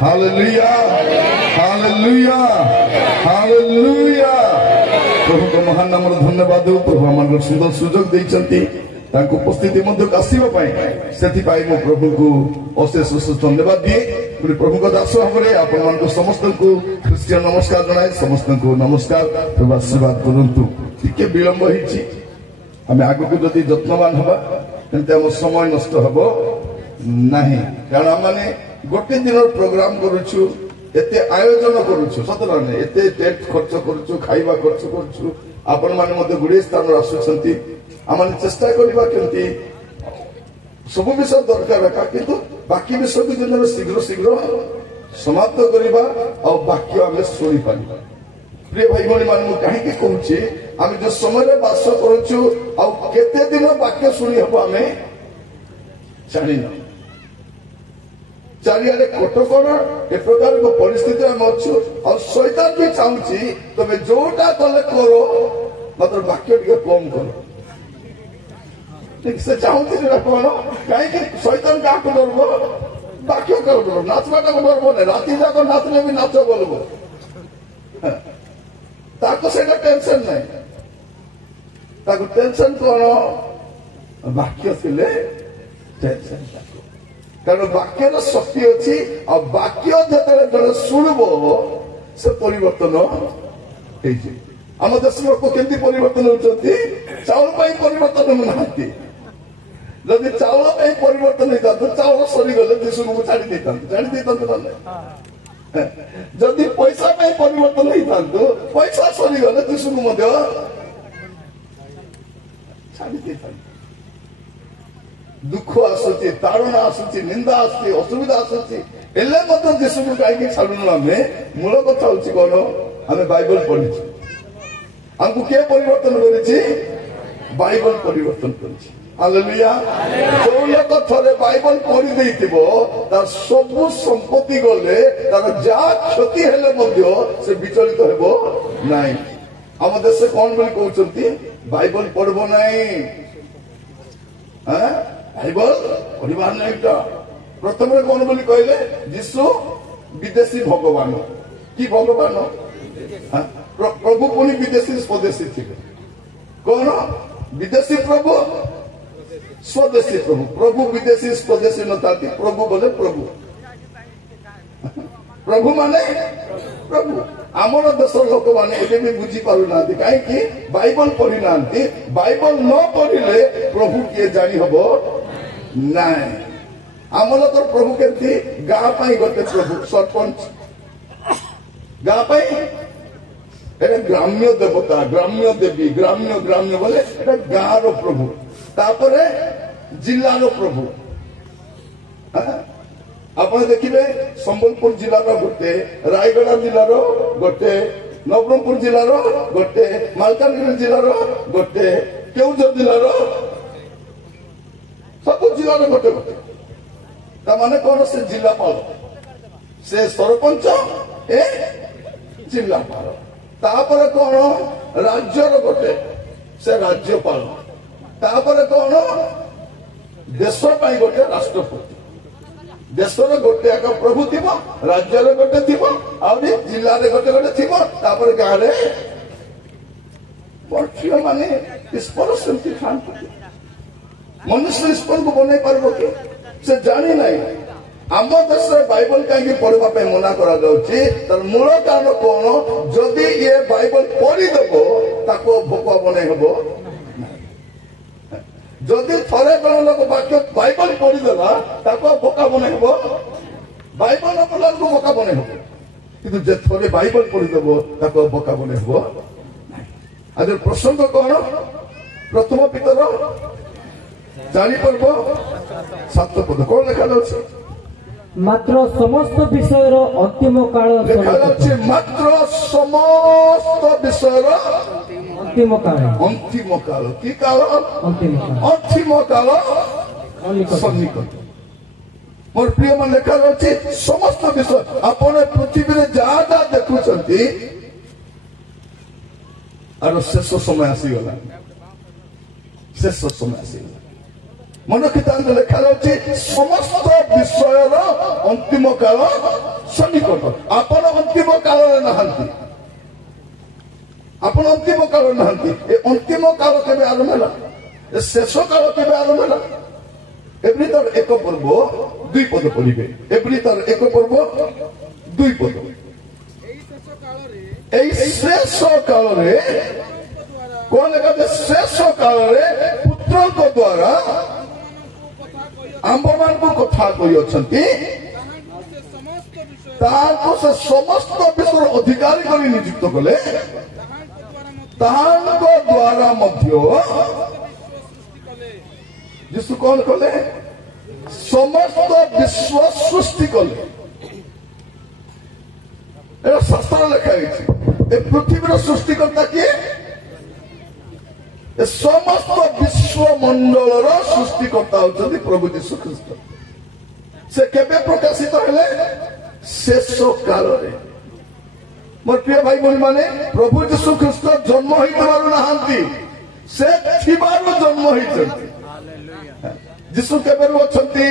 Hallelujah hallelujah hallelujah प्रभु को महान नाम धन्यवाद प्रभु आम सुंदर सुजोग देइछंती तांको उपस्थिति मध्य आसीबा पाई सेति पाई मो प्रभु को अशेष अशेष धन्यवाद दिए प्रभु को दास भाव आपण मान समस्त को ख्रिस्टियन नमस्कार जनाए समस्त को नमस्कार प्रभु आशीर्वाद करंतु टिके विलंब होईची आम आगु को जदि जत्नवान हबा तेंते हम समय नष्ट हबो नहीं कारण माने गोटे दिन प्रोग्राम करूछु एते आयोजन करूछु सतरा ने एते टेट खर्च करूछु खाइबा खर्च करूछु आपण माने मते गुडे स्थान आसुछंती आम चेष्टा करबा केंती सब विषय दरकार रखा किंतु बाकी विषय को दिन शीघ्र शीघ्र समाप्त करबा और वाक्य आम सुनी पारिबा प्रिय भाई भणी मान कहीं कहूँ आम जो समय बास करूछु आ केते दिन वाक्य शुणी हम आम जान चारिआडे कटकणा ए प्रकार परिस्थिति आम अच्छु और शैतान भी चाहूँगी तबे जोटा कले करो मात्र वाक्य टे कम करो से चाहूँगी कौन कहीं शैतान क्या डरब वाक्य क्या डर नाचवाटा को डरब ना राति जाक नाचले भी नाच बोलबो ताको सेटा टेंशन नहीं ताको टेंशन कौन वाक्य थिले टेंशन कारण वाक्यर शक्ति अच्छी और वाक्य जो जड़े शुणब से परिवर्तन आम देश लोक केमती परिवर्तन होती चाउल परिवर्तन होना जदि चाउल परिवर्तन होता तो चाउल सरीगले दिशु को छाड़ी ना जदि पैसा परिवर्तन होता तो पैसा सरीगले दिशु को छाड़ी दुख आसूची ताड़ना आसूची निंदा आसूची असुविधा आसूची एले मत जीशु को कहीं छाड़ू आम मूल कथा हूँ कौन आम बाइबल पढ़ी हमको किए परिवर्तन कर बाइबल परिवर्तन कर हालेलुया जो लोक थरे बाइबल पढ़ी देइथिबो तार सब संपत्ति गले तार जा क्षति हेले मध्य से विचलित हेबो नाही हम देश कौन बोली कहउचंती बाइबल पढ़बो नाही हां बाइबल पढ़िबार नाही त प्रथम कौन बोली कहले यीशु विदेशी भगवान की भगवान प्रभु पुनी विदेशी स्वदेशी थे कौन विदेशी प्रभु स्वदेशी प्रभु प्रभु विदेशी स्वदेशी नता प्रभु बोले प्रभु प्रभु माने प्रभु आमर देश लोक मैंने भी बुझी पार ना कहीं बाइबल पढ़ी ना बाइबल न पढ़िले प्रभु किए जानी हम ना आमर तो प्रभु के गाँ गोटे प्रभु सरपंच गाँ ग्राम्य देवता ग्राम्य देवी ग्राम्य ग्राम्य बोले गाँ रो प्रभु तापरे जिलार प्रभु आप देखिए संबलपुर जिलार गोटे रायगड़ा जिलार गोटे नवरंगपुर जिलार गोटे मालकानगिरी जिलार गोटे केउझर जिलार सब जिलार गोटे गोटे ताने कौन से जिलापाल से सरपंच ए जिलापाल तापर कौन राज्यर गोटे से राज्यपाल तापर कौन देश गोटे राष्ट्रपति देशर गोटे एक प्रभु थी राज्य गोटे थी जिले गोटे गोटे थी गाँव में माने ईश्वर सेमती खाती मनुष्य ईश्वर को बनई पार कि से जानी ना आम देश बाइबल कहीं पढ़ा मना कर मूल कारण कौन जदि ये बाइबल पढ़ीदेव ताको भोक बनई हम जदि थरे जन लोक वाक्य बाइबल पढ़ीदेला ताको भोका बनई हम बाइबल न पढ़ला को भोका बनई हम किंतु जे थरे बाइबल पढ़ीदेव ताको भोका बनई हम आज प्रसंग कौन प्रथम पितर 4 पर्व 7 पद कौन लिखा जाଉଛି मात्र समस्त विषय अंतिम काल मात्र समस्त विषय अंतिम काल की काल अंतिम काल सन्निकट मोर प्रिय मन लिखा जाଉଛି समस्त विषय आपण पृथ्वी जहाँ जहाँ देखुंती आर शेष समय आसीगला शेष समय आसीगला मन किताब लिखा जाଉଛି समस्त विषय अंतिम काल ସନ୍ନିକଟ। ଆପଣ ଅନ୍ତିମ କାଳରେ ନାହାନ୍ତି, ଆପଣ ଅନ୍ତିମ କାଳରେ ନାହାନ୍ତି। ଏ ଅନ୍ତିମ କାଳ କେବେ ଆରମ୍ଭ ହେଲା? ଏ ଶେଷ କାଳ କେବେ ଆରମ୍ଭ ହେଲା? ଏଭଳି ତାର ଏକ ପର୍ବ 2 ପଦ ପଢିବେ। ଏଭଳି ତାର ଏକ ପର୍ବ 2 ପଦ। এই শেষ কাଳରେ কোন লেখা আছে? শেষ কাଳରେ ପୁତ୍ରଙ୍କ ଦ୍ୱାରା ଆମ୍ଭମାନଙ୍କୁ କଥା କହିଅଛନ୍ତି, ତାହାଙ୍କୁ ସେ ସମସ୍ତ ବିଷୟର ଅଧିକାରୀ କରି ନିଯୁକ୍ତ କଲେ, ତାହାଙ୍କ ଦ୍ୱାରା ମଧ୍ୟ ଯୀଶୁ କଣ କଲେ? ସମସ୍ତ ବିଶ୍ୱ ସୃଷ୍ଟି କଲେ। এটা শাস্ত্র লেখা হয়েছে। এই পৃথিবীর সৃষ্টিকর্তা কিଏ? ଏ ସମସ୍ତ ବିଶ୍ୱମଣ୍ଡଳର ସୃଷ୍ଟିକର୍ତ୍ତା ହେଉଛନ୍ତି ପ୍ରଭୁ ଯୀଶୁ ଖ୍ରୀଷ୍ଟ। ସେ କେବେ ପ୍ରକାଶିତ ହେଲେ? ଶେଷ କାଳରେ। ମୋର ପ୍ରିୟ ଭାଇ ଭଉଣୀ ମାନେ, ପ୍ରଭୁ ଯୀଶୁ ଖ୍ରୀଷ୍ଟ ଜନ୍ମ ହୋଇଥିବାରୁ ନାହାନ୍ତି, ସେ ଥିବାରୁ ଜନ୍ମ ହୋଇଛନ୍ତି। ଯୀଶୁ କେବେରୁ ଅଛନ୍ତି?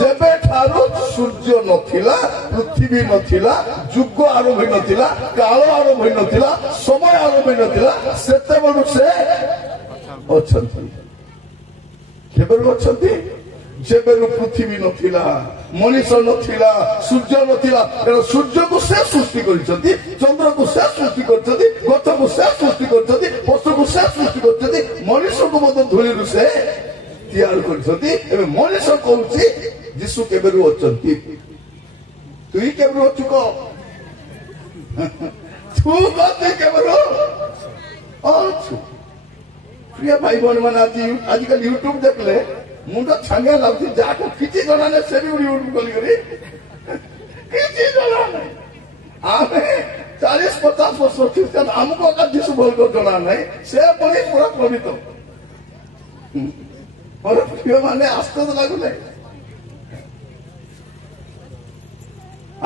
ଯେବେଠାରୁ ସୂର୍ଯ୍ୟ ନଥିଲା, ପୃଥିବୀ ନଥିଲା, ଯୁଗ ଆରମ୍ଭ ହୋଇନଥିଲା, କାଳ ଆରମ୍ଭ ହୋଇନଥିଲା, ସମୟ ଆରମ୍ଭ ହୋଇନଥିଲା, ସେତେବେଳୁ ସେ ଅଛନ୍ତି। କେବେରୁ ଅଛନ୍ତି? ଯେବେରୁ ପୃଥିବୀ ନଥିଲା, ମଣିଷ ନଥିଲା, ସୂର୍ଯ୍ୟ ନଥିଲା। କାରଣ ସୂର୍ଯ୍ୟକୁ ସେ ସୃଷ୍ଟି କରିଛନ୍ତି, ଚନ୍ଦ୍ରକୁ ସେ ସୃଷ୍ଟି କରିଛନ୍ତି, ଗଛକୁ ସେ ସୃଷ୍ଟି କରିଛନ୍ତି, ପଶୁକୁ ସେ ସୃଷ୍ଟି କରିଛନ୍ତି, ମଣିଷକୁ ମଧ୍ୟ ଧୂଳିରୁ ସେ ତିଆରି କରିଛନ୍ତି। ଏବେ ମଣିଷ କହୁଛି ଯୀଶୁ କେବେରୁ ଅଛନ୍ତି? ତୁଇ କେବେରୁ ଅଛୁ କହ? ତୁ କହ କେବେରୁ ଅଛୁ? ପ୍ରିୟ ଭାଇ ଭଉଣୀ ମାନେ, ଆଜିକାଲି ୟୁଟ୍ୟୁବ ଦେଖିଲେ ମୁଣ୍ଡ ଛାନିଆ ଲାଗୁଛି। ଯାହାକୁ କିଛି ଜଣା ନାହିଁ ସେ ବି ୟୁଟ୍ୟୁବ କରିକରି କିଛି ଜଣା ନାହିଁ। ଆମେ 40-50 ବର୍ଷ ଖ୍ରୀଷ୍ଟିଆନ, ଆମକୁ ଯୀଶୁ ଭଲ ଜଣା ନାହିଁ, ସେ ପୁଣି ପୁରା ପ୍ରଭୁତ। ମୋର ପ୍ରିୟ ମାନେ, ଆଶ୍ଚର୍ଯ୍ୟ ଲାଗୁନାହିଁ?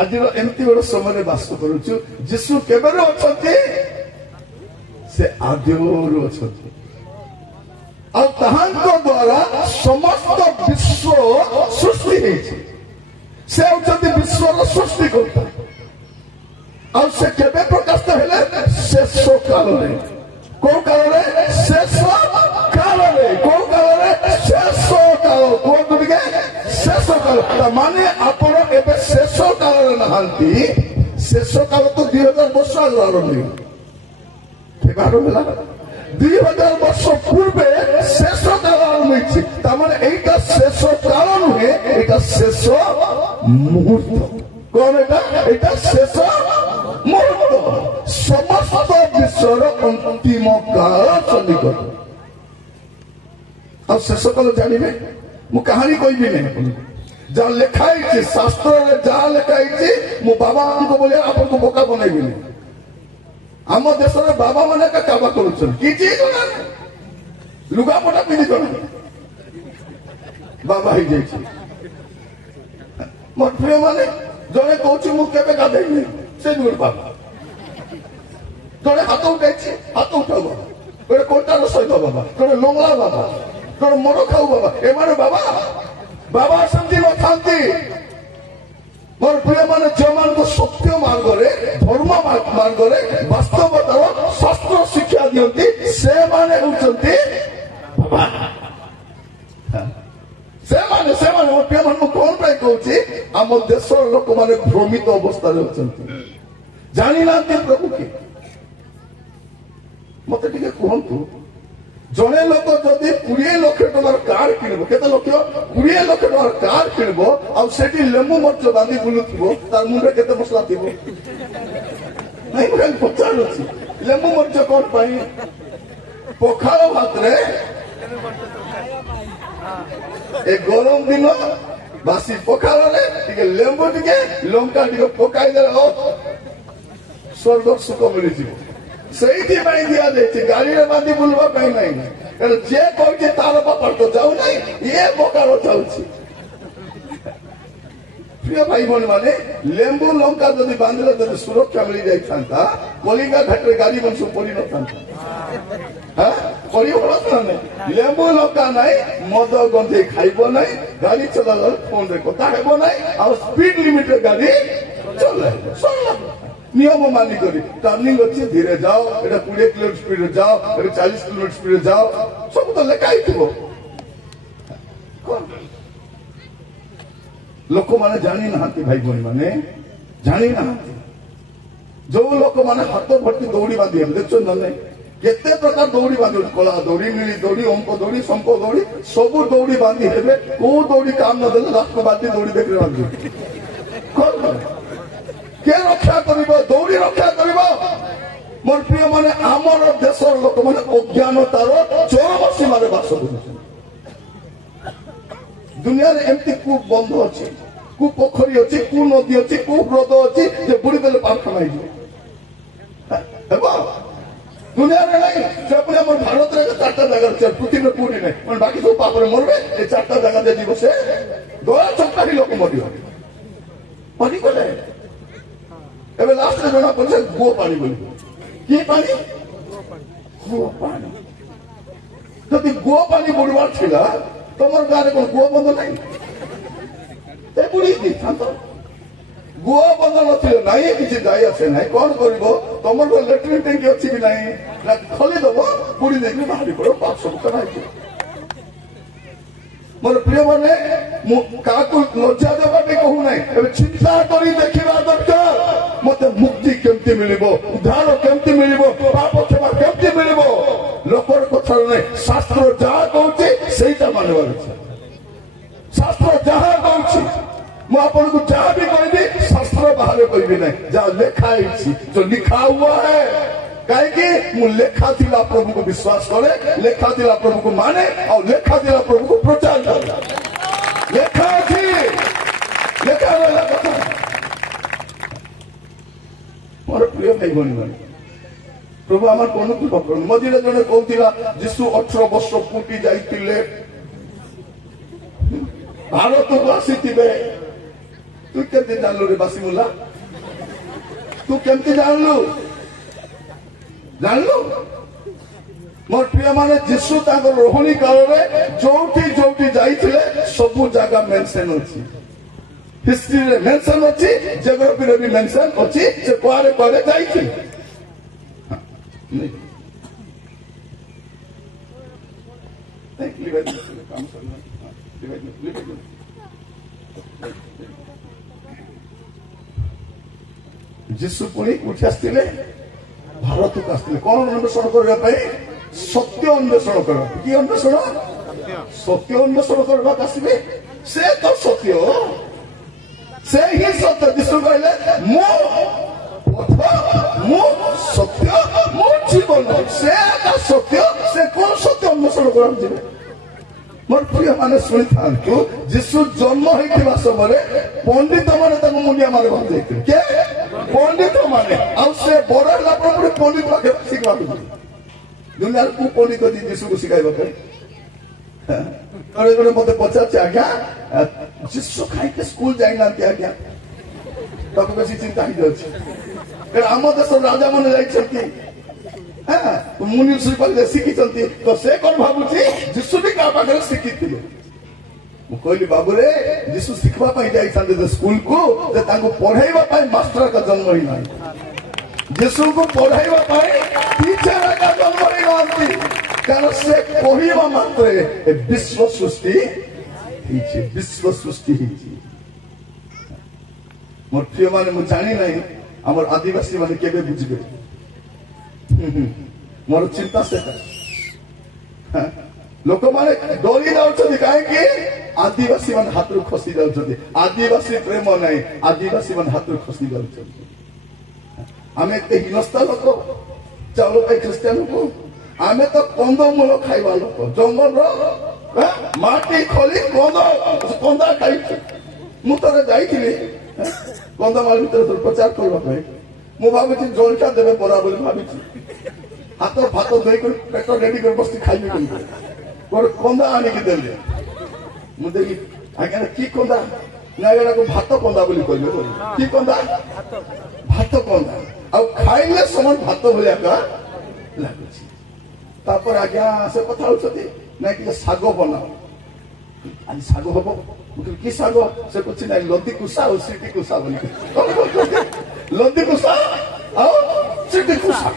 ଆଜିର ଏମିତି ଗୋଟେ ସମୟରେ ବାସ କରୁଛୁ। ଯୀଶୁ କେବେରୁ ଅଛନ୍ତି? ସେ ଆଦ୍ୟରୁ ଅଛନ୍ତି। ଆଉ ତାହାଙ୍କ ଦ୍ୱାରା ସମସ୍ତ ବିଶ୍ୱ ସୃଷ୍ଟି ହେଇଛି। ସେ ହେଉଛନ୍ତି ବିଶ୍ୱର ସୃଷ୍ଟିକର୍ତ୍ତା। ଆଉ ସେ କେବେ ପ୍ରକାଶିତ ହେଲେ? ଶେଷ କାଳରେ। କୋଉ କାଳରେ? ଶେଷ କାଳରେ। କୋଉ କାଳରେ? ଶେଷ କାଳ। କୁହନ୍ତୁ ଟିକେ, ଶେଷ କାଳ। ମାନେ ଆପଣ ଏବେ ଶେଷ କାଳରେ ନାହାନ୍ତି। ଶେଷ କାଳ ତ 2000 ବର୍ଷ ଆଗରୁ ଆରମ୍ଭ ହେଇଗଲା। କେବେ ଆରମ୍ଭ ହେଲା? 2000 ବର୍ଷ ପୂର୍ବେ ଶେଷ କାଳ ଆରମ୍ଭ ହେଇଛି। ତାମାନେ ଏଇଟା ଶେଷ କାଳ ନୁହେଁ, ଏଇଟା ଶେଷ ମୁହୂର୍ତ୍ତ। କଣ ଏଇଟା? ଏଇଟା ଶେଷ ମୁହୂର୍ତ୍ତ। ସମସ୍ତ ବିଶ୍ୱର ଅନ୍ତିମ କାଳ ସନ୍ନିକଟ। ଆଉ ଶେଷ କାଳ ଜାଣିବେ? ମୁଁ କାହାଣୀ କହିବି ନାହିଁ ଆପଣଙ୍କୁ। ଯାହା ଲେଖା ହେଇଛି ଶାସ୍ତ୍ରରେ, ଯାହା ଲେଖା ହେଇଛି, ମୁଁ ବାବାଙ୍କୁ ବୋଲି ଆପଣଙ୍କୁ ବୋକା ବନେଇବିନି। ଆମ ଦେଶରେ ବାବା ମାନେ କାବା କରୁଛନ୍ତି, କିଛି ଜଣା ନାହିଁ, ଲୁଗାପଟା ପିନ୍ଧି ଜଣା ବାବା ହେଇଯାଇଛି। ମୋ ପ୍ରିୟ ମାନେ, ଜଣେ କହୁଛି ମୁଁ କେବେ ଗାଧେଇନି, ସେ ଗୋଟେ ବାବା। ଜଣେ ହାତ ଉଠାଇଛି, ହାତ ଉଠାଉ ବାବା। ଜଣେ କୋଟାର ସହିତ ବାବା, ଜଣେ ଲଙ୍ଗଳା ବାବା, ଜଣେ ମଦ ଖାଉ ବାବା। ଏମାନେ ବାବା? ବାବା ସେମିତି ନଥାନ୍ତି। ମୋର ପ୍ରିୟ ମାନେ, ଯେଉଁମାନଙ୍କୁ ସତ୍ୟ ମାର୍ଗରେ, ଧର୍ମ ମାର୍ଗରେ, ବାସ୍ତବତାର ଶାସ୍ତ୍ର ଶିକ୍ଷା ଦିଅନ୍ତି, ସେମାନେ ହେଉଛନ୍ତି ବାବା। ସେମାନେ ମୋ ପ୍ରିୟ ମାନେ, ମୁଁ କଣ ପାଇଁ କହୁଛି? ଆମ ଦେଶର ଲୋକମାନେ ଭ୍ରମିତ ଅବସ୍ଥାରେ ଅଛନ୍ତି, ଜାଣିନାହାନ୍ତି ପ୍ରଭୁ କିଏ। ମତେ ଟିକେ କୁହନ୍ତୁ, ଜଣେ ଲୋକ ଯଦି 20 ଲକ୍ଷ ଟଙ୍କାର କାର୍ କିଣିବ, କେତେ ଲକ୍ଷ? 20 ଲକ୍ଷ ଟଙ୍କାର କାର୍ କିଣିବ, ଆଉ ସେଠି ଲେମ୍ବୁ ମରିଚ ବାନ୍ଧି ବୁଲୁଥିବ, ତାର ମୁଣ୍ଡରେ କେତେ ମସଲା ଥିବ? ନାଇଁ, ମୁଁ ଖାଲି ପଚାରୁଛି, ଲେମ୍ବୁ ମରିଚ କଣ ପାଇଁ? ପଖାଳ ଭାତରେ ଏ ଗରମ ଦିନ ବାସି ପଖାଳରେ ଟିକେ ଲେମ୍ବୁ, ଟିକେ ଲଙ୍କା ଟିକେ ପକାଇଦେଲେ ସ୍ୱର୍ଗ ସୁଖ ମିଳିଯିବ। ସେଇଥିପାଇଁ ଦିଆଯାଇଛି, ଗାଡିରେ ବାନ୍ଧି ବୁଲିବା ପାଇଁ ନାହିଁ। ଯିଏ କହୁଛି ତାର ବାପାର ତ ଯାଉନାହିଁ, ଇଏ ବୋକାର ଯାଉଛି। ପ୍ରିୟ ଭାଇ ଭଉଣୀ ମାନେ, ଲେମ୍ବୁ ଲଙ୍କା ଯଦି ବାନ୍ଧିଲେ, ଯଦି ସୁରକ୍ଷା ମିଳିଯାଇଥାନ୍ତା, କଲିଙ୍ଗା ଘାଟରେ ଗାଡି ମଣିଷ ପଡିନଥାନ୍ତା। লেম্বু লଙ୍କା নাই মদ গন্ধে খাইব নাই গাড়ি চলালে ফোন রে কথা হেব নাই আর স্পিড লিমিটেড গাড়ি চলাইব সরলা নিয়ম মানি করি টার্নিং ଅଛି ধীরে যাও এটা 20 কিলোমিটার স্পিডে যাও এটা 40 কিলোমিটার স্পিডে যাও সব তো লেখা ହେଇଥିବ ଲୋକମାନେ ଜାଣି ନାହାନ୍ତି ଭାଇ ଭଉଣୀ ମାନେ ଜାଣି ନାହାନ୍ତି ଯୋଉ ଲୋକମାନେ ହାତ ଭର୍ତ୍ତି ଦୌଡ଼ି ବାନ୍ଧି ଦେଖୁଛନ୍ତି ନା ନାଇଁ କେତେ ପ୍ରକାର ଦୌଡ଼ି ବାନ୍ଧି କଳା ଦୌଡ଼ି ନୀଳି ଦୌଡ଼ି ଅଙ୍କ ଦୌଡ଼ି ଶଙ୍ଖ ଦୌଡ଼ି ସବୁ ଦୌଡ଼ି ବାନ୍ଧି ହେବେ କୋଉ ଦୌଡ଼ି କାମ ନଦେଲେ ଲାଷ୍ଟ ବାନ୍ଧି ଦୌଡ଼ି ଦେଖିରେ ବାନ୍ଧି কে রক্ষা করিব দৌড়ি রক্ষা করিব মোর প্রিয় মানে আমার দেশের লোক মানে অজ্ঞানতার চরম সীমারে বাস করছেন দুনিয়ার এমতি কু বন্ধ আছে কু পোখরী আছে কু নদী আছে কু হ্রদ আছে যে বুড়ি দেলে পাঠ নাইব দুনিয়ারে নাই সেপরে আমার ভারতের 4টা জায়গা আছে পৃথিবীর পুরি নাই মানে বাকি সব পাপরে মরবে এই 4টা জায়গা দিয়ে দিব সে দোয়া চক্কারি লোক মরিব পানি করে এবার লাস্টে জনা বলছে গো পানি বলবো কি পানি গো পানি যদি গো পানি বুড়বার ছিল তোমার গাঁরে কোন গো বন্ধ নাই তাই বুড়িয়ে দি শান্ত গো বন্ধ নছিল নাই কিছু যাই আসে নাই কଣ କରିବ ତମର ଲେଟ୍ରିନ୍ ଟାଙ୍କି ଅଛି କି ନାହିଁ ନା ଖୋଲିଦବ ବୁଡି ଦେଇକି ବାହାରି ପଡିବ ପାପ ସବୁ କରାଇଯିବ ମୋର ପ୍ରିୟ ମାନେ ମୁଁ କାହାକୁ ଲଜ୍ଜା ଦେବା ପାଇଁ କହୁନାହିଁ ଏବେ ଚିନ୍ତା କରି ଦେଖିବା ଦରକାର ମତେ ମୁକ୍ତି କେମିତି ମିଳିବ ଉଦ୍ଧାର କେମିତି ମିଳିବ ପାପ କ୍ଷମା କେମିତି ମିଳିବ ଲୋକର କଥା ନାହିଁ ଶାସ୍ତ୍ର ଯାହା କହୁଛି ସେଇଟା ମାନିବାର ଅଛି ଶାସ୍ତ୍ର ଯାହା କହୁଛି ମୁଁ ଆପଣଙ୍କୁ ଯାହା ବି କହିବି ଶାସ୍ତ୍ର ବାହାରେ କହିବି ନାହିଁ ଯାହା ଲେଖା ହେଇଛି ଯୋଉ ଲିଖା ହୁଆ ହେ କାହିଁକି ମୁଁ ଲେଖା ଥିଲା ପ୍ରଭୁକୁ ବିଶ୍ୱାସ କରେ ଲେଖା ଥିଲା ପ୍ରଭୁକୁ ମାନେ ଆଉ ଲେଖା ଥିଲା ପ୍ରଭୁକୁ ପ୍ରଚାର କରେ ଲେଖା ଅଛି ଲେଖା ରହିଲା କଥା ମୋର ପ୍ରିୟ ଭାଇ ଭଉଣୀ ମାନେ ପ୍ରଭୁ ଆମର କଣକୁ ପକଡ଼ନ୍ତୁ ମଝିରେ ଜଣେ କହୁଥିଲା ଯୀଶୁ 18 ବର୍ଷ ଫୁଟି ଯାଇଥିଲେ ଭାରତକୁ ଆସିଥିବେ ତୁ କେମିତି ଜାଣିଲୁ ରେ ବାସିମୁଲା ତୁ କେମିତି ଜାଣିଲୁ ଜାଣିଲୁ ମୋର ପ୍ରିୟ ମାନେ ଯୀଶୁ ତାଙ୍କ ରୋହଣୀ କାଳରେ ଯୋଉଠି ଯୋଉଠି ଯାଇଥିଲେ ସବୁ ଜାଗା ମେନସନ ଅଛି ହିଷ୍ଟ୍ରିରେ ମେନସନ ଅଛି ଜିଓଗ୍ରାଫିରେ ବି ମେନସନ ଅଛି ସେ କୁଆଡେ କୁଆଡେ ଯାଇଥିଲେ ଯୀଶୁ ପୁଣି ଉଠି ଆସିଥିଲେ ଭାରତକୁ ଆସିଥିଲେ କଣ ଅନ୍ୱେଷଣ କରିବା ପାଇଁ ସତ୍ୟ ଅନ୍ୱେଷଣ କରିବା କି ଅନ୍ୱେଷଣ ସତ୍ୟ ଅନ୍ୱେଷଣ କରିବାକୁ ଆସିବେ ସେ ତ ସତ୍ୟ ସେ ହିଁ ସତ୍ୟ ଯୀଶୁ କହିଲେ ମୁଁ ପଥ ମୁଁ ସତ୍ୟ ମୁଁ ଜୀବନ ସେ ଏକା ସତ୍ୟ ସେ କୋଉ ସତ୍ୟ ଅନ୍ୱେଷଣ କରିବାକୁ ଯିବେ ମୋର ପ୍ରିୟ ମାନେ ଶୁଣିଥାନ୍ତୁ ଯୀଶୁ ଜନ୍ମ ହେଇଥିବା ସମୟରେ ପଣ୍ଡିତ ମାନେ ତାଙ୍କୁ ମୁଣ୍ଡିଆ ମାରି ବାନ୍ଧିଥିଲେ କେ ପଣ୍ଡିତ ମାନେ ଆଉ ସେ ବଡ ହେଲା ପରେ ପଣ୍ଡିତ ପାଖେ ଶିଖିବାକୁ ଦୁନିଆରେ କୋଉ ପଣ୍ଡିତ ଅଛି ଯୀଶୁକୁ ଶିଖାଇବା ପାଇଁ ଜଣେ ମତେ ପଚାରୁଛି ଆଜ୍ଞା ଯୀଶୁ କାହିଁକି ସ୍କୁଲ ଯାଇନାହାନ୍ତି ଆଜ୍ଞା ତାକୁ ବେଶୀ ଚିନ୍ତା ହେଇଯାଉଛି କାରଣ ଆମ ଦେଶର ରାଜା ମାନେ ଯାଇଛନ୍ତି ମୁନିସିପାଲିଟି ଶିଖିଛନ୍ତି ତ ସେ କଣ ଭାବୁଛି ଯୀଶୁ ବି କାହା ପାଖରେ ଶିଖିଥିଲେ ମୁଁ କହିଲି ବାବୁରେ ଯୀଶୁ ଶିଖିବା ପାଇଁ ଯାଇଥାନ୍ତି ଯେ ସ୍କୁଲକୁ ଯେ ତାଙ୍କୁ ପଢେଇବା ପାଇଁ ମାଷ୍ଟର ଏକା ଜନ୍ମ ହେଇନାହାନ୍ତି ଯୀଶୁଙ୍କୁ ପଢେଇବା ପାଇଁ ଟିଚର ଏକା ଜନ୍ମ ହେଇନାହାନ୍ତି କାରଣ ସେ କହିବା ମାତ୍ରେ ବିଶ୍ୱ ସୃଷ୍ଟି ହେଇଛି ବିଶ୍ୱ ସୃଷ୍ଟି ହେଇଛି ମୋର ପ୍ରିୟ ମାନେ ମୁଁ ଜାଣି ନାହିଁ ଆମର ଆଦିବାସୀ ମାନେ କେବେ ବୁଝିବେ ମୋର ଚିନ୍ତା ସେଟା ଲୋକମାନେ ଡରି ଯାଉଛନ୍ତି କାହିଁକି ଆଦିବାସୀ ମାନେ ହାତରୁ ଖସି ଯାଉଛନ୍ତି ଆଦିବାସୀ ପ୍ରେମ ନାହିଁ ଆଦିବାସୀ ମାନେ ହାତରୁ ଖସି ଯାଉଛନ୍ତି ଆମେ ଏତେ ହିନସ୍ତା ଲୋକ ଚାଉଳ ପାଇଁ ଖ୍ରୀଷ୍ଟିଆନ ଲୋକ ଆମେ ତ କନ୍ଦମୂଳ ଖାଇବା ଲୋକ ଜଙ୍ଗଲର ମାଟି ଖୋଲି କନ୍ଦା ଖାଇଛୁ ମୁଁ ଥରେ ଯାଇଥିଲି କନ୍ଧମାଳ ଭିତରେ ପ୍ରଚାର କରିବା ପାଇଁ ମୁଁ ଭାବୁଛି ଜଳଖିଆ ଦେବେ ପରା ବୋଲି ଭାବିଛି ହାତ ଭାତ ଦେଇକରି ପେଟ ରେଡି କରି ବସି ଖାଇବି କେମିତି ଗୋଟେ କନ୍ଦା ଆଣିକି ଦେଲେ ମୁଁ ଦେଲି ଆଜ୍ଞା କି କନ୍ଦା ନା ଏଗୁଡାକୁ ଭାତ କନ୍ଦା ବୋଲି କହିଲେ କି କନ୍ଦା ଭାତ କନ୍ଦା ଆଉ ଖାଇଲେ ସମାନ ଭାତ ଭଳିଆ ଲାଗୁଛି तापर आज्ञा से कथा होती ना कि शाग बनाओ आज शाग हम कि शाग से कुछ ना लदी कुसा और सीटी कुसा बोली लदी कुसा और सीटी कुसा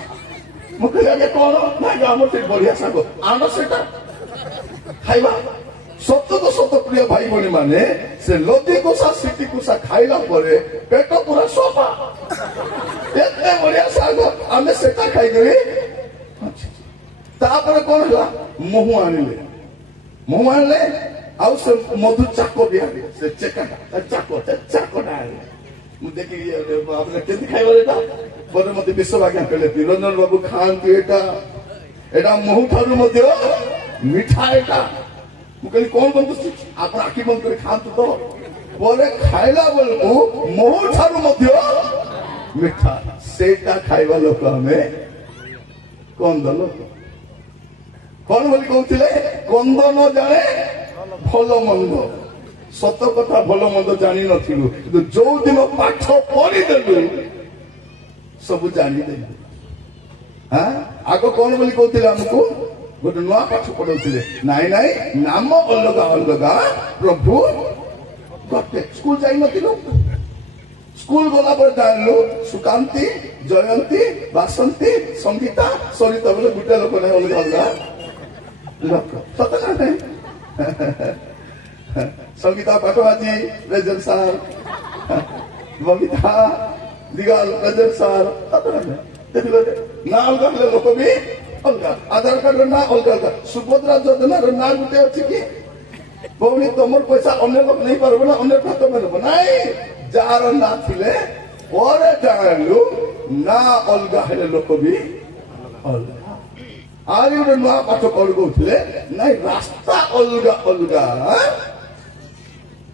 मुझे आगे कौन ना आम से बढ़िया शाग आन से खाइबा सत तो सत प्रिय भाई भनी माने से लदी कुसा सीटी कुसा खाइला परे पेट पूरा सफा एते बढ़िया शाग आमे सेटा खाई गई तापर कौन है महू आनिले आउ से मधु चाको भी आनिले से चेकाटा चाकोटा आनिले देखी आपने केंती खाइबा एटा पर मते विश्व आज्ञा कहले निरंजन बाबू खांती एटा महू ठारू मध्य मिठा एटा मु कहली कौन बंद आप आखि बंद कर खांतु तो बोले खाइला बेलू महू ठारू मध्य मिठा सेटा खाइबा लोक हमें कौन दल कौन बोली कहते कंद न जाने भल मंद सत कथा भल मंद जानी नथिलु किंतु जो दिन पाठ पढ़ीदेलु सब जानीदेलु हाँ आग कौन बोली कहते आमको गोटे नुआ पाठ पढ़ाऊे नाई नाई नाम अलग अलग प्रभु गोटे स्कूल जाई नथिलु स्कूल गला पर जानलु सुकांती जयंती बासंती संगीता सरिता बोले गुटे लोक नहीं अलग अलग लोक सत नहीं संगीता पाटवाजी रेजन सार बबीता दिगाल रेजन सार सत नहीं ना अलग लोक भी अलग आधार कार्ड ना अलग सुभद्रा योजना ना गुटे अच्छी कि भौणी तुम पैसा अन्य लोक नहीं पार्ब ना अन्य खाता में रब नाई जार ना थिले परे जानलु ना अलग हेले लोक भी अलग आज गोटे नुआ पाठ कौन कहते नाई रास्ता अलग अलग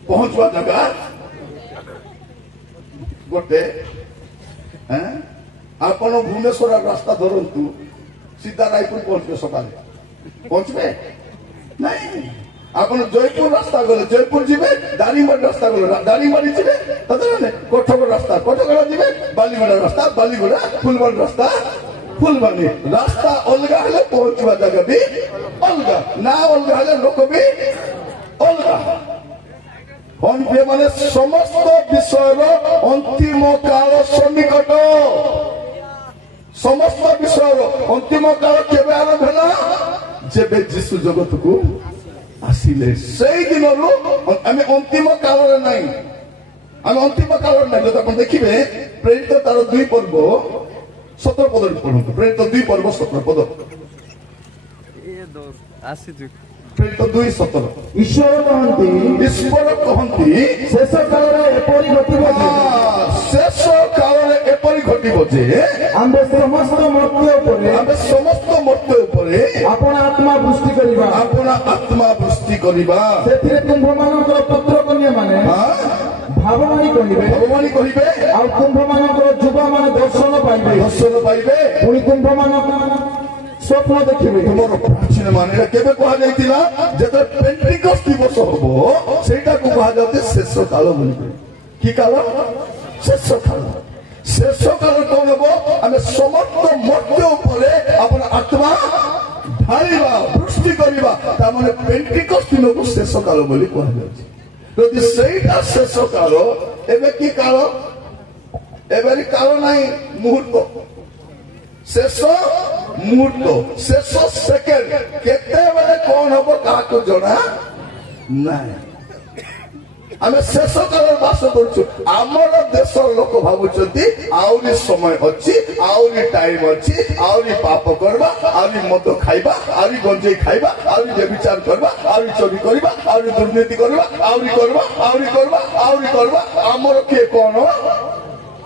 पहुंचवा जगह गोटे आपण भुवनेश्वर रास्ता धरतु सीधा रायपुर पहुंचे सका पहुंचे नहीं आप जयपुर रास्ता गले जयपुर जी दारिंगबाड़ी रास्ता गले दारिंगबाड़ी जी कटक रास्ता कटक जी बालीगुड़ा रास्ता बालीगुड़ा फुलबाणी रास्ता फुलबाणी रास्ता अलग हेले पहुंचवा जगह भी अलग ना अलग हेले लोक भी अलग कौन प्रिय माने समस्त विषय अंतिम काल सन्निकट समस्त विषय अंतिम काल केबे आरंभ होला जेबे जीशु जगत को आसिले सेई दिन आम अंतिम काल नहीं आम अंतिम काल नहीं जो देखिए प्रेरित तार 2 पर्व 17 पद पढ़ु प्रेरित 2 पर्व 17 पद प्रेरित 2:17 ईश्वर कहती शेष काल एपरी घटिब जे आम्बे समस्त मर्त्य उपरे आपण आत्मा वृष्टि करिबा सेथिरे कुंभमानकर पुत्र कन्या माने भाववाणी कहिबे आ कुंभमानकर युवा माने दर्शन पाइबे पुणी कुंभमानकर स्वप्न देखिए तुम प्राचीन माने केबे कहा जाइतिला जेते पेंटिकस्ट दिवस हबो सेटा को कहा जाते शेष काल बोली की काल शेष काल कौन हबो आमे समस्त मर्त्य उपरे अपन आत्मा ढालिबा वृष्टि करिबा ता माने पेंटिकस्ट दिन को शेष काल बोली कहा जाछि यदि सेटा शेष काल एबे की काल एबे काल नाही मुहूर्त शेष मुहूर्त शेष सेकेंड केते बेले कौन हम क्या जना ना आम शेष काल बास कर आमर देश लोक भावुंट आहरी समय अच्छी आहरी टाइम अच्छी आहरी पाप करवा आहरी मद खाइबा आहरी गंजे खाइबा आहरी व्यभिचार करवा आहरी चोरी करवा आहरी दुर्नीति करवा आहरी करवा आमर किए कौन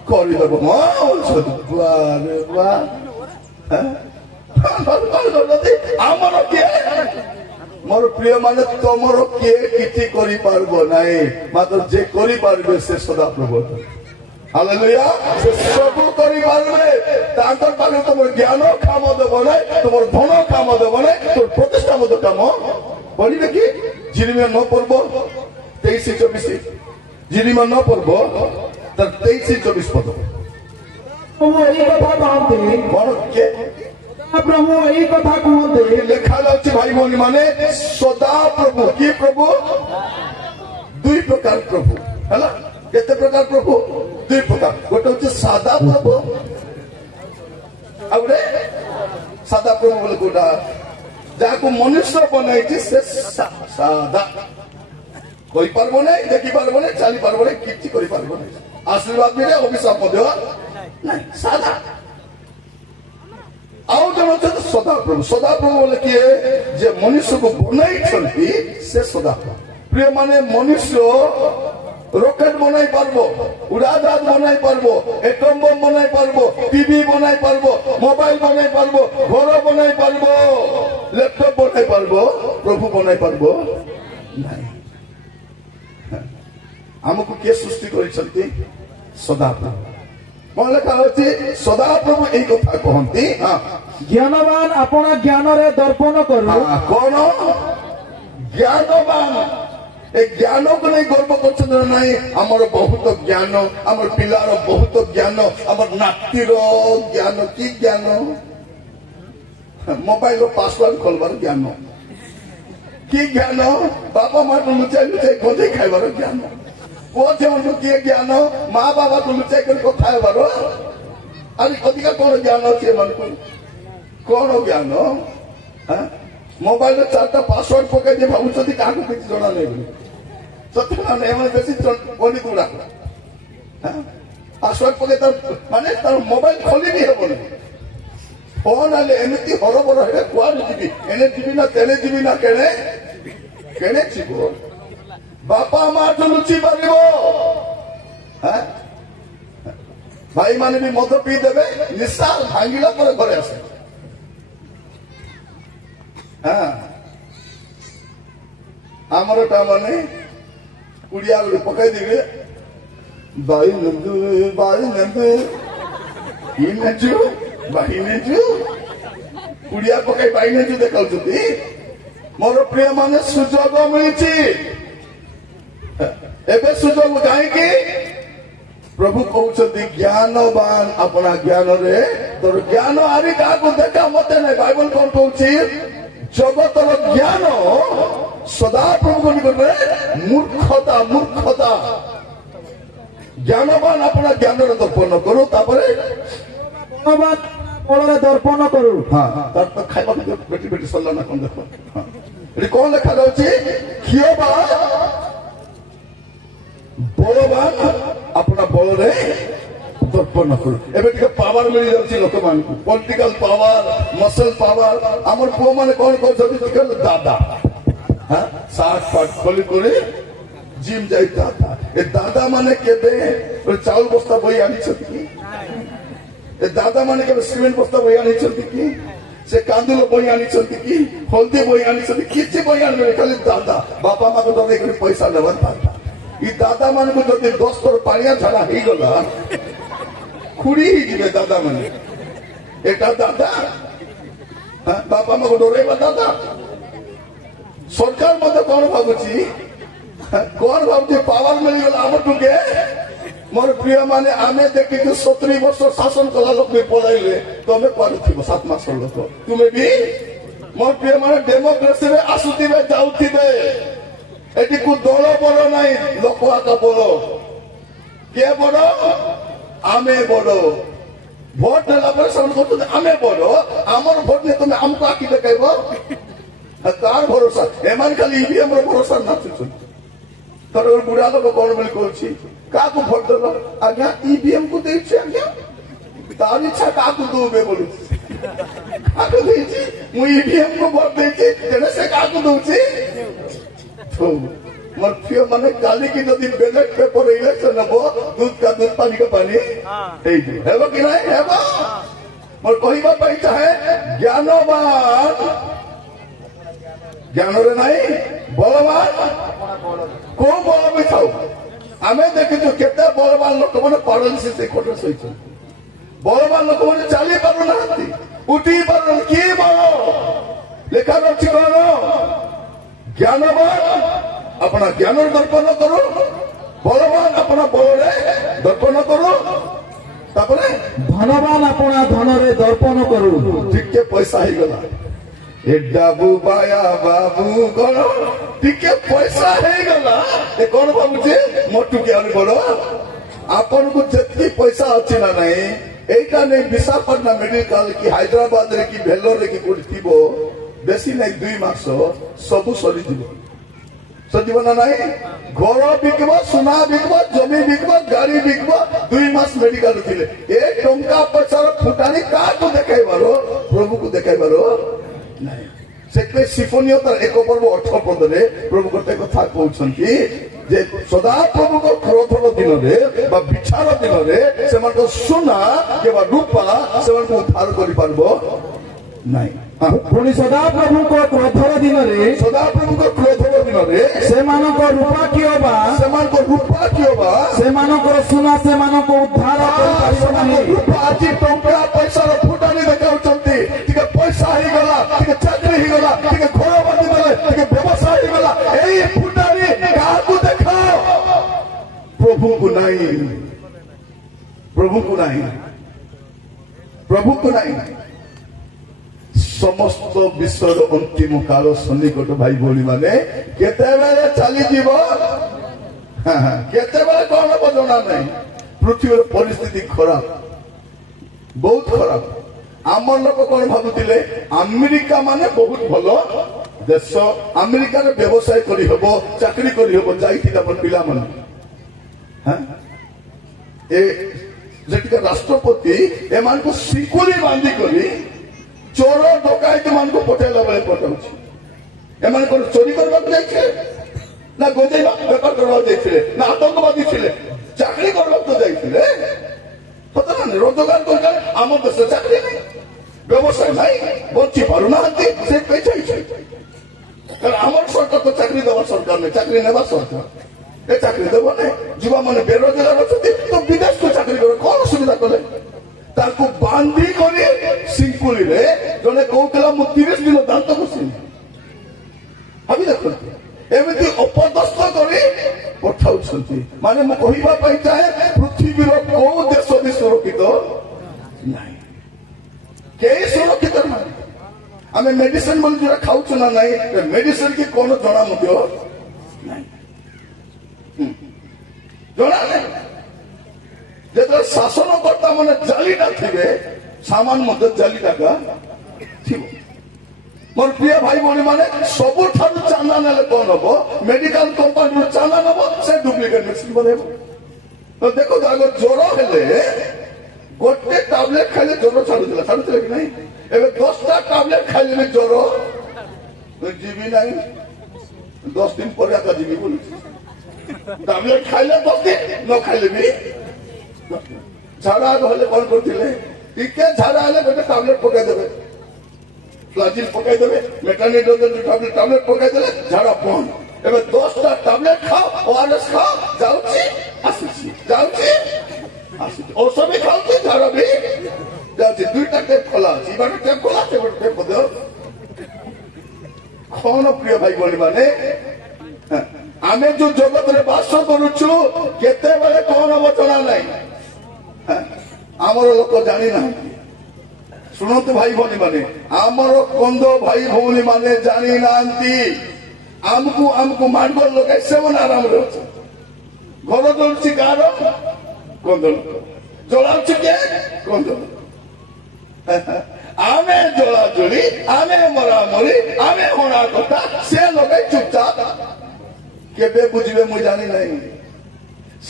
करदेव आमर किए मोर प्रिय माने तुमर किए किछि करि पारबो नाही मात्र जे करि पारबे से सदा प्रभु हालेलुया से सब करि पारबे तांकर पाले तुमर ज्ञान काम देबो नाही तुमर धन काम देबो नाही तोर प्रतिष्ठा मत काम पढ़िबे कि जिरिमिया 9 पर्व 23-24 जिरिमिया 9 पर्व तर 23-24 पद वो एक बात आते मोर के प्रभु यही कथा कहते लेखा जाଉଛି भाई भौणी माने सदा प्रभु की प्रभु दुई प्रकार प्रभु है केते प्रकार प्रभु दुई प्रकार गोटे हूँ सादा प्रभु आ गोटे सादा प्रभु बोले कोटा जहाँ मनुष्य बनाई से सादा कोई पार्बो नहीं देखी पार्बो नहीं चली पार्बो नहीं किसी करी पार्बो नहीं आशीर्वाद मिले अभिशाप नहीं सादा आउ जन अच्छा सदा प्रभु बोले किए जे मनुष्य को बनाई से सदा प्रिय माने मनुष्य रॉकेट बनाई पारबो उड़ाजाहाज बनाई पारबो एटम बम बनाई पारबो टीवी बनाई पारबो मोबाइल बनाई पारबो घर बनाई पारबो लैपटॉप बनाई पारबो प्रभु बनाई पारबो नहीं हमको किए सृष्टि करिसंती सदा प्रभु मन लेखा होची सदा प्रभु एई कथा कहंती ज्ञानवान अपना ज्ञान रे दर्पण करू कौन ज्ञानवान ए ज्ञान को नहीं गर्व कर नहीं आमर बहुत ज्ञान आमर पिलार बहुत ज्ञान आमर नातीर ज्ञान की ज्ञान मोबाइल पासवर्ड खोलबार ज्ञान की ज्ञान बापा माँ लुचाई लुचाई खोजे खाइबार ज्ञान पुओ झिउ किए ज्ञान माँ बाबा को लुचाई कर कथा हेबार आज अधिका कौन ज्ञान अच्छे मन कौन ज्ञान मोबाइल चार्टा पासवर्ड पकड़ दिए भावुं क्या किसी जना नहीं सत्य नहीं बेसी बनी गुड़ा पासवर्ड पकड़ माने तार मोबाइल खोली भी हेबनी फोन आले एमती हरबर हे कुआडे जीवी एने जीवी ना तेने जीवी ना केने केने जीवो बापा माँ तो लुचि पारिबो भाई माने भी मद पी देबे निशा भांगिला पर घरे आसे आमर टा माने कुड़िया गुड़ी पकई देबे बाई नंदू ई नेजु बाई नेजु कुड़िया पकई बाई नेजु देखाउछथि मोर प्रिय माने सुजोग मिलिछि एबे सुजोग काहेकि प्रभु कहते ज्ञानवान अपना ज्ञान रे तोर ज्ञान आरी क्या देखा मत नहीं बाइबल कौन कहूँ जगतर ज्ञान सदा प्रभु निकट मूर्खता मूर्खता ज्ञानवान अपना ज्ञान रे दर्पण करो बड़े दर्पण करू हाँ तार तो खाइबा बेटी बेटी सल्ला ना कौन देखो ये कौन लिखा जाଉଛି कियोबा बलवान अपना बल रे दर्पण करू एबे टिके पावर मिल जाଉଛି लोक मान को पॉलिटिकल पावर मसल पावर हमर पुओ माने कौन कहते दादा हां साथ पाठ खोली करे जिम जाई दादा ए दादा माने केबे चाउल बस्ता बई आनी छथि ए दादा माने केबे सिमेंट बस्ता बई आनी छथि की से कांदुल बई आनी छथि की हल्दी बई आनी छथि किछि बई आनी खाली दादा बापा मां को डरे करे पैसा लेवन पाता ई दादा मान को जब 10 थर पानिया झड़ा ही गला खुड़ी ही जीवे दादा माने एटा दादा बापा मां को डरे दादा सरकार मत कौन भावुची कौन भावुची पावर मिल गला आम टुके मोर प्रिय माने आमे देखि 70 वर्ष शासन कला लोक भी पळाइले तमे कोन थिबो 7 मास लोक तुमे भी मोर प्रिय माने डेमोक्रेसी रे आसुतिबे जाउतिबे एटी को दल बड़ ना लोक आका बड़ किए बड़ आमे बड़ भोट नेला आमे बड़ आमर भोट नहीं तुम्हें आमको आखि देखाइब कार भरोसा एमान खाली ईवीएम रो भरोसा नाचुछन तर बुढ़ा लोक कौन बोली कहछि का को भोट देलो आज्ञा ईवीएम को देछि आज्ञा तार इच्छा का को दोबे बोलु का को देछि मु ईवीएम को भोट देछि तेने से का को दोछि तो मोर प्रिय माने काली की यदि बैलेट पेपर इलेक्शन हबो दूध का दूध पानी का पानी एई हेबो कि नहीं हेबो मोर कहिबा पई चाहे ज्ञानवान ज्ञान रे नहीं बलवान को बल भी थाउ आमे देखिछु केते बलवान लोक माने पैरालिसिस से कोठे सहित बलवान लोक माने चली पारु नाहंती उठी पारु की बल लेखा रछि कोन ज्ञानवान अपना ज्ञान दर्पण करो बलवान अपना बल दर्पण करो तापरे ধনবান আপনা ধনরে দর্পণ করু টিকে পয়সা ହେଇଗଲା ଏ ଡାବୁ ବାୟା ବାବୁ କଣ ଟିକେ ପଇସା ହେଇଗଲା ଏ କଣ ଭାବୁଛେ ମୋଟୁକି ଆହୁରି ବଡ ଆପଣଙ୍କୁ ଯେତିକି ପଇସା ଅଛି ନା ନାହିଁ এইটা নেই বিশাখাপট্টনা মেডিকাল কি হায়দ্রাবাদরে কি ভেলোরে কি কোটি থিব বেশি নাই 2 মাস সবু সরিଯିବ সরিଯିବ না নাই ঘর বিকিব সোনা বিকিব জমি বিকিব গাড়ি বিকিব 2 মাস মেডিকাল ଥିଲେ ଏ ଟଙ୍କା ପଇସାର ଫୁଟାଣି କାହାକୁ ଦେଖାଇବାର ପ୍ରଭୁକୁ ଦେଖାଇବାର ନାହିଁ ସେଥିପାଇଁ ସିଫୋନିଓ ତାର 1 ପର୍ବ 18 ପଦରେ ପ୍ରଭୁ ଗୋଟେ କଥା କହୁଛନ୍ତି ଯେ ସଦାପ୍ରଭୁଙ୍କ କ୍ରୋଧର ଦିନରେ ବା ବିଚାର ଦିନରେ ସେମାନଙ୍କ ସୁନା କିମ୍ବା ରୂପା ସେମାନଙ୍କୁ ଉଦ୍ଧାର କରିପାରିବ ନାହିଁ ପୁଣି ସଦାପ୍ରଭୁଙ୍କ କ୍ରୋଧର ଦିନରେ ସେମାନଙ୍କ ରୂପା କିଅବା ସେମାନଙ୍କର ସୁନା ସେମାନଙ୍କୁ ଉଦ୍ଧାର କରିପାରିବ ନାହିଁ ରୂପା ଆଜି ଟଙ୍କା ପଇସାର ଫୁଟାଣି ଦେଖାଉଛନ୍ତି ଟିକେ ପଇସା ହେଇଗଲା ଟିକେ ଚାକିରି ହେଇଗଲା ଟିକେ ଘର ବାନ୍ଧିଦେଲେ ଟିକେ ବ୍ୟବସାୟ ହେଇଗଲା ଏଇ ଫୁଟାଣି କାହାକୁ ଦେଖାଅ ପ୍ରଭୁଙ୍କୁ ନାହିଁ ସମସ୍ତ ବିଶ୍ୱର ଅନ୍ତିମ କାଳ ସନ୍ନିକଟ ଭାଇ ଭଉଣୀ ମାନେ କେତେବେଳେ ଚାଲିଯିବ କେତେବେଳେ କଣ ହବ ଜଣା ନାହିଁ ପୃଥିବୀର ପରିସ୍ଥିତି ଖରାପ ବହୁତ ଖରାପ ଆମ ଲୋକ କଣ ଭାବୁଥିଲେ ଆମେରିକା ମାନେ ବହୁତ ଭଲ ଦେଶ ଆମେରିକାରେ ବ୍ୟବସାୟ କରିହବ ଚାକିରି କରିହବ ଯାଇଥିଲେ ଆମର ପିଲାମାନେ ଯେତିକି ରାଷ୍ଟ୍ରପତି ଏମାନଙ୍କୁ ଶିକୁଳି ବାନ୍ଧି କରି ଚୋର ଡକାୟତ ମାନଙ୍କୁ ପଠେଇଲା ବେଳେ ପଠାଉଛି ଏମାନେ କଣ ଚୋରି କରିବାକୁ ଯାଇଥିଲେ ନା ଗଞ୍ଜେଇ ବେପାର କରିବାକୁ ଯାଇଥିଲେ ନା ଆତଙ୍କବାଦୀ ଥିଲେ ଚାକିରି କରିବାକୁ ଯାଇଥିଲେ ରୋଜଗାର କରିଲେ ଆମ ଦେଶ ଚାକିରି ନାହିଁ ବ୍ୟବସାୟ ନାହିଁ ବଞ୍ଚି ପାରୁନାହାନ୍ତି ସେଇଥିପାଇଁ ଯାଇଛନ୍ତି କାରଣ ଆମର ସରକାର ତ ଚାକିରି ଦେବା ସରକାର ନାହିଁ ଚାକିରି ନେବା ସରକାର ଏ ଚାକିରି ଦେବ ନାହିଁ ଯୁବାମାନେ ବେରୋଜଗାର ଅଛନ୍ତି ତ ବିଦେଶକୁ ଚାକିରି କରିବେ କଣ ସୁବିଧା କଲେ ତାଙ୍କୁ ବାନ୍ଧି କରି ଶିଙ୍କୁଳିରେ ଜଣେ କହୁଥିଲା ମୁଁ 30 ଦିନ ଦାନ୍ତ ଘଷିନି ଭାବି ଦେଖନ୍ତୁ ଏମିତି ଅପଦସ୍ତ କରି ପଠାଉଛନ୍ତି ମାନେ ମୁଁ କହିବା ପାଇଁ ଚାହେଁ ପୃଥିବୀର କୋଉ ଦେଶ ବି ସୁରକ୍ଷିତ ନାହିଁ କେହି ସୁରକ୍ଷିତ ନାହିଁ ଆମେ ମେଡିସିନ ବୋଲି ଯୋଉଟା ଖାଉଛୁ ନା ନାହିଁ ମେଡିସିନ କି କଣ ଜଣା ମଧ୍ୟ ନାହିଁ ଜଣା ନାହିଁ ଯେତେବେଳେ ଶାସନକର୍ତ୍ତା ମାନେ ଜାଲିଟା ଥିବେ ସାମାନ ମଧ୍ୟ ଜାଲିଟାକା ଥିବ ମୋର ପ୍ରିୟ ଭାଇ ଭଉଣୀ ମାନେ ସବୁଠାରୁ ଚାନ୍ଦା ନେଲେ କଣ ହବ ମେଡିକାଲ କମ୍ପାନୀରୁ ଚାନ୍ଦା ନେବ ସେ ଡୁପ୍ଲିକେଟ ମେଡିସିନ ବନେଇବ ଦେଖନ୍ତୁ ଆଗ ଜ୍ୱର ହେଲେ ଗୋଟେ ଟାବଲେଟ ଖାଇଲେ ଜ୍ୱର ଛାଡୁଥିଲା କି ନାହିଁ ଏବେ 10ଟା ଟାବଲେଟ ଖାଇଲେ ବି ଜ୍ୱର ଯିବି ନାହିଁ 10 ଦିନ ପରେ ଆକା ଯିବି ବୋଲି ଟାବଲେଟ ଖାଇଲେ 10 ଦିନ ନ ଖାଇଲେ ବି ଝାଡା ହେଲେ କଣ କରୁଥିଲେ ଟିକେ ଝାଡା ହେଲେ ଗୋଟେ ଟାବଲେଟ ପକାଇଦେବେ ଫ୍ଲାଜିଲ ପକାଇଦେବେ ମେଟାନିକ ଟାବଲେଟ ପକାଇଦେଲେ ଝାଡା ବନ୍ଦ ଏବେ 10ଟା ଟାବଲେଟ ଖାଅ ORS ଖାଅ ଯାଉଛି ଆସୁଛି ଔଷଧ ବି ଖାଉଛି ଝାଡା ବି ଯାଉଛି 2ଟା ଟେପ୍ ଖୋଲା ଅଛି ଗୋଟେ ଟେପ୍ ଖୋଲା ଅଛି ଗୋଟେ ଟେପ୍ ମଧ୍ୟ କଣ ପ୍ରିୟ ଭାଇ ଭଉଣୀ ମାନେ ଆମେ ଯୋଉ ଜଗତରେ ବାସ କରୁଛୁ କେତେବେଳେ କଣ ହବ ଜଣା ନାହିଁ ଆମର ଲୋକ ଜାଣିନାହାନ୍ତି ଶୁଣନ୍ତୁ ଭାଇ ଭଉଣୀ ମାନେ ଆମର କନ୍ଦ ଭାଇ ଭଉଣୀ ମାନେ ଜାଣିନାହାନ୍ତି ଆମକୁ ମାଣ୍ଡଗୋଳ ଲଗାଇ ସେମାନେ ଆରାମରେ ଅଛନ୍ତି ଘର ଜଳୁଛି ଗାଁର କନ୍ଦ ଲୋକ ଜଳାଉଛି କିଏ କନ୍ଦ ଆମେ ଜଳାଜଳି ଆମେ ମରାମରି ଆମେ ହଣା କଥା ସେ ଲଗାଇ ଚୁପଚାପ କେବେ ବୁଝିବେ ମୁଁ ଜାଣି ନାହିଁ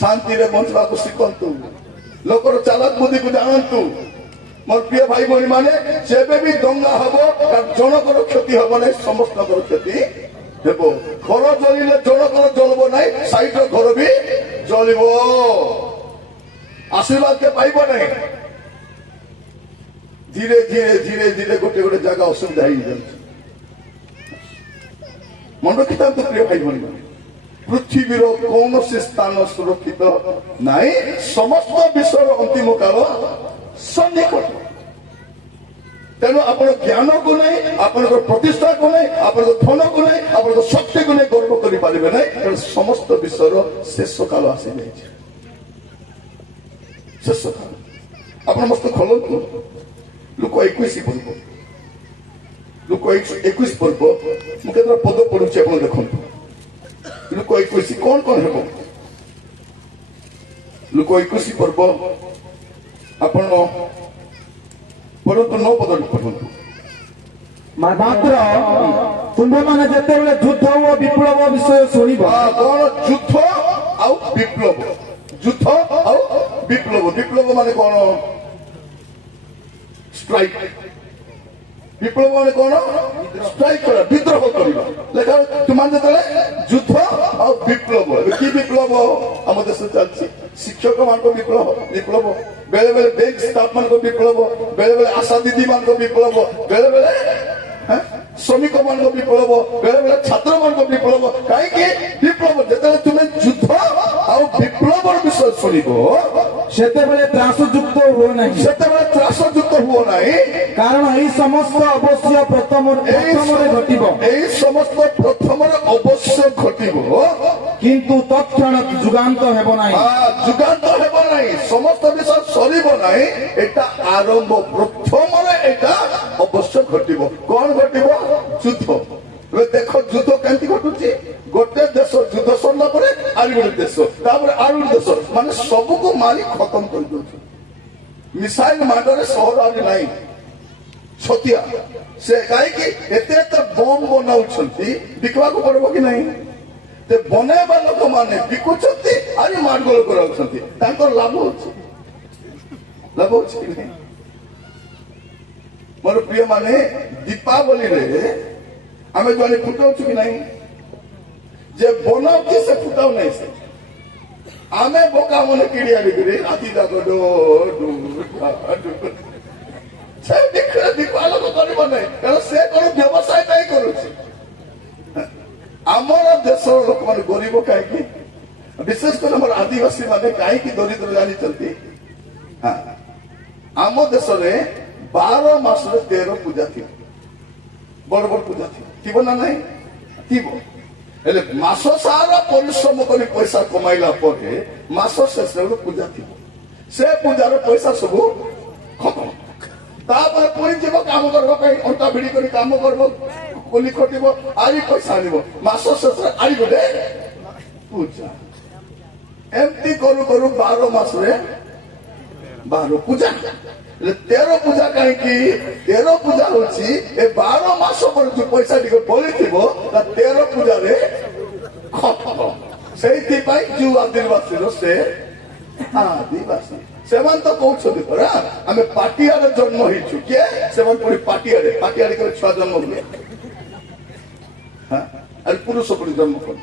ଶାନ୍ତିରେ ବଞ୍ଚିବାକୁ ଶିଖନ୍ତୁ ଲୋକର ଚାଲାକ ବୁଦ୍ଧିକୁ ଜାଣନ୍ତୁ ମୋର ପ୍ରିୟ ଭାଇ ଭଉଣୀ ମାନେ ଯେବେ ବି ଦଙ୍ଗା ହବ ଜଣକର କ୍ଷତି ହବ ନାହିଁ ସମସ୍ତଙ୍କର କ୍ଷତି ହେବ ଘର ଜଳିଲେ ଜଣକର ଜଳିବ ନାହିଁ ସାଇଡର ଘର ବି ଜଳିବ ଆଶୀର୍ବାଦ କେ ପାଇବ ନାହିଁ ଧୀରେ ଧୀରେ ଗୋଟେ ଗୋଟେ ଜାଗା ଅସୁବିଧା ହେଇଯାଉଛି ମନେ ରଖିଥାନ୍ତୁ ପ୍ରିୟ ଭାଇ ଭଉଣୀ ମାନେ ପୃଥିବୀର କୌଣସି ସ୍ଥାନ ସୁରକ୍ଷିତ ନାହିଁ ସମସ୍ତ ବିଶ୍ୱର ଅନ୍ତିମ କାଳ ସନ୍ନିକଟ ତେଣୁ ଆପଣ ଜ୍ଞାନକୁ ନେଇ ଆପଣଙ୍କର ପ୍ରତିଷ୍ଠାକୁ ନେଇ ଆପଣଙ୍କ ଧନକୁ ନେଇ ଆପଣଙ୍କ ଶକ୍ତିକୁ ନେଇ ଗର୍ବ କରିପାରିବେ ନାହିଁ ତେଣୁ ସମସ୍ତ ବିଶ୍ୱର ଶେଷ କାଳ ଆସିଯାଇଛି ଶେଷ କାଳ ଆପଣ ମସ୍ତ ଖୋଲନ୍ତୁ ଲୋକ 21 ପର୍ବ ଲୋକ 21 ପର୍ବ ମୁଁ କେତେଟା ପଦ ପଢୁଛି ଆପଣ ଦେଖନ୍ତୁ ଲୋକ 21 କଣ କଣ ହେବ ଲୋକ 21 ପର୍ବ ଆପଣ ପରନ୍ତୁ 9 ପଦ ପଢନ୍ତୁ ମାତ୍ର ତୁମ୍ଭେମାନେ ଯେତେବେଳେ ଯୁଦ୍ଧ ଓ ବିପ୍ଳବ ବିଷୟ ଶୁଣିବ କଣ ଯୁଦ୍ଧ ଆଉ ବିପ୍ଳବ ଯୁଦ୍ଧ ଆଉ ବିପ୍ଳବ ବିପ୍ଳବ ମାନେ କଣ ଷ୍ଟ୍ରାଇକ୍ ବିପ୍ଳବ ମାନେ କଣ ଷ୍ଟ୍ରାଇକ୍ କରା ବିଦ୍ରୋହ କରିବା ଲେଖା ତୁମାନେ ଯେତେବେଳେ ଯୁଦ୍ଧ ଆଉ ବିପ୍ଳବ କି ବିପ୍ଳବ ଆମ ଦେଶରେ ଚାଲିଛି ଶିକ୍ଷକ ମାନଙ୍କ ବିପ୍ଳବ ବେଳେ ବେଳେ ବ୍ୟାଙ୍କ ଷ୍ଟାଫ ମାନଙ୍କ ବିପ୍ଳବ ବେଳେ ବେଳେ ଆଶା ଦିଦି ମାନଙ୍କ ବିପ୍ଳବ ବେଳେ ବେଳେ ଶ୍ରମିକ ମାନଙ୍କ ବିପ୍ଳବ ବେଳେ ବେଳେ ଛାତ୍ର ମାନଙ୍କ ବିପ୍ଳବ କାହିଁକି ବିପ୍ଳବ ଯେତେବେଳେ ତୁମେ ଯୁଦ୍ଧ ଆଉ ବିପ୍ଳବର ବିଷୟ ଶୁଣିବ ସେତେବେଳେ ତ୍ରାସଯୁକ୍ତ ହୁଅ ନାହିଁ କାରଣ ଏହି ସମସ୍ତ ଅବଶ୍ୟ ପ୍ରଥମରେ ଘଟିବ ଏହି ସମସ୍ତ ପ୍ରଥମରେ ଅବଶ୍ୟ ଘଟିବ କିନ୍ତୁ ତତ୍କ୍ଷଣ ଯୁଗାନ୍ତ ହେବ ନାହିଁ ସମସ୍ତ ବିଷୟ ସରିବ ନାହିଁ ଏଟା ଆରମ୍ଭ ପ୍ରଥମରେ ଏଟା ଅବଶ୍ୟ ଘଟିବ କଣ ଘଟିବ ଯୁଦ୍ଧ ଦେଖ ଯୁଦ୍ଧ କେମିତି ଘଟୁଛି ଗୋଟେ ଦେଶ ଯୁଦ୍ଧ ସରିଲା ପରେ ଆଉ ଗୋଟେ ଦେଶ ତାପରେ ଆଉ ଗୋଟେ ଦେଶ ମାନେ ସବୁକୁ ମାରି ଖତମ କରିଦଉଛି ମିସାଇଲ ମାଡରେ ସହର ଆଜି ନାହିଁ ଛତିଆ ସେ କାହିଁକି ଏତେ ବମ୍ ବନାଉଛନ୍ତି ବିକିବାକୁ ପଡିବ କି ନାହିଁ ବନେଇବା ଲୋକମାନେ ବିକୁଛନ୍ତି ଆଜି ମାଡଗୋଳ କରାଉଛନ୍ତି ତାଙ୍କର ଲାଭ ହଉଛି କି ନାହିଁ ମୋର ପ୍ରିୟ ମାନେ ଦୀପାବଳିରେ ଆମେ ଜଣେ ଫୁଟାଉଛୁ କି ନାହିଁ ଯେ ବନାଉଛି ସେ ଫୁଟାଉ ନାହିଁ ସେ ଆମେ ବୋକା ମନେ କିଣି ଆଣିକିରି ରାତି ଯାକ ସେ ଦୀପାଲୋକ କରିବ ନାହିଁ କାରଣ ସେ କଣ ବ୍ୟବସାୟ ପାଇଁ କରୁଛି ଆମର ଦେଶର ଲୋକମାନେ ଗରିବ କାହିଁକି ବିଶେଷ କରି ଆମର ଆଦିବାସୀ ମାନେ କାହିଁକି ଦରିଦ୍ର ଜାଣିଛନ୍ତି ଆମ ଦେଶରେ 12 ମାସରେ 13 ପୂଜା ଥିବ ବଡ ବଡ ପୂଜା ଥିବ ନା ନାହିଁ ଥିବ ହେଲେ ମାସ ସାରା ପରିଶ୍ରମ କରି ପଇସା କମାଇଲା ପରେ ମାସ ଶେଷରେ ଗୋଟେ ପୂଜା ଥିବ ସେ ପୂଜାର ପଇସା ସବୁ ଖତମ ତାପରେ ପୁଣି ଯିବ କାମ କରିବା ପାଇଁ ଅଣ୍ଟା ଭିଡି କରି କାମ କରିବ କୁଲି ଖଟିବ ଆରି ପଇସା ଆଣିବ ମାସ ଶେଷରେ ଆରି ଗୋଟେ ପୂଜା ଏମିତି କରୁ କରୁ 12 ମାସରେ 12 ପୂଜା 13 ପୂଜା କାହିଁକି 13 ପୂଜା ହଉଛି ଏ 12 ମାସ ପରେ ଯୋଉ ପଇସା ଟିକେ ବଳିଥିବ 13 ପୂଜାରେ ଖତମ ସେଇଥିପାଇଁ ଯୋଉ ଆଦିବାସୀର ସେ ଆଦିବାସୀ ସେମାନେ ତ କହୁଛନ୍ତି ପରା ଆମେ ପାଟିଆରେ ଜନ୍ମ ହେଇଛୁ କିଏ ସେମାନେ ପୁଣି ପାଟିଆରେ କେବେ ଛୁଆ ଜନ୍ମ ହୁଏ ପୁରୁଷ ପୁଣି ଜନ୍ମ କରୁ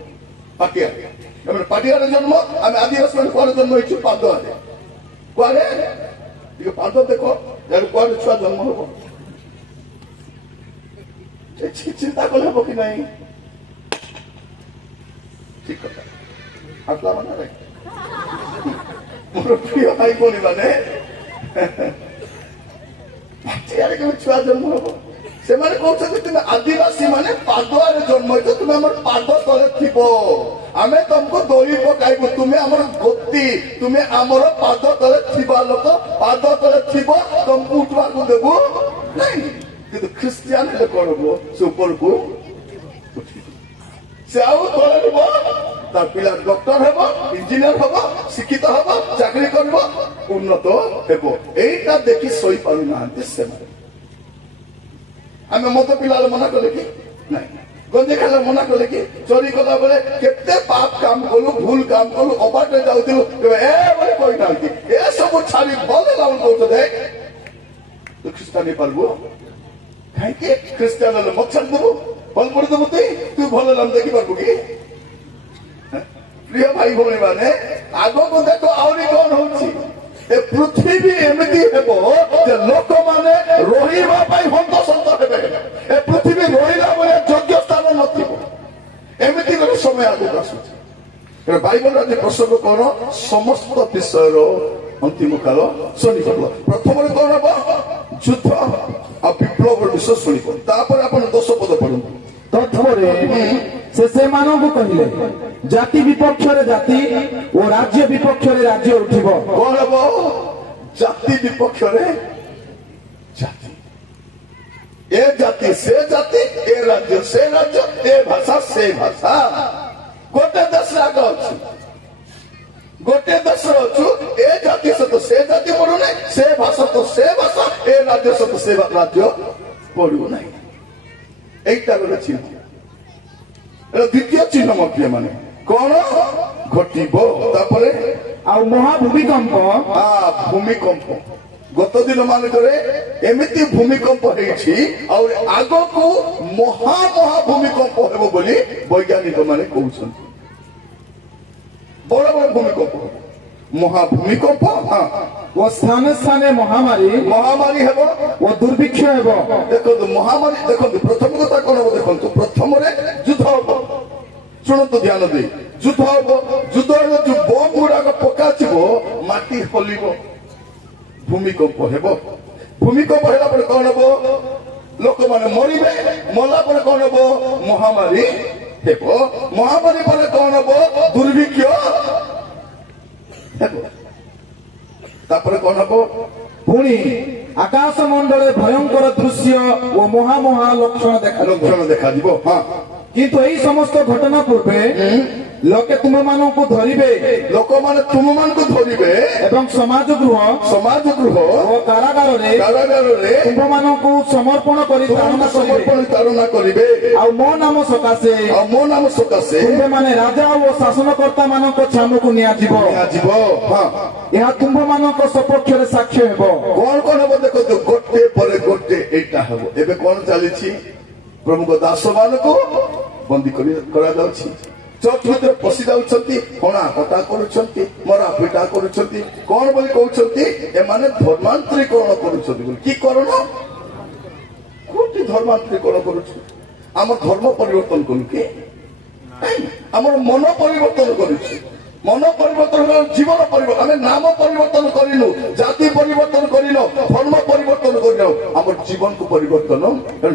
ପାଟିଆରେ ଜନ୍ମ ଆମେ ଆଦିବାସୀ ମାନେ କୁଆଡେ ଜନ୍ମ ହେଇଛୁ ପାଦରେ କୁଆଡେ ଟିକେ ପାଦ ଦେଖ କୁଆଡେ ଛୁଆ ଜନ୍ମ ହବ ଚିନ୍ତା କଲେ ହବ କି ନାହିଁ ଠିକ କଥା ଆସିଲା ମାନେ ମୋର ପ୍ରିୟ ଭାଇ ଭଉଣୀ ମାନେ କେବେ ଛୁଆ ଜନ୍ମ ହବ ସେମାନେ କହୁଛନ୍ତି ତୁମେ ଆଦିବାସୀ ମାନେ ପାଦରେ ଜନ୍ମ ହେଇଛ ତୁମେ ଆମର ପାଦ ତଳେ ଥିବ ଆମେ ତମକୁ ଦୋଳି ପକାଇବୁ ତୁମେ ଆମର ଗୋତି ତୁମେ ଆମର ପାଦ ତଳେ ଥିବା ଲୋକ ପାଦ ତଳେ ଥିବ ତମକୁ ଉଠିବାକୁ ଦେବୁ ନାହିଁ କିନ୍ତୁ ଖ୍ରୀଷ୍ଟିଆନ ହେଲେ କଣ ହବ ସେ ଉପରକୁ ସେ ଆଉ ତଳେ ହେବ ତାର ପିଲା ଡକ୍ଟର ହେବ ଇଞ୍ଜିନିୟର ହେବ ଶିକ୍ଷିତ ହେବ ଚାକିରି କରିବ ଉନ୍ନତ ହେବ ଏଇଟା ଦେଖି ଶୋଇପାରୁନାହାନ୍ତି ସେମାନେ ଆମେ ମଦ ପିଲାବେଳେ ମନା କଲେ କି ନାଇଁ ଗଞ୍ଜେଇ ଖାଇଲେ ମନା କଲେ କି ଚୋରି କଲା ବେଳେ କେତେ ପାପ କାମ କଲୁ ଭୁଲ କାମ କଲୁ ଅବାଟରେ ଯାଉଥିଲୁ ଏଭଳି କହିନାହାନ୍ତି ଏସବୁ ଛାଡି ଭଲ ଲାଭ କହୁଛନ୍ତି ତୁ ଖ୍ରୀଷ୍ଟିଆନ ହେଇପାରିବୁ କାହିଁକି ଖ୍ରୀଷ୍ଟିଆନ ହେଲେ ମଦ ଛାଡିଦେବୁ ଭଲ ପଡିଦେବୁ ତୁ ଭଲ ଲାଭ ଦେଖିପାରିବୁ କି ପ୍ରିୟ ଭାଇ ଭଉଣୀ ମାନେ ଆଗକୁ ଦେଖ ଆହୁରି କଣ ହଉଛି ଏ ପୃଥିବୀ ଏମିତି ହେବ ଯେ ଲୋକମାନେ ରହିବା ପାଇଁ ହନ୍ତସନ୍ତ ହେବେ ଏ ପୃଥିବୀ ରହିଲା ଭଳିଆ ଯୋଗ୍ୟ ସ୍ଥାନ ନଥିବ ଏମିତି ଗୋଟେ ସମୟ ଆଗକୁ ଆସୁଛି ବାଇବଲର ଆଜି ପ୍ରସଙ୍ଗ କଣ ସମସ୍ତ ବିଷୟର ଅନ୍ତିମ କାଳ ଶୁଣିବ ପ୍ରଥମରେ କଣ ହବ ଯୁଦ୍ଧ ଆଉ ବିପ୍ଳବର ବିଷୟ ଶୁଣିବ ତାପରେ ଆପଣ 10 ପଦ ପଢନ୍ତୁ ତତ୍ପରେ ସେ ସେମାନଙ୍କୁ କହିଲେ ଜାତି ବିପକ୍ଷରେ ଜାତି ଓ ରାଜ୍ୟ ବିପକ୍ଷରେ ରାଜ୍ୟ ଉଠିବ କଣ ହବ ଜାତି ବିପକ୍ଷରେ ଜାତି, ଏ ଜାତି ସେ ଜାତି, ଏ ରାଜ୍ୟ ସେ ରାଜ୍ୟ, ଏ ଭାଷା ସେ ଭାଷା। ଗୋଟେ ଦେଶରେ ଆଗ ଅଛି, ଗୋଟେ ଦେଶରେ ଅଛୁ, ଏ ଜାତି ସହିତ ସେ ଜାତି ପଡୁନାହିଁ, ସେ ଭାଷା ତ ସେ ଭାଷା, ଏ ରାଜ୍ୟ ସହିତ ସେ ରାଜ୍ୟ ପଡୁନାହିଁ। এইটা ଗୋଟେ চিহ্ন। এটা দ্বিতীয় চিহ্ন ମଧ୍ୟ ମାନେ କଣ ଘଟିବ ତାପରେ ଆଉ ମହାଭୂମିକମ୍ପ ଭୂମିକମ୍ପ। ଗତ ଦିନ ମାନଙ୍କରେ ଏମିତି ଭୂମିକମ୍ପ ହେଇଛି ଆଉ ଆଗକୁ ମହା ଭୂମିକମ୍ପ ହେବ ବୋଲି ବୈଜ୍ଞାନିକ ମାନେ କହୁଛନ୍ତି। ବଡ ବଡ ଭୂମିକମ୍ପ, ମହାଭୂମିକମ୍ପ ଓ ସ୍ଥାନେ ସ୍ଥାନେ ମହାମାରୀ ହେବ ଓ ଦୁର୍ଭିକ୍ଷ ହେବ। ଦେଖନ୍ତୁ ମହାମାରୀ, ଦେଖନ୍ତୁ ପ୍ରଥମ କଥା କଣ ହବ ଦେଖନ୍ତୁ, ପ୍ରଥମରେ ଯୁଦ୍ଧ ହବ। ଶୁଣନ୍ତୁ ଧ୍ୟାନ ଦେଇ, ଯୁଦ୍ଧ ହବ। ଯୁଦ୍ଧରେ ଯୋଉ ବମ୍ ଗୁଡାକ ପକାଯିବ ମାଟି ହଲିବ, ଭୂମିକମ୍ପ ହେବ। ଭୂମିକମ୍ପ ହେଲା ପରେ କଣ ହବ, ଲୋକମାନେ ମରିବେ। ମଲା ପରେ କଣ ହବ, ମହାମାରୀ ହେବ। ମହାମାରୀ ପରେ କଣ ହବ, ଦୁର୍ଭିକ୍ଷ ହେବ। ତାପରେ କଣ ହବ, ପୁଣି ଆକାଶ ମଣ୍ଡଳରେ ଭୟଙ୍କର ଦୃଶ୍ୟ ଓ ମହା ଲକ୍ଷଣ ଦେଖାଯିବ। ହଁ, କିନ୍ତୁ ଏହି ସମସ୍ତ ଘଟଣା ପୂର୍ବେ ଲୋକେ ତୁମମାନଙ୍କୁ ଧରିବେ, ଲୋକମାନେ ତୁମମାନଙ୍କୁ ଧରିବେ ଏବଂ ସମାଜ ଗୃହ ଓ କାରାଗାରରେ ତୁମମାନଙ୍କୁ ସମର୍ପଣ କରି ତାଡ଼ନା କରିବେ। ଆଉ ମୋ ନାମ ସକାଶେ ତୁମ୍ଭେମାନେ ରାଜା ଓ ଶାସନକର୍ତ୍ତା ମାନଙ୍କ ଛାମୁକୁ ନିଆଯିବ। ହଁ, ଏହା ତୁମ୍ଭମାନଙ୍କ ସପକ୍ଷରେ ସାକ୍ଷ୍ୟ ହେବ। କଣ କଣ ହବ ଦେଖନ୍ତୁ, ଗୋଟେ ପରେ ଗୋଟେ ଏଇଟା ହବ। ଏବେ କଣ ଚାଲିଛି, ପ୍ରଭୁଙ୍କ ଦାସ ମାନଙ୍କୁ ବନ୍ଦୀ କରାଯାଉଛି, ଚର୍ଚ୍ଚ ଭିତରେ ପଶି ଯାଉଛନ୍ତି, ହଣା କଟା କରୁଛନ୍ତି, ମରା ପିଟା କରୁଛନ୍ତି। କଣ ବୋଲି କହୁଛନ୍ତି, ଏମାନେ ଧର୍ମାନ୍ତରୀକରଣ କରୁଛନ୍ତି ବୋଲି। କି କରଣ, କୋଉଠି ଧର୍ମାନ୍ତରୀକରଣ କରୁଛୁ? ଆମ ଧର୍ମ ପରିବର୍ତ୍ତନ କରୁ କି? ଆମର ମନ ପରିବର୍ତ୍ତନ କରୁଛୁ। ମନ ପରିବର୍ତ୍ତନ, ଜୀବନ ପରିବର୍ତ୍ତନ। ଆମେ ନାମ ପରିବର୍ତ୍ତନ କରିନୁ, ଜାତି ପରିବର୍ତ୍ତନ କରିନୁ, ଧର୍ମ ପରିବର୍ତ୍ତନ କରିନୁ, ଆମର ଜୀବନକୁ ପରିବର୍ତ୍ତନ।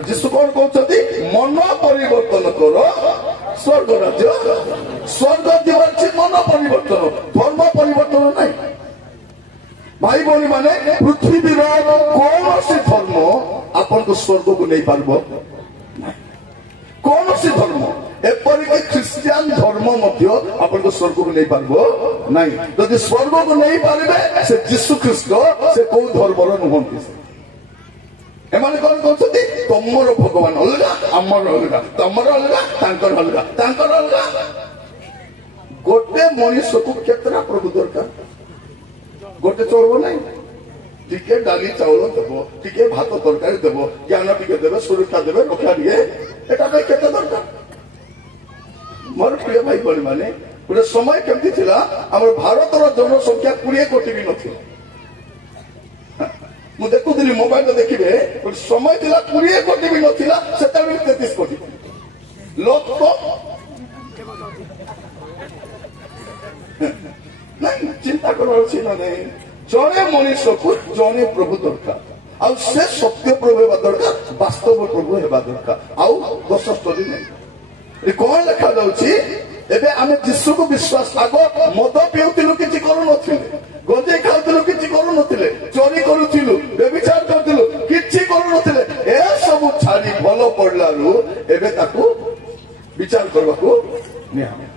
ଯୀଶୁ କଣ କହୁଛନ୍ତି, ମନ ପରିବର୍ତ୍ତନ କର, ସ୍ୱର୍ଗ ରାଜ୍ୟ। ସ୍ୱର୍ଗ ଯିବାର ଅଛି ମନ ପରିବର୍ତ୍ତନ, ଧର୍ମ ପରିବର୍ତ୍ତନ ନାହିଁ। ଭାଇ ଭଉଣୀ ମାନେ, ପୃଥିବୀର କୌଣସି ଧର୍ମ ଆପଣଙ୍କୁ ସ୍ୱର୍ଗକୁ ନେଇପାରିବ ନାହିଁ। କୌଣସି ଧର୍ମ, ଏପରିକି ଖ୍ରୀଷ୍ଟିଆନ ଧର୍ମ ମଧ୍ୟ ଆପଣଙ୍କୁ ସ୍ୱର୍ଗକୁ ନେଇପାରିବ ନାହିଁ। ଯଦି ସ୍ୱର୍ଗକୁ ନେଇପାରିବେ, ସେ ଯୀଶୁ ଖ୍ରୀଷ୍ଟ, ସେ କୋଉ ଧର୍ମର ନୁହନ୍ତି। ଏମାନେ କଣ କହୁଛନ୍ତି, ତମର ଭଗବାନ ଅଲଗା, ଆମର ଅଲଗା, ତମର ଅଲଗା, ତାଙ୍କର ଅଲଗା, ତାଙ୍କର ଅଲଗା। ଗୋଟେ ମଣିଷକୁ କେତେଟା ପ୍ରଭୁ ଦରକାର? ଗୋଟେ ଚଳିବ ନାହିଁ। ଟିକେ ଡାଲି ଚାଉଳ ଦେବ, ଟିକେ ଭାତ ତରକାରୀ ଦେବ, ଜ୍ଞାନ ଟିକେ ଦେବେ, ସୁରକ୍ଷା ଦେବେ, ରକ୍ଷା ଟିକେ, ଏଟା ପାଇଁ କେତେ ଦରକାର? ମୋର ପ୍ରିୟ ଭାଇ ଭଉଣୀ ମାନେ, ଗୋଟେ ସମୟ କେମିତି ଥିଲା, ଆମର ଭାରତର ଜନସଂଖ୍ୟା 20 କୋଟି ବି ନଥିଲା। ମୁଁ ଦେଖୁଥିଲି ମୋବାଇଲରେ, ଦେଖିବେ ଗୋଟେ ସମୟ ଥିଲା 20 କୋଟି ବି ନଥିଲା, ସେତେବେଳେ 33 କୋଟି ଲୋକ। ନାଇଁ, ଚିନ୍ତା କରିବାର ଅଛି ନା ନାଇଁ? ଜଣେ ମଣିଷକୁ ଜଣେ ପ୍ରଭୁ ଦରକାର, ଆଉ ସେ ସତ୍ୟ ପ୍ରଭୁ ହେବା ଦରକାର, ବାସ୍ତବ ପ୍ରଭୁ ହେବା ଦରକାର, ଆଉ ଦୋଷ ସ୍ତରୀ ନାହିଁ। କଣ ଲେଖାଯାଉଛି, ଏବେ ଆମେ ଯୀଶୁକୁ ବିଶ୍ୱାସ, ଆଗ ମଦ ପିଉଥିଲୁ, କିଛି କରୁନଥିଲେ, ଗଞ୍ଜେଇ ଖାଉଥିଲୁ, କିଛି କରୁନଥିଲେ, ଚୋରି କରୁଥିଲୁ, ବ୍ୟଭିଚାର କରୁଥିଲୁ, କିଛି କରୁନଥିଲେ। ଏସବୁ ଛାଡି ଭଲ ପଡିଲାରୁ ଏବେ ତାକୁ ବିଚାର କରିବାକୁ ନିଆଯିବ।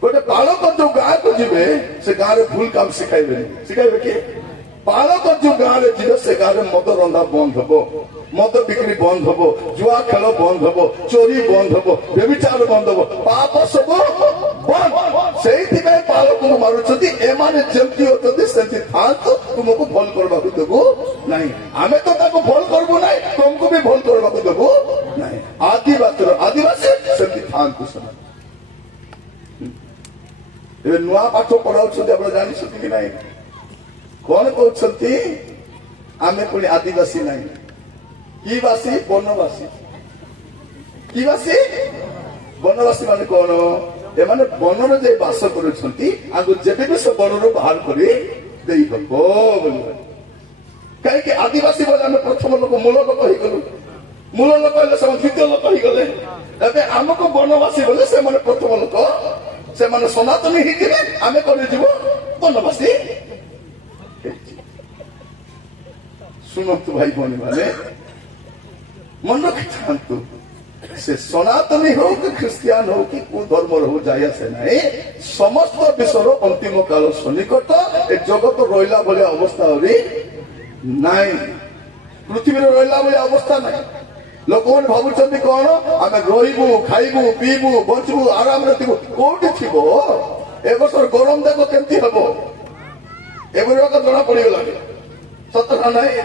ଗୋଟେ ବାଳକ ଯୋଉ ଗାଁକୁ ଯିବେ, ସେ ଗାଁରେ ଭୁଲ କାମ ଶିଖାଇବେନି। ଶିଖାଇବେ କି? ବାଳକ ଯୋଉ ଗାଁରେ ଯିବେ, ସେ ଗାଁରେ ମଦ ରନ୍ଧା ବନ୍ଦ ହବ, ମଦ ବିକ୍ରି ବନ୍ଦ ହବ, ଜୁଆ ଖେଳ ବନ୍ଦ ହବ, ଚୋରି ବନ୍ଦ ହବ, ବ୍ୟଭିଚାର ବନ୍ଦ ହବ, ପାପ ସବୁ ବନ୍ଦ। ସେଇଥିପାଇଁ ବାଳକଙ୍କୁ ମାରୁଛନ୍ତି। ଏମାନେ ଯେମିତି ଅଛନ୍ତି ସେମିତି ଥାଆନ୍ତୁ, ତୁମକୁ ଭଲ କରିବାକୁ ଦେବୁ ନାହିଁ। ଆମେ ତ ତାକୁ ଭଲ କରିବୁ ନାହିଁ, ତୁମକୁ ବି ଭଲ କରିବାକୁ ଦେବୁ ନାହିଁ। ଆଦିବାସୀ ସେମିତି ଥାଆନ୍ତୁ ସେମାନେ। ଏବେ ନୂଆ ପାଠ ପଢାଉଛନ୍ତି, ଆପଣ ଜାଣିଛନ୍ତି କି ନାହିଁ? କଣ କହୁଛନ୍ତି, ଆମେ ପୁଣି ଆଦିବାସୀ ନାହିଁ, କି ବାସୀ? ବନବାସୀ। କି ବାସୀ? ବନବାସୀ ମାନେ କଣ? ଏମାନେ ବନରେ ଯେ ବାସ କରୁଛନ୍ତି, ଆଗକୁ ଯେବେ ବି ସେ ବନରୁ ବାହାର କରି ଦେଇ ହବ ବୋଲି। କାହିଁକି ଆଦିବାସୀ ବୋଲେ ଆମେ ପ୍ରଥମ ଲୋକ, ମୂଳ ଲୋକ ହେଇଗଲୁ। ମୂଳ ଲୋକ ହେଲେ ସେମାନେ ଦ୍ୱିତୀୟ ଲୋକ ହେଇଗଲେ। ଏବେ ଆମକୁ ବନବାସୀ ବୋଲେ ସେମାନେ ପ୍ରଥମ ଲୋକ, ସେମାନେ ସନାତନୀ ହେଇଯିବେ, ଆମେ କଣ ଯିବୁ? ବନବାସୀ। ଶୁଣନ୍ତୁ ଭାଇ ଭଉଣୀ ମାନେ ମନେ ରଖିଥାନ୍ତୁ ସେ ସନାତନୀ ହଉ କି ଖ୍ରୀଷ୍ଟିଆନ ହଉ କି କୋଉ ଧର୍ମର ହଉ ଯାଇ ଆସେ ନାହିଁ ସମସ୍ତ ବିଷୟର ଅନ୍ତିମ କାଳ ସନ୍ନିକଟ ଏ ଜଗତ ରହିଲା ଭଳିଆ ଅବସ୍ଥା ଆହୁରି ନାହିଁ ପୃଥିବୀରେ ରହିଲା ଭଳିଆ ଅବସ୍ଥା ନାହିଁ ଲୋକମାନେ ଭାବୁଛନ୍ତି କଣ ଆମେ ରହିବୁ ଖାଇବୁ ପିଇବୁ ବଞ୍ଚିବୁ ଆରାମରେ ଥିବୁ କୋଉଠି ଥିବ ଏ ବର୍ଷର ଗରମ ଦେଖ କେମିତି ହବ ଏଭଳି ଜଣା ପଡିଗଲାଣି ସତ ନା ନାହିଁ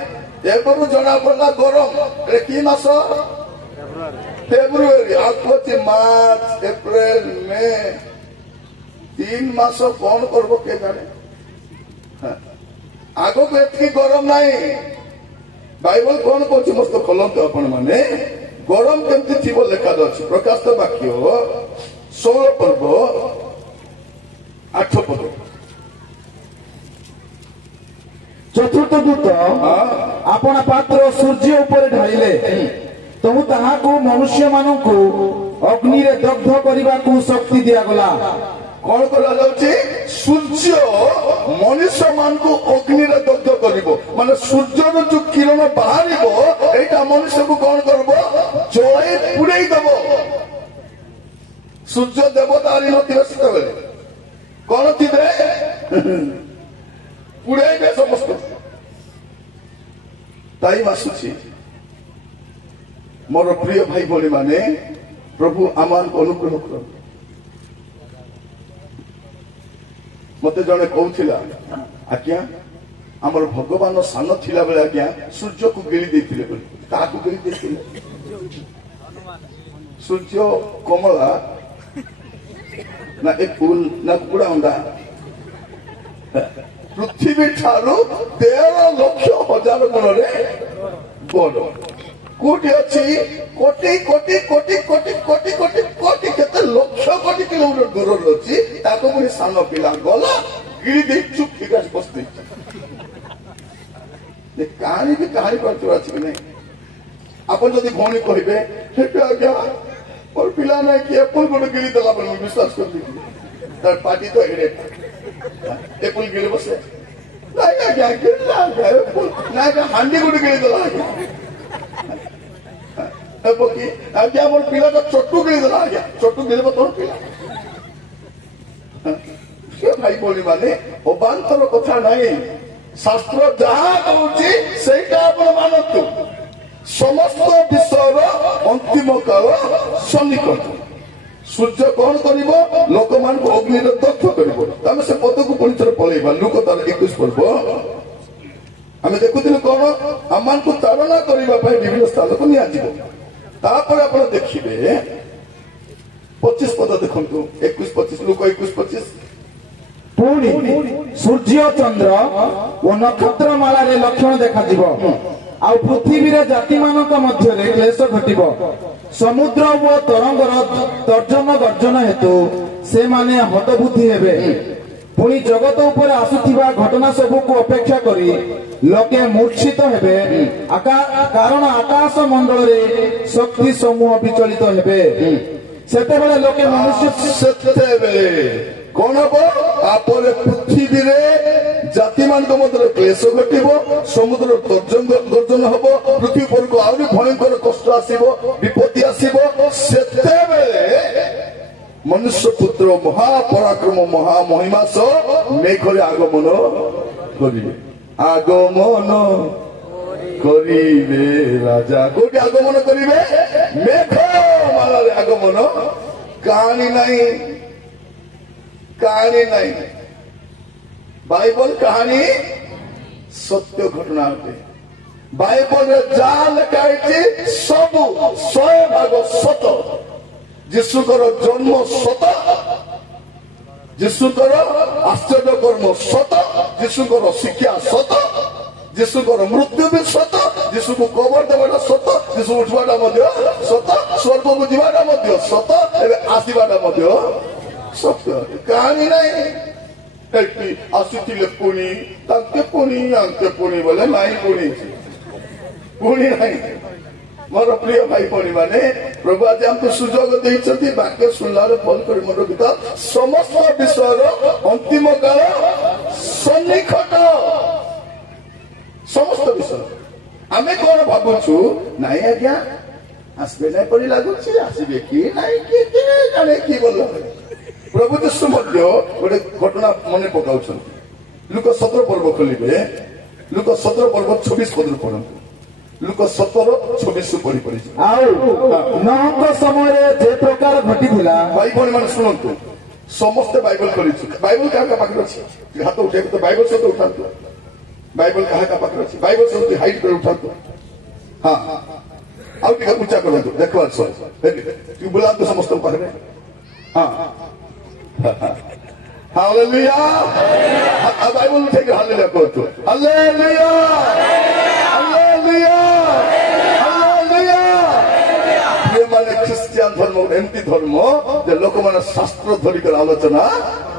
ଏବେରୁ ଜଣା ପଡିଲା ଗରମ କି ମାସ ଫେବୃଆରୀ ଆଗକୁ ଅଛି ମାର୍ଚ୍ଚ ଏପ୍ରିଲ ମେ 3 ମାସ କଣ করব কে জানে ଆଗକୁ ଏତିକି ଗରମ ନାହିଁ ବାଇବଲ କଣ କହୁଛି ମସ୍ତ ଖୋଲନ୍ତୁ ଆପଣ ମାନେ ଗରମ କେମିତି ଥିବ ଲେଖାଯାଉଛି ପ୍ରକାଶ ବାକ୍ୟ 16 ପର୍ବ 8 ପଦ ଚତୁର୍ଥ ଦୂତ ଆପଣ ପାତ୍ର ସୂର୍ଯ୍ୟ ଉପରେ ଢାଳିଲେ ତମୁ ତାହାକୁ ମନୁଷ୍ୟମାନଙ୍କୁ ଅଗ୍ନିରେ ଦଗ୍ଧ କରିବାକୁ ଶକ୍ତି ଦିଆଗଲା କଣ କରାଯାଉଛି ସୂର୍ଯ୍ୟ ମନୁଷ୍ୟ ମାନଙ୍କୁ ଅଗ୍ନିରେ ଦଗ୍ଧ କରିବ ମାନେ ସୂର୍ଯ୍ୟର ଯୋଉ କିରଣ ବାହାରିବ ଏଇଟା ମନୁଷ୍ୟକୁ କଣ କରିବ ଜଳାଇ ପୁଡେଇ ଦବ ସୂର୍ଯ୍ୟ ଦେବତା ଆରି ନଥିବେ ସେତେବେଳେ କଣ ଥିବେ ପୁଡେଇବେ ସମସ୍ତ ଟାଇମ ଆସୁଛି ମୋର ପ୍ରିୟ ଭାଇ ଭଉଣୀ ମାନେ ପ୍ରଭୁ ଆମମାନଙ୍କୁ ଅନୁଗ୍ରହ କରନ୍ତୁ ମତେ ଜଣେ କହୁଥିଲା ଆଜ୍ଞା ଆମର ଭଗବାନ ସାନ ଥିଲା ବେଳେ ଆଜ୍ଞା ସୂର୍ଯ୍ୟକୁ ଗିଳି ଦେଇଥିଲେ ବୋଲି କାହାକୁ ଗିଳି ଦେଇଥିଲେ ସୂର୍ଯ୍ୟ କମଳା ନା ଏ ଫୁଲ ନା କୁକୁଡ଼ା ଅଣ୍ଡା ପୃଥିବୀ ଠାରୁ 13 ଲକ୍ଷ ହଜାର ଗୁଣରେ ବଡ କୋଟି ଅଛି କୋଟି କୋଟି କୋଟି କୋଟି କୋଟି କୋଟି କୋଟି କେତେ ଲକ୍ଷ କୋଟି କିଲୋମିଟର ଦୂରରେ ଅଛି ତାକୁ ପୁଣି ସାନ ପିଲା ଗଲା ଗିଳି ଦେଇ ଚୁପ୍ ଠିକ ଆସି ବସି ଦେଇଛି କାହାଣୀ ବି କାହାଣୀ କରିଥିବ ଅଛି କି ନାହିଁ ଆପଣ ଯଦି ଭଉଣୀ କହିବେ ସେଠି ଆଜ୍ଞା ମୋର ପିଲା ନାହିଁ କି ଏପଲ ଗୋଟେ ଗିଳି ଦେଲା ବୋଲି ମୁଁ ବିଶ୍ୱାସ କରିଦେଇଥିଲି ତାର ପାଟି ତ ଏଡେ ଏପଲ ଗିଳି ବସେ ନାଇଁ ଆଜ୍ଞା ଗିଳିଲା ଆଜ୍ଞା ଏପଲ ନାଇଁ ଆଜ୍ଞା ହାଣ୍ଡି ଗୋଟେ ଗିଳି ଦେଲା ଆଜ୍ଞା ଆଜ୍ଞା ମୋର ପିଲାଟା ଚଟୁ ଗିଳିଦେଲା ଆଜ୍ଞା ଚଟୁ ଗିଳିବ ତୋର ପିଲା ସେ ଭାଇ ଭଉଣୀ ମାନେ ଅବାନ୍ତର କଥା ନାହିଁ ଶାସ୍ତ୍ର ଯାହା କହୁଛି ସେଇଟା ଆପଣ ମାନନ୍ତୁ ସମସ୍ତ ବିଷୟର ଅନ୍ତିମ କାଳ ସନ୍ନିକଟ ସୂର୍ଯ୍ୟ କଣ କରିବ ଲୋକମାନଙ୍କୁ ଅଗ୍ନିରେ ଦଗ୍ଧ କରିବ ଆମେ ସେ ପଦକୁ ପୁଣି ଥରେ ପଳେଇବା ଲୁକ ତାର 21 ପର୍ବ ଆମେ ଦେଖୁଥିଲୁ କଣ ଆମମାନଙ୍କୁ ତାଡ଼ନା କରିବା ପାଇଁ ବିଭିନ୍ନ ସ୍ଥାନକୁ ନିଆଯିବ ତାପରେ ଆପଣ ଦେଖିବେ 25 ପଦ ଦେଖନ୍ତୁ 21-25 ଲୁକ 21-25 ପୁଣି ସୂର୍ଯ୍ୟ ଚନ୍ଦ୍ର ଓ ନକ୍ଷତ୍ର ମାଳାରେ ଲକ୍ଷଣ ଦେଖାଯିବ ଆଉ ପୃଥିବୀରେ ଜାତିମାନଙ୍କ ମଧ୍ୟରେ କ୍ଲେଶ ଘଟିବ ସମୁଦ୍ର ଓ ତରଙ୍ଗର ତର୍ଜନ ଗର୍ଜନ ହେତୁ ସେମାନେ ହତବୁଦ୍ଧି ହେବେ ପୁଣି ଜଗତ ଉପରେ ଆସୁଥିବା ଘଟଣା ସବୁକୁ ଅପେକ୍ଷା କରି ଲୋକେ ମୂର୍ଚ୍ଛିତ ହେବେ କାରଣ ଆକାଶ ମଣ୍ଡଳରେ ଶକ୍ତି ସମୂହ ବିଚଳିତ ହେବେ ସେତେବେଳେ ଲୋକେ ମନୁଷ୍ୟ ସେତେବେଳେ କଣ ହବ ତାପରେ ପୃଥିବୀରେ ଜାତିମାନଙ୍କ ମଧ୍ୟରେ କ୍ଲେଶ ଘଟିବ ସମୁଦ୍ର ଗର୍ଜନ ହବ ପୃଥିବୀ ଉପରକୁ ଆହୁରି ଭୟଙ୍କର କଷ୍ଟ ଆସିବ ବିପତ୍ତି ଆସିବ ସେତେବେଳେ ମନୁଷ୍ୟ ପୁତ୍ର ମହାପରାକ୍ରମ ମହାମହିମା ସହ ମେଘରେ ଆଗମନ କରିବେ ରାଜା କୋଉଠି ଆଗମନ କରିବେ ମେଘ ମାଳାରେ ଆଗମନ କାହାଣୀ ନାହିଁ ବାଇବଲ କାହାଣୀ ସତ୍ୟ ଘଟଣା ଅଟେ ବାଇବଲରେ ଯାହା ଲେଖା ହେଇଛି ସବୁ 100% ସତ ଯୀଶୁଙ୍କର ଜନ୍ମ ସତ ଯୀଶୁଙ୍କର ଆଶ୍ଚର୍ଯ୍ୟ କର୍ମ ସତ ଯୀଶୁଙ୍କର ଶିକ୍ଷା ସତ ଯୀଶୁଙ୍କର ମୃତ୍ୟୁ ବି ସତ ଯୀଶୁକୁ କବର ଦେବାଟା ସତ ଯୀଶୁ ଉଠିବାଟା ମଧ୍ୟ ସତ ସ୍ୱର୍ଗକୁ ଯିବାଟା ମଧ୍ୟ ସତ ଏବେ ଆସିବାଟା ମଧ୍ୟ ସତ୍ୟ କାହାଣୀ ନାହିଁ ଏଠି ଆସିଥିଲେ ପୁଣି ତାଙ୍କେ ପୁଣି ଆଙ୍କେ ପୁଣି ବୋଲେ ନାହିଁ ପୁଣି ନାହିଁ ମୋର ପ୍ରିୟ ଭାଇ ଭଉଣୀ ମାନେ ପ୍ରଭୁ ଆଜି ଆମକୁ ସୁଯୋଗ ଦେଇଛନ୍ତି ବାକ୍ୟ ଶୁଣିଲାରେ ଭଲ କରି ମନେ ରଖିଥା ସମସ୍ତ ବିଷୟର ଅନ୍ତିମ କାଳ ସନ୍ନିକଟ ସମସ୍ତ ବିଷୟ ଭାବୁଛୁ ନାଇଁ ଆଜ୍ଞା আসবে না পরি লাগুଛି আসবে কি নাই কি জানে কি বলল প্রভু যୀশু ମଧ୍ୟ ଗୋଟେ ଘଟଣା ମନେ ପକାଉଛନ୍ତି ଲୁକ 17 ପର୍ବ ଖୋଲିବେ ଲୁକ 17 ପର୍ବ 26 ପଦରୁ ପଢନ୍ତୁ ଲୁକ 17 26 ପଢି ପଢିଛି ଆଉ ନହଙ୍କ ସମୟରେ ଯେ ପ୍ରକାର ଘଟିଥିଲା ଭାଇ ଭଉଣୀ ମାନେ ଶୁଣନ୍ତୁ ସମସ୍ତେ ବାଇବଲ ଖୋଲିଛୁ ବାଇବଲ କାହା କାହା ପାଖରେ ଅଛି ହାତ ଉଠେଇବେ ତ ବାଇବଲ ସହିତ ଉଠାନ୍ତୁ ବାଇବଲ କାହା କାହା ପାଖରେ ଅଛି ବାଇବଲ ସହିତ ହାଇଟ୍ କରି ଉଠାନ୍ତୁ ହଁ ଆଉ ଟିକେ ଉଚ୍ଚା କରନ୍ତୁ ଦେଖିବାର ସହ ଟିକେ ବୁଲାନ୍ତୁ ସମସ୍ତଙ୍କ ପାଖରେ ହଁ ହାଲେଲୁୟା ବାଇବଲ ଉଠେଇକି ହାଲେଲୁୟା କୁହନ୍ତୁ ହାଲେଲୁୟା ହାଲେଲୁୟା ହାଲେଲୁୟା ମାନେ ଖ୍ରୀଷ୍ଟିଆନ ଧର୍ମ ଏମିତି ଧର୍ମ ଯେ ଲୋକମାନେ ଶାସ୍ତ୍ର ଧରିକରି ଆଲୋଚନା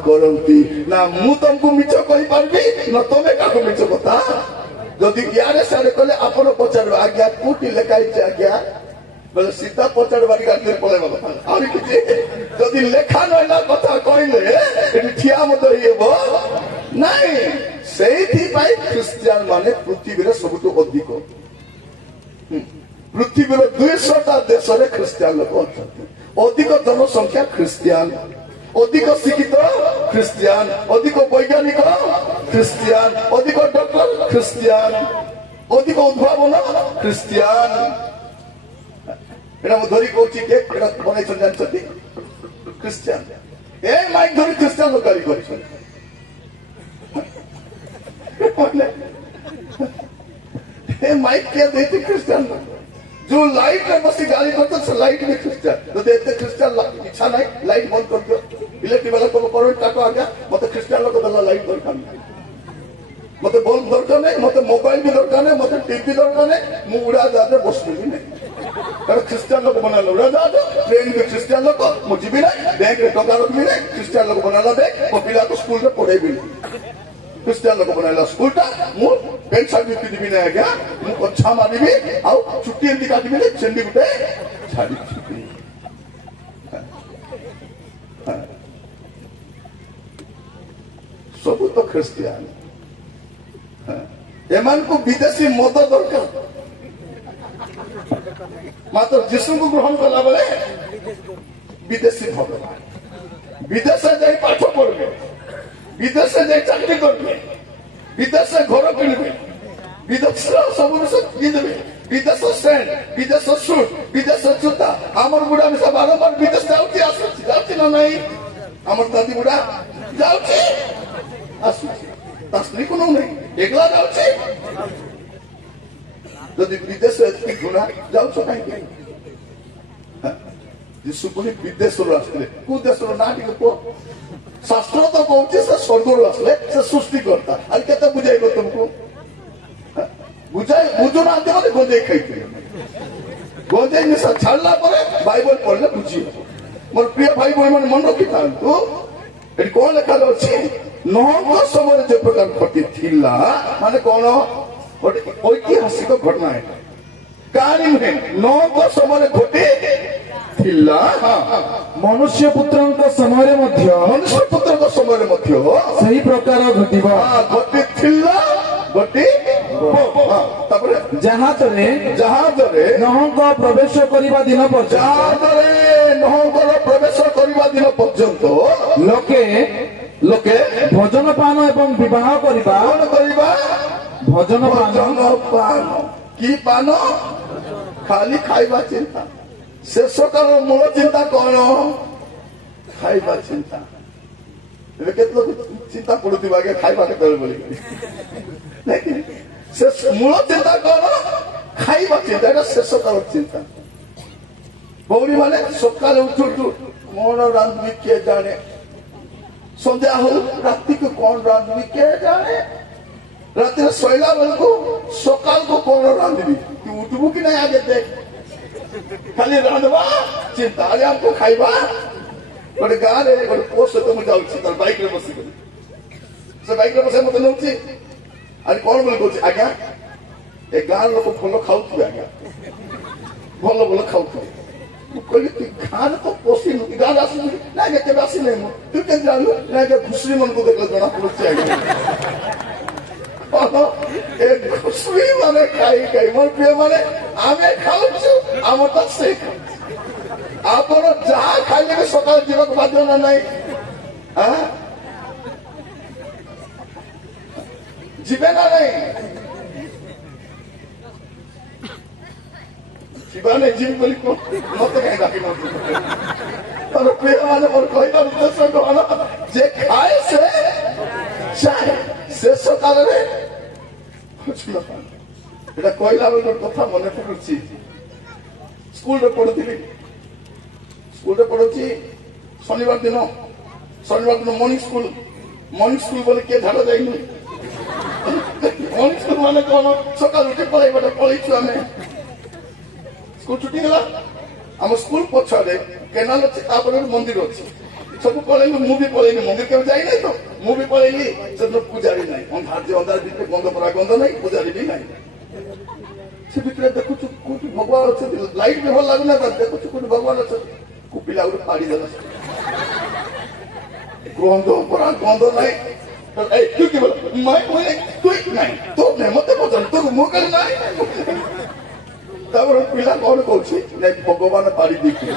କରନ୍ତି ନା ମୁଁ ତମକୁ ମିଛ କହିପାରିବି ନା ତମେ କାହାକୁ ମିଛ କଥା ଯଦି ଇଆଡେ ସିଆଡେ କଲେ ଆପଣ ପଚାରିବେ ଆଜ୍ଞା କୋଉଠି ଲେଖା ହେଇଛି ଆଜ୍ଞା ବୋଲେ ସିଧା ପଚାରିବାର ଗାଡ଼ିରେ ପଳେଇବା କଥା ଆହୁରି କିଛି ଯଦି ଲେଖା ନହେଲା କଥା କହିଲେ ଏଠି ଠିଆ ମଧ୍ୟ ହେଇବ ନାଇଁ ସେଇଥିପାଇଁ ଖ୍ରୀଷ୍ଟିଆନ ମାନେ ପୃଥିବୀରେ ସବୁଠୁ ଅଧିକ ପୃଥିବୀର 200ଟା ଦେଶରେ ଖ୍ରୀଷ୍ଟିଆନ ଲୋକ ଅଛନ୍ତି ଅଧିକ ଜନସଂଖ୍ୟା ଖ୍ରୀଷ୍ଟିଆନ ଅଧିକ ଶିକ୍ଷିତ ଖ୍ରୀଷ୍ଟିଆନ ଅଧିକ ବୈଜ୍ଞାନିକ ଖ୍ରୀଷ୍ଟିଆନ ଅଧିକ ଡକ୍ଟର ଖ୍ରୀଷ୍ଟିଆନ ଅଧିକ ଉଦ୍ଭାବନ ଖ୍ରୀଷ୍ଟିଆନ এটা ମୁଁ ଧରି କହୁଛି କେ ଏଟା ବନେଇଛନ୍ତି ଜାଣିଛନ୍ତି ଖ୍ରୀଷ୍ଟିଆନ ଏ ମାଇକ ଧରି ଖ୍ରୀଷ୍ଟିଆନ ଗାଳି କରିଛନ୍ତି ଏ ମାଇକ କିଏ ଦେଇଛି ଖ୍ରୀଷ୍ଟିଆନ जो लाइट में बस गाड़ी करते से लाइट में ख्रिस्टियन तो देखते ख्रिस्टियन इच्छा नहीं लाइट बंद कर दियो इलेक्ट्रिक वाला को करंट काटो आ गया मत ख्रिस्टियन लोग दला लाइट दरकार नहीं मत बल्ब दरकार नहीं मत मोबाइल भी दरकार नहीं मत टीवी दरकार नहीं मु उड़ा जाते बस भी नहीं कारण ख्रिस्टियन लोग बना लो उड़ा जाते ट्रेन में ख्रिस्टियन लोग मु जीबी नहीं बैंक में टका रखबी नहीं ख्रिस्टियन लोग बना ला दे मो पिला को स्कूल में पढ़े भी ଖ୍ରୀଷ୍ଟିଆନ ଲୋକ ବନାଇଲା ସ୍କୁଲଟା ମୁଁ ପ୍ୟାଣ୍ଟ ସାର୍ଟ ବି ପିନ୍ଧିବି ନାହିଁ ଆଜ୍ଞା ମୁଁ କଛା ମାରିବି ଆଉ ଚୁଟି ଏମିତି କାଟିବି ସେମିତି ଗୋଟେ ଛାଡି ସବୁ ତ ଖ୍ରୀଷ୍ଟିଆନ ଏମାନଙ୍କୁ ବିଦେଶୀ ମଦ ଦରକାର ମାତ୍ର ଯୀଶୁଙ୍କୁ ଗ୍ରହଣ କଲା ବେଳେ ବିଦେଶୀ ଭଗବାନ ବିଦେଶରେ ଯାଇ ପାଠ ପଢିବେ विदेश जाए चाकरी करेंगे विदेश घर किणवे विदेश सब किनबे विदेश सेंट विदेश सुट विदेश जूता आमर बुढ़ा मिसा बारंबार विदेश जाऊँगी ना नहीं आमर दादी बुढ़ा जाऊँगी स्त्री को नहीं एकला जाऊँगी जदि विदेश गुणा जाऊँ कहीं यीशु पुणी विदेश आसते कौ देश ना टे शास्त्र तो कौन से स्वर्ग आसले से सृष्टि करता आज के बुझाइब तुमको बुझाई बुझु ना मैंने गंजे खाई गंजे निशा छाड़ा बाइबल पढ़ले बुझी मोर प्रिय भाई भाई मैंने मन रखी था कौन लेखा अच्छे नहंग समय जो प्रकार घटी माने कौन ऐतिहासिक घटना है कहानी नुहे नहंग समय घटी मनुष्य पुत्र समय मनुष्य पुत्र समय सही प्रकार घटिब जहाज नहंग प्रवेश करने दिन प्रवेश करने दिन पर्यंत लोके लोके भोजन पान एवं विवाह करवा भोजन पान की पान खाली खाइबा चिंता शेष काल मूल चिंता कौन खाइबा चिंता केत लोग चिंता पड़ुवा आगे खाइबा के बोली मूल चिंता कौन खाइबा चिंता एटा शेष काल चिंता भौरी माने सकाल उठु कौन रांधबी किए जाने संध्या हो राति को कौन रांधबी किए जाने राति सोइला बेल को सकाल को कौन रांधबी तू उठबू कि नहीं आगे देख खाली रांधवा चिंता आगे हमको खाइबा गोटे गाँव रे गोटे पुओ सहित मुझे जाऊँगी बाइक रे बस से बाइक रे बस मत नौची आज कौन बोले कौन आज्ञा ए गाँव लोक भल खाऊ आज्ञा भल भल खाऊ कहली तु गाँव तो पशि गाँव आस ना के आसी ना तू के जानू ना घुसरी मन को देख जना पड़े आज्ञा कौन ए घुसुई माने खाई मोर प्रिय माने आमे खाउछु आमटा से आपण जहाँ खाइले भी सकाल जीवक बाध्य ना नहीं जीवे ना नहीं जीवाने जीव बोली मत कहीं डाकी और प्रिय माने मोर कहबार उद्देश्य कौन जे खाए से चाहे शेष काल এটা কইলা বেলার কথা মনে পড়ুছি স্কুলে পড়ুছি শনিবার দিন মর্নিং স্কুল বলে কে ঝাড়া যায়নি মর্নিং স্কুল মানে কোন সকাল উঠে পড়াইবাটা পড়াইছু আমি স্কুল ছুটি গলা আমার স্কুল পছরে কেনাল আছে তারপরে মন্দির আছে सब पढ़ेलु मुझे पढ़ेलु मंदिर के जाई नहीं तो मुझे पढ़ेली सब पूजारी नहीं हम भाज्य अंधार भीतर गंध पड़ा गंध नहीं पूजारी भी नहीं से भीतर देखु कुछ भगवान अच्छे लाइट भी भल लागना देखु कुछ भगवान अच्छे कुपिला उड़ पाड़ी देला गंध पड़ा गंध नहीं ए तू के बोल मैं तू नहीं तो नहीं मत पचन तो मुकर नहीं तापर पिला कौन कहछि नहीं भगवान पाड़ी देखि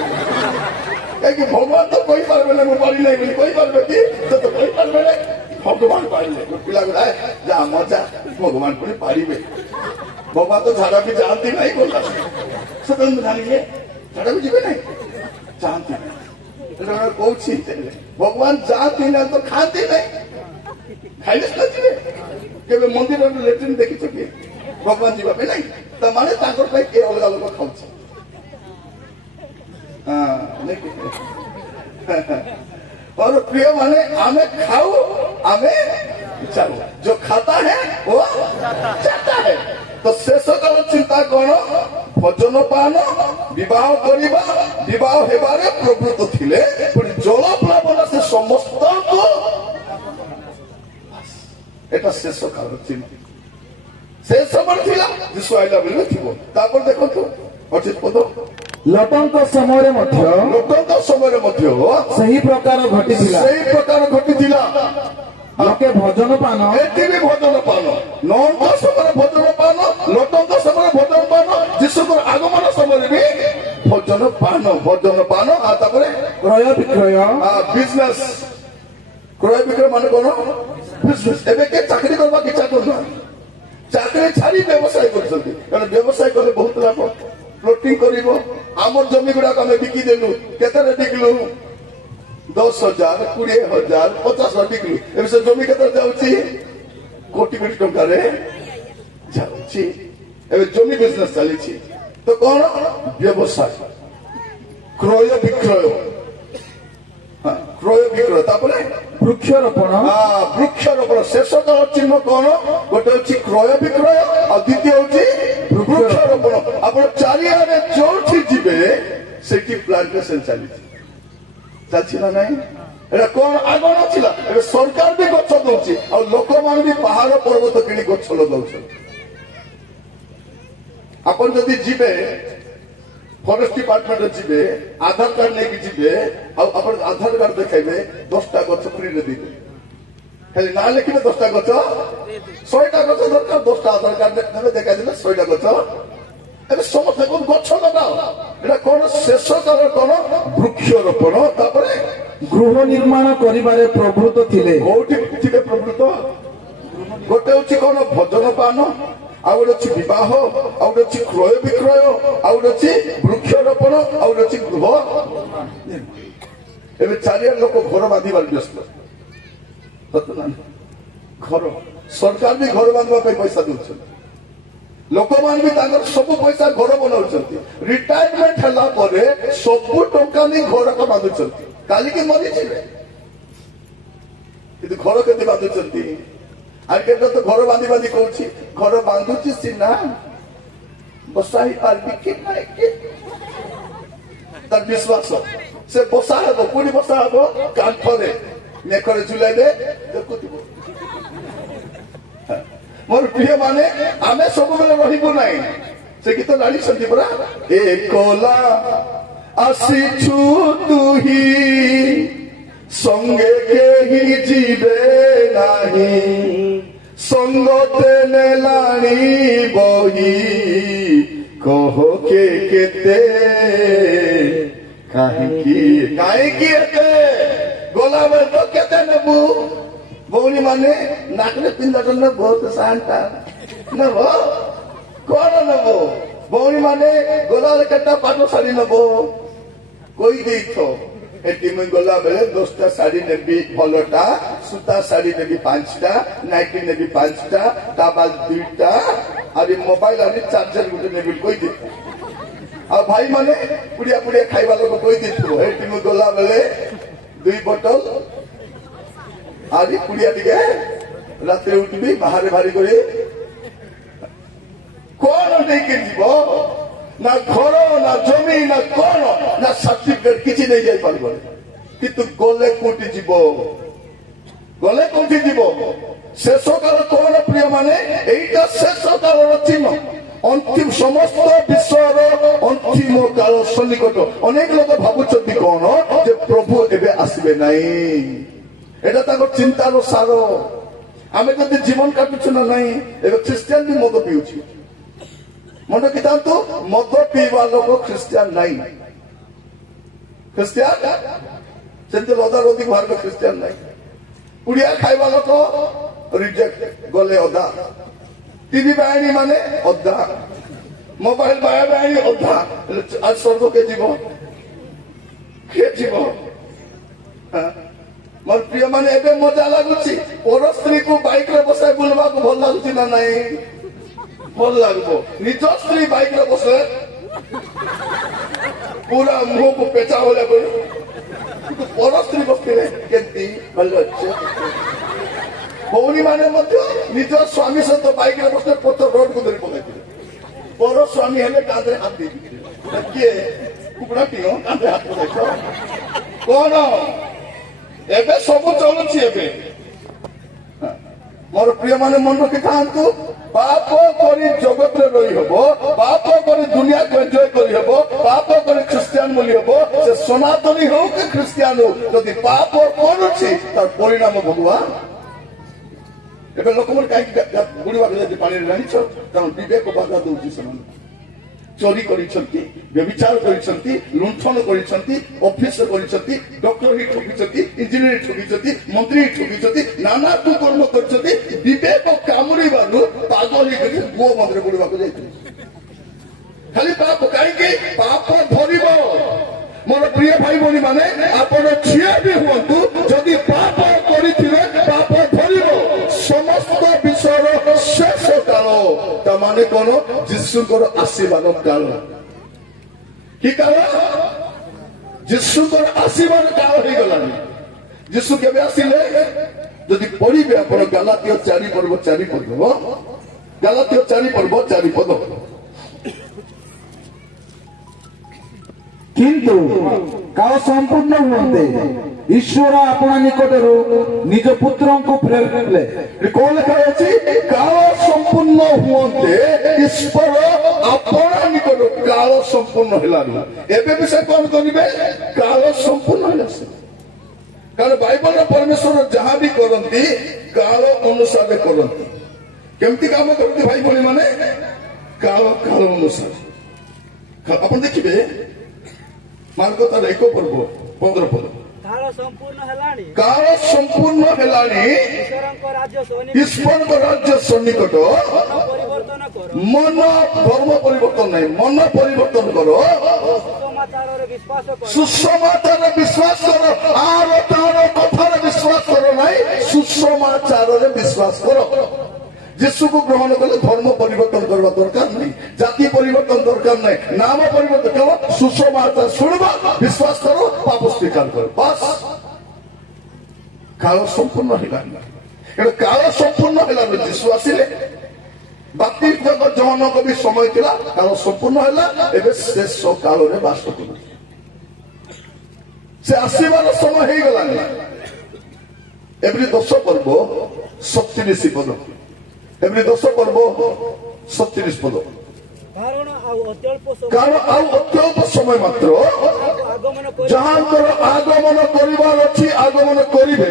कहीं भगवान तो कोई पार्बे ना पारी नहीं बोली कोई पार्बे की तो कोई पार्बे नहीं भगवान पारी ले पिला को जा मजा भगवान को पारी में भगवान तो झाड़ा भी जानती नहीं बोला स्वतंत्र जानिए झाड़ा भी जीवे नहीं जानती नहीं कौची भगवान जानती ना तो खाती नहीं खाइले ना जीवे केवल मंदिर और लेट्रिन देखी चुकी भगवान जीवा भी नहीं तो माने ताकर पे के अलग अलग खाउछ और प्रिय माने हमें खाओ हमें चलो जो खाता है वो जाता है तो शेष का चिंता कौन भजन पान विवाह हेबारे प्रवृत्त थिले जल प्लावन से समस्त को एटा शेष काल चिंता से समय थिला यीशु आइला बेले थिबो तापर देखो तो अचित पद लटंक समय सही प्रकार घटी लोके भजन पान एटी भी भजन पान नौक समय भजन पान लटंक समय भजन पान यीशुर आगमन समय भी भजन पान तापरे क्रय विक्रय बिजनेस क्रय विक्रय मान कौन बिजनेस एबे के चाकरी करबा कि चाकरी छाड़ी व्यवसाय करछथि कारण व्यवसाय करे बहुत लाभ प्लॉटिंग करिवो आमर जमी गुडा आम बिकी देलु केतरे बिकलु 10,000 20,000 50,000 बिकलु एबे से जमी केतरे जाउची कोटी टंका रे जाउची एबे जमी बिजनेस चलीची तो कोन व्यवसाय क्रय विक्रय तापरे वृक्षरोपण शेष चिन्ह कौन गोटे हूँ क्रय विक्रय और द्वितीय हूँ वृक्षरोपण आप चारिआडे जोठी जीवे से प्लांटेशन चलती ना नहीं एटा कौन आगे नथिला एबे सरकार भी गछ दउची और लोक मान भी पहाड़ पर्वत किणी गछ लगाउछन अपन जदि जीवे फॉरेस्ट डिपार्टमेंट जीवे आधार कार्ड लेके जीवे और अपन आधार कार्ड देखाइबे 10टा गछ फ्री रे दिबे खाली ना लिखिले 10टा गछ 100टा गछ दरकार 10टा आधार कार्ड देबे देखाइ दिले 100टा गछ एबे समस्त गछ लगाओ एटा कोन शेष कर कोन वृक्षरोपण तापरे गृह निर्माण करिबारे प्रवृत्त थिले कोठी थिले प्रवृत्त गोटे होछि कोन भजन पान आउ गोटे विवाह आउ गोटे क्रय विक्रय आउ गोटे वृक्षरोपण आउ गोटे गृह एबे चारिया लोक घर बांधिबार व्यस्त घर सरकार भी घर बांधवा पैसा दउछन लोक मान भी तांगर सब पैसा घर बनाउछंती रिटायरमेंट हला परे सब टंका नहीं घर का बांधुछंती काली के मरि छिबे किंतु घर केते बांधुछंती আর কেটা তো ঘর বাঁধি বাঁধি করছি ঘর বাঁধুছি সিনা বসাই পারবি কি নাই কি তার বিশ্বাস সে বসা হবো পুনি বসা হবো কানফরে নেকরে ঝুলাইলে দেখুথিব মোর প্রিয় মানে আমি ସବୁବେଳେ ରହିବୁ ନାହିଁ ସେ ଗୀତ ଜାଣିଛନ୍ତି ପରା ଏକଲା ଆସିଛୁ ତୁହି संगे के ही जीवे नहीं ସଙ୍ଗତେ ନେଲାଣି ବହି କହ କେ କେତେ କାହିଁକି କାହିଁକି ଏତେ ଗଲାବେଳେ ତ କେତେ ନେବୁ ଭଉଣୀ ମାନେ ନାକରେ ପିନ୍ଧାଟା ନେବ ସାଣ୍ଟା ନେବ କଣ ନେବ ଭଉଣୀ ମାନେ ଗଲାବେଳେ କେତେ ପାଟ ଶାଢୀ ନେବ କହିଦେଇଥ ଏଠି ମୁଇଁ ଗଲାବେଳେ 10ଟା ଶାଢୀ ନେବି ଭଲଟା ସୂତା ଶାଢୀ ନେବି 5ଟା ନାଇଟି ନେବି 5ଟା ତା ବାଦ 2ଟା ଆହୁରି ମୋବାଇଲ ଆହୁରି ଚାର୍ଜର ଗୋଟେ ନେବି କହିଦେଇଥ ଆଉ ଭାଇ ମାନେ ପୁଡିଆ ପୁଡିଆ ଖାଇବା ଲୋକ କହିଦେଇଥିବ ଏଠି ମୁଁ ଗଲାବେଳେ 2 ବୋତଲ ଆହୁରି ପୁଡିଆ ଟିକେ ରାତିରେ ଉଠିବି ବାହାରେ ଭାରି କରି କଣ ନେଇକି ଯିବ ନା ଘର ନା ଜମି ନା କଣ ନା ସାର୍ଟିଫିକେଟ କିଛି ନେଇ ଯାଇ ପାରିବ କିନ୍ତୁ ଗଲେ କୋଉଠି ଯିବ ଶେଷ କାଳ କଣ ପ୍ରିୟ ମାନେ ଏଇଟା ଶେଷ କାଳର ଚିହ୍ନ ଅନ୍ତିମ ସମସ୍ତ ବିଷୟର ଅନ୍ତିମ କାଳ ସନ୍ନିକଟ ଅନେକ ଲୋକ ଭାବୁଛନ୍ତି କଣ ଯେ ପ୍ରଭୁ ଏବେ ଆସିବେ ନାହିଁ ଏଟା ତାଙ୍କ ଚିନ୍ତାର ସାର ଆମେ ଯଦି ଜୀବନ କାଟୁଛୁ ନା ନାହିଁ ଏବେ ଖ୍ରୀଷ୍ଟିଆନ ବି ମଦ ପିଉଛି ମନେ ରଖିଥାନ୍ତୁ ମଦ ପିଇବା ଲୋକ ଖ୍ରୀଷ୍ଟିଆନ ନାହିଁ ଖ୍ରୀଷ୍ଟିଆନ ସେମିତି ରଦାରଦି ଭାରତ ଖ୍ରୀଷ୍ଟିଆନ ନାହିଁ ପୁଡିଆ ଖାଇବା ଲୋକ ରିଜେକ୍ଟ ଗଲେ ଅଧା ଟିଭି ବାହିନୀ ମାନେ ଅଧା ମୋବାଇଲ ବାହିନୀ ଅଧା ଆজ ସ୍ୱର୍ଗ କିଏ ଯିବ ମୋର ପ୍ରିୟ ମାନେ ଏବେ ମଜା ଲାଗୁଛି ପର ସ୍ତ୍ରୀକୁ ବାଇକରେ ବସାଇ ବୁଲିବାକୁ ଭଲ ଲାଗୁଛି ନା ନାହିଁ ଭଲ ଲାଗିବ ନିଜ ସ୍ତ୍ରୀ ବାଇକରେ ବସେ ପୁରା ମୁହଁକୁ ପେଚା ଭଳିଆ କରି ପର ସ୍ତ୍ରୀ ବସିଥିଲେ କେମିତି ଭଲ ଅଛି ଭଉଣୀ ମାନେ ମଧ୍ୟ ନିଜ ସ୍ୱାମୀ ସହିତ ବାଇକରେ ବସିଲେ ପଥର ରୋଡକୁ ଧରି ପକାଇଥିଲେ ପର ସ୍ୱାମୀ ହେଲେ କାନ୍ଧରେ ହାତ ଦେଇଥିଲେ କିଏ କୁକୁଡ଼ା ଟିଅ କାନ୍ଧରେ ହାତ ପକାଇଛ କଣ ଏବେ ସବୁ ଚଳୁଛି ଏବେ ମୋର ପ୍ରିୟ ମାନେ ମନେ ରଖିଥାନ୍ତୁ ପାପ କରି ଜଗତରେ ରହିହବ ପାପ କରି ଦୁନିଆକୁ ଏନ୍ଜୟ କରିହବ ପାପ କରି ଖ୍ରୀଷ୍ଟିଆନ ବୋଲି ହବ ସେ ସନାତନୀ ହଉ କି ଖ୍ରୀଷ୍ଟିଆନ ହଉ ଯଦି ପାପ କରୁଛି ତାର ପରିଣାମ ଭଗବାନ ଏବେ ଲୋକମାନେ କାହିଁକି ବୁଡ଼ିବାକୁ ଯଦି ପାଣିରେ ଜାଣିଛ କାରଣ ବିବେକ ବାଧା ଦଉଛି ସେମାନେ ଚୋରି କରିଛନ୍ତି ବ୍ୟଭିଚାର କରିଛନ୍ତି ଲୁଣ୍ଠନ କରିଛନ୍ତି ଅଫିସ କରିଛନ୍ତି ଡକ୍ଟର ହିଁ ଠକିଛନ୍ତି ଇଞ୍ଜିନିୟର ଠକିଛନ୍ତି ମନ୍ତ୍ରୀ ଠକିଛନ୍ତି ନାନା କୁକର୍ମ କରିଛନ୍ତି ବିବେକ କାମୁଡ଼ିବାରୁ ପାଗଳ ହେଇକରି ପୁଅ ମନ୍ଦିର ବୁଡ଼ିବାକୁ ଯାଇଥିଲେ ଖାଲି ପାପ କାହିଁକି ପାପ ଧରିବ ମୋର ପ୍ରିୟ ଭାଇ ଭଉଣୀ ମାନେ ଆପଣ ଝିଅ ବି ହୁଅନ୍ତୁ ଯଦି ପାପ କରିଥିବେ ପାପ ଧରିବ ସମସ୍ତ ବିଷୟର ଶେଷ କାଳ ତା ମାନେ କଣ ଯୀଶୁଙ୍କର ଆସିବାର କାଳ କି କାଳ ଯୀଶୁଙ୍କର ଆସିବାର କାଳ ହେଇଗଲାଣି ଯୀଶୁ କେବେ ଆସିଲେ ଯଦି ପଢିବେ ଆପଣ ଗାଲାତୀୟ 4 ପର୍ବ 4 ପଦ ଗାଲାତୀୟ 4 ପର୍ବ 4 ପଦ କିନ୍ତୁ କାଳ ସମ୍ପୂର୍ଣ୍ଣ ହୁଅନ୍ତେ ଈଶ୍ୱର ଆପଣା ନିକଟରୁ ନିଜ ପୁତ୍ରଙ୍କୁ ପ୍ରେରିଲେ କଣ ଲେଖା ଅଛି କାଳ ସମ୍ପୂର୍ଣ୍ଣ ହୁଅନ୍ତେ ଈଶ୍ୱର ଆପଣା ନିକଟ କାଳ ସମ୍ପୂର୍ଣ୍ଣ ହେଲାନି ଏବେ ବି ସେ କଣ କରିବେ କାଳ ସମ୍ପୂର୍ଣ୍ଣ ହେଲା କାରଣ ବାଇବଲରେ ପରମେଶ୍ୱର ଯାହା ବି କରନ୍ତି କାଳ ଅନୁସାରେ କରନ୍ତି କେମିତି କାମ କରନ୍ତି ଭାଇ ଭଉଣୀ ମାନେ କାଳ ଅନୁସାରେ ଆପଣ ଦେଖିବେ ମାର୍ଗ ତାର 1 ପର୍ବ 15 ପଦ କାଳ ସମ୍ପୂର୍ଣ୍ଣ ହେଲାଣି ଈଶ୍ୱରଙ୍କ ରାଜ୍ୟ ସନ୍ନିକଟ ମନ ଧର୍ମ ପରିବର୍ତ୍ତନ ନାହିଁ ମନ ପରିବର୍ତ୍ତନ କର ସୁସମାଚାରରେ ବିଶ୍ୱାସ କର ଆର ତାର କଥାରେ ବିଶ୍ୱାସ କର ନାହିଁ ସୁସମାଚାରରେ ବିଶ୍ୱାସ କର ଯୀଶୁକୁ ଗ୍ରହଣ କଲେ ଧର୍ମ ପରିବର୍ତ୍ତନ କରିବା ଦରକାର ନାହିଁ ଜାତି ପରିବର୍ତ୍ତନ ଦରକାର ନାହିଁ ନାମ ପରିବର୍ତ୍ତନ କର ସୁସମାଚାର ଶୁଣିବ ବିଶ୍ୱାସ କର ପାପ ସ୍ୱୀକାର କର ବାସ୍ କାଳ ସମ୍ପୂର୍ଣ୍ଣ ହେଲାନି ଏଟା କାଳ ସମ୍ପୂର୍ଣ୍ଣ ହେଲାନି ଯୀଶୁ ଆସିଲେ ବାପ୍ତିସ୍ମଙ୍କ ଜହନଙ୍କ ବି ସମୟ ଥିଲା କାଳ ସମ୍ପୂର୍ଣ୍ଣ ହେଲା ଏବେ ଶେଷ କାଳରେ ବାସ କରୁଛି ସେ ଆସିବାର ସମୟ ହେଇଗଲାନି ଏବେ 10 ପର୍ବ 37 ପଦ ଏବେ 10 ପର୍ବ 37 ପଦ କାରଣ ଆଉ ଅତ୍ୟଳ୍ପ ସମୟ ମାତ୍ର ଯାହାଙ୍କର ଆଗମନ କରିବାର ଅଛି ଆଗମନ କରିବେ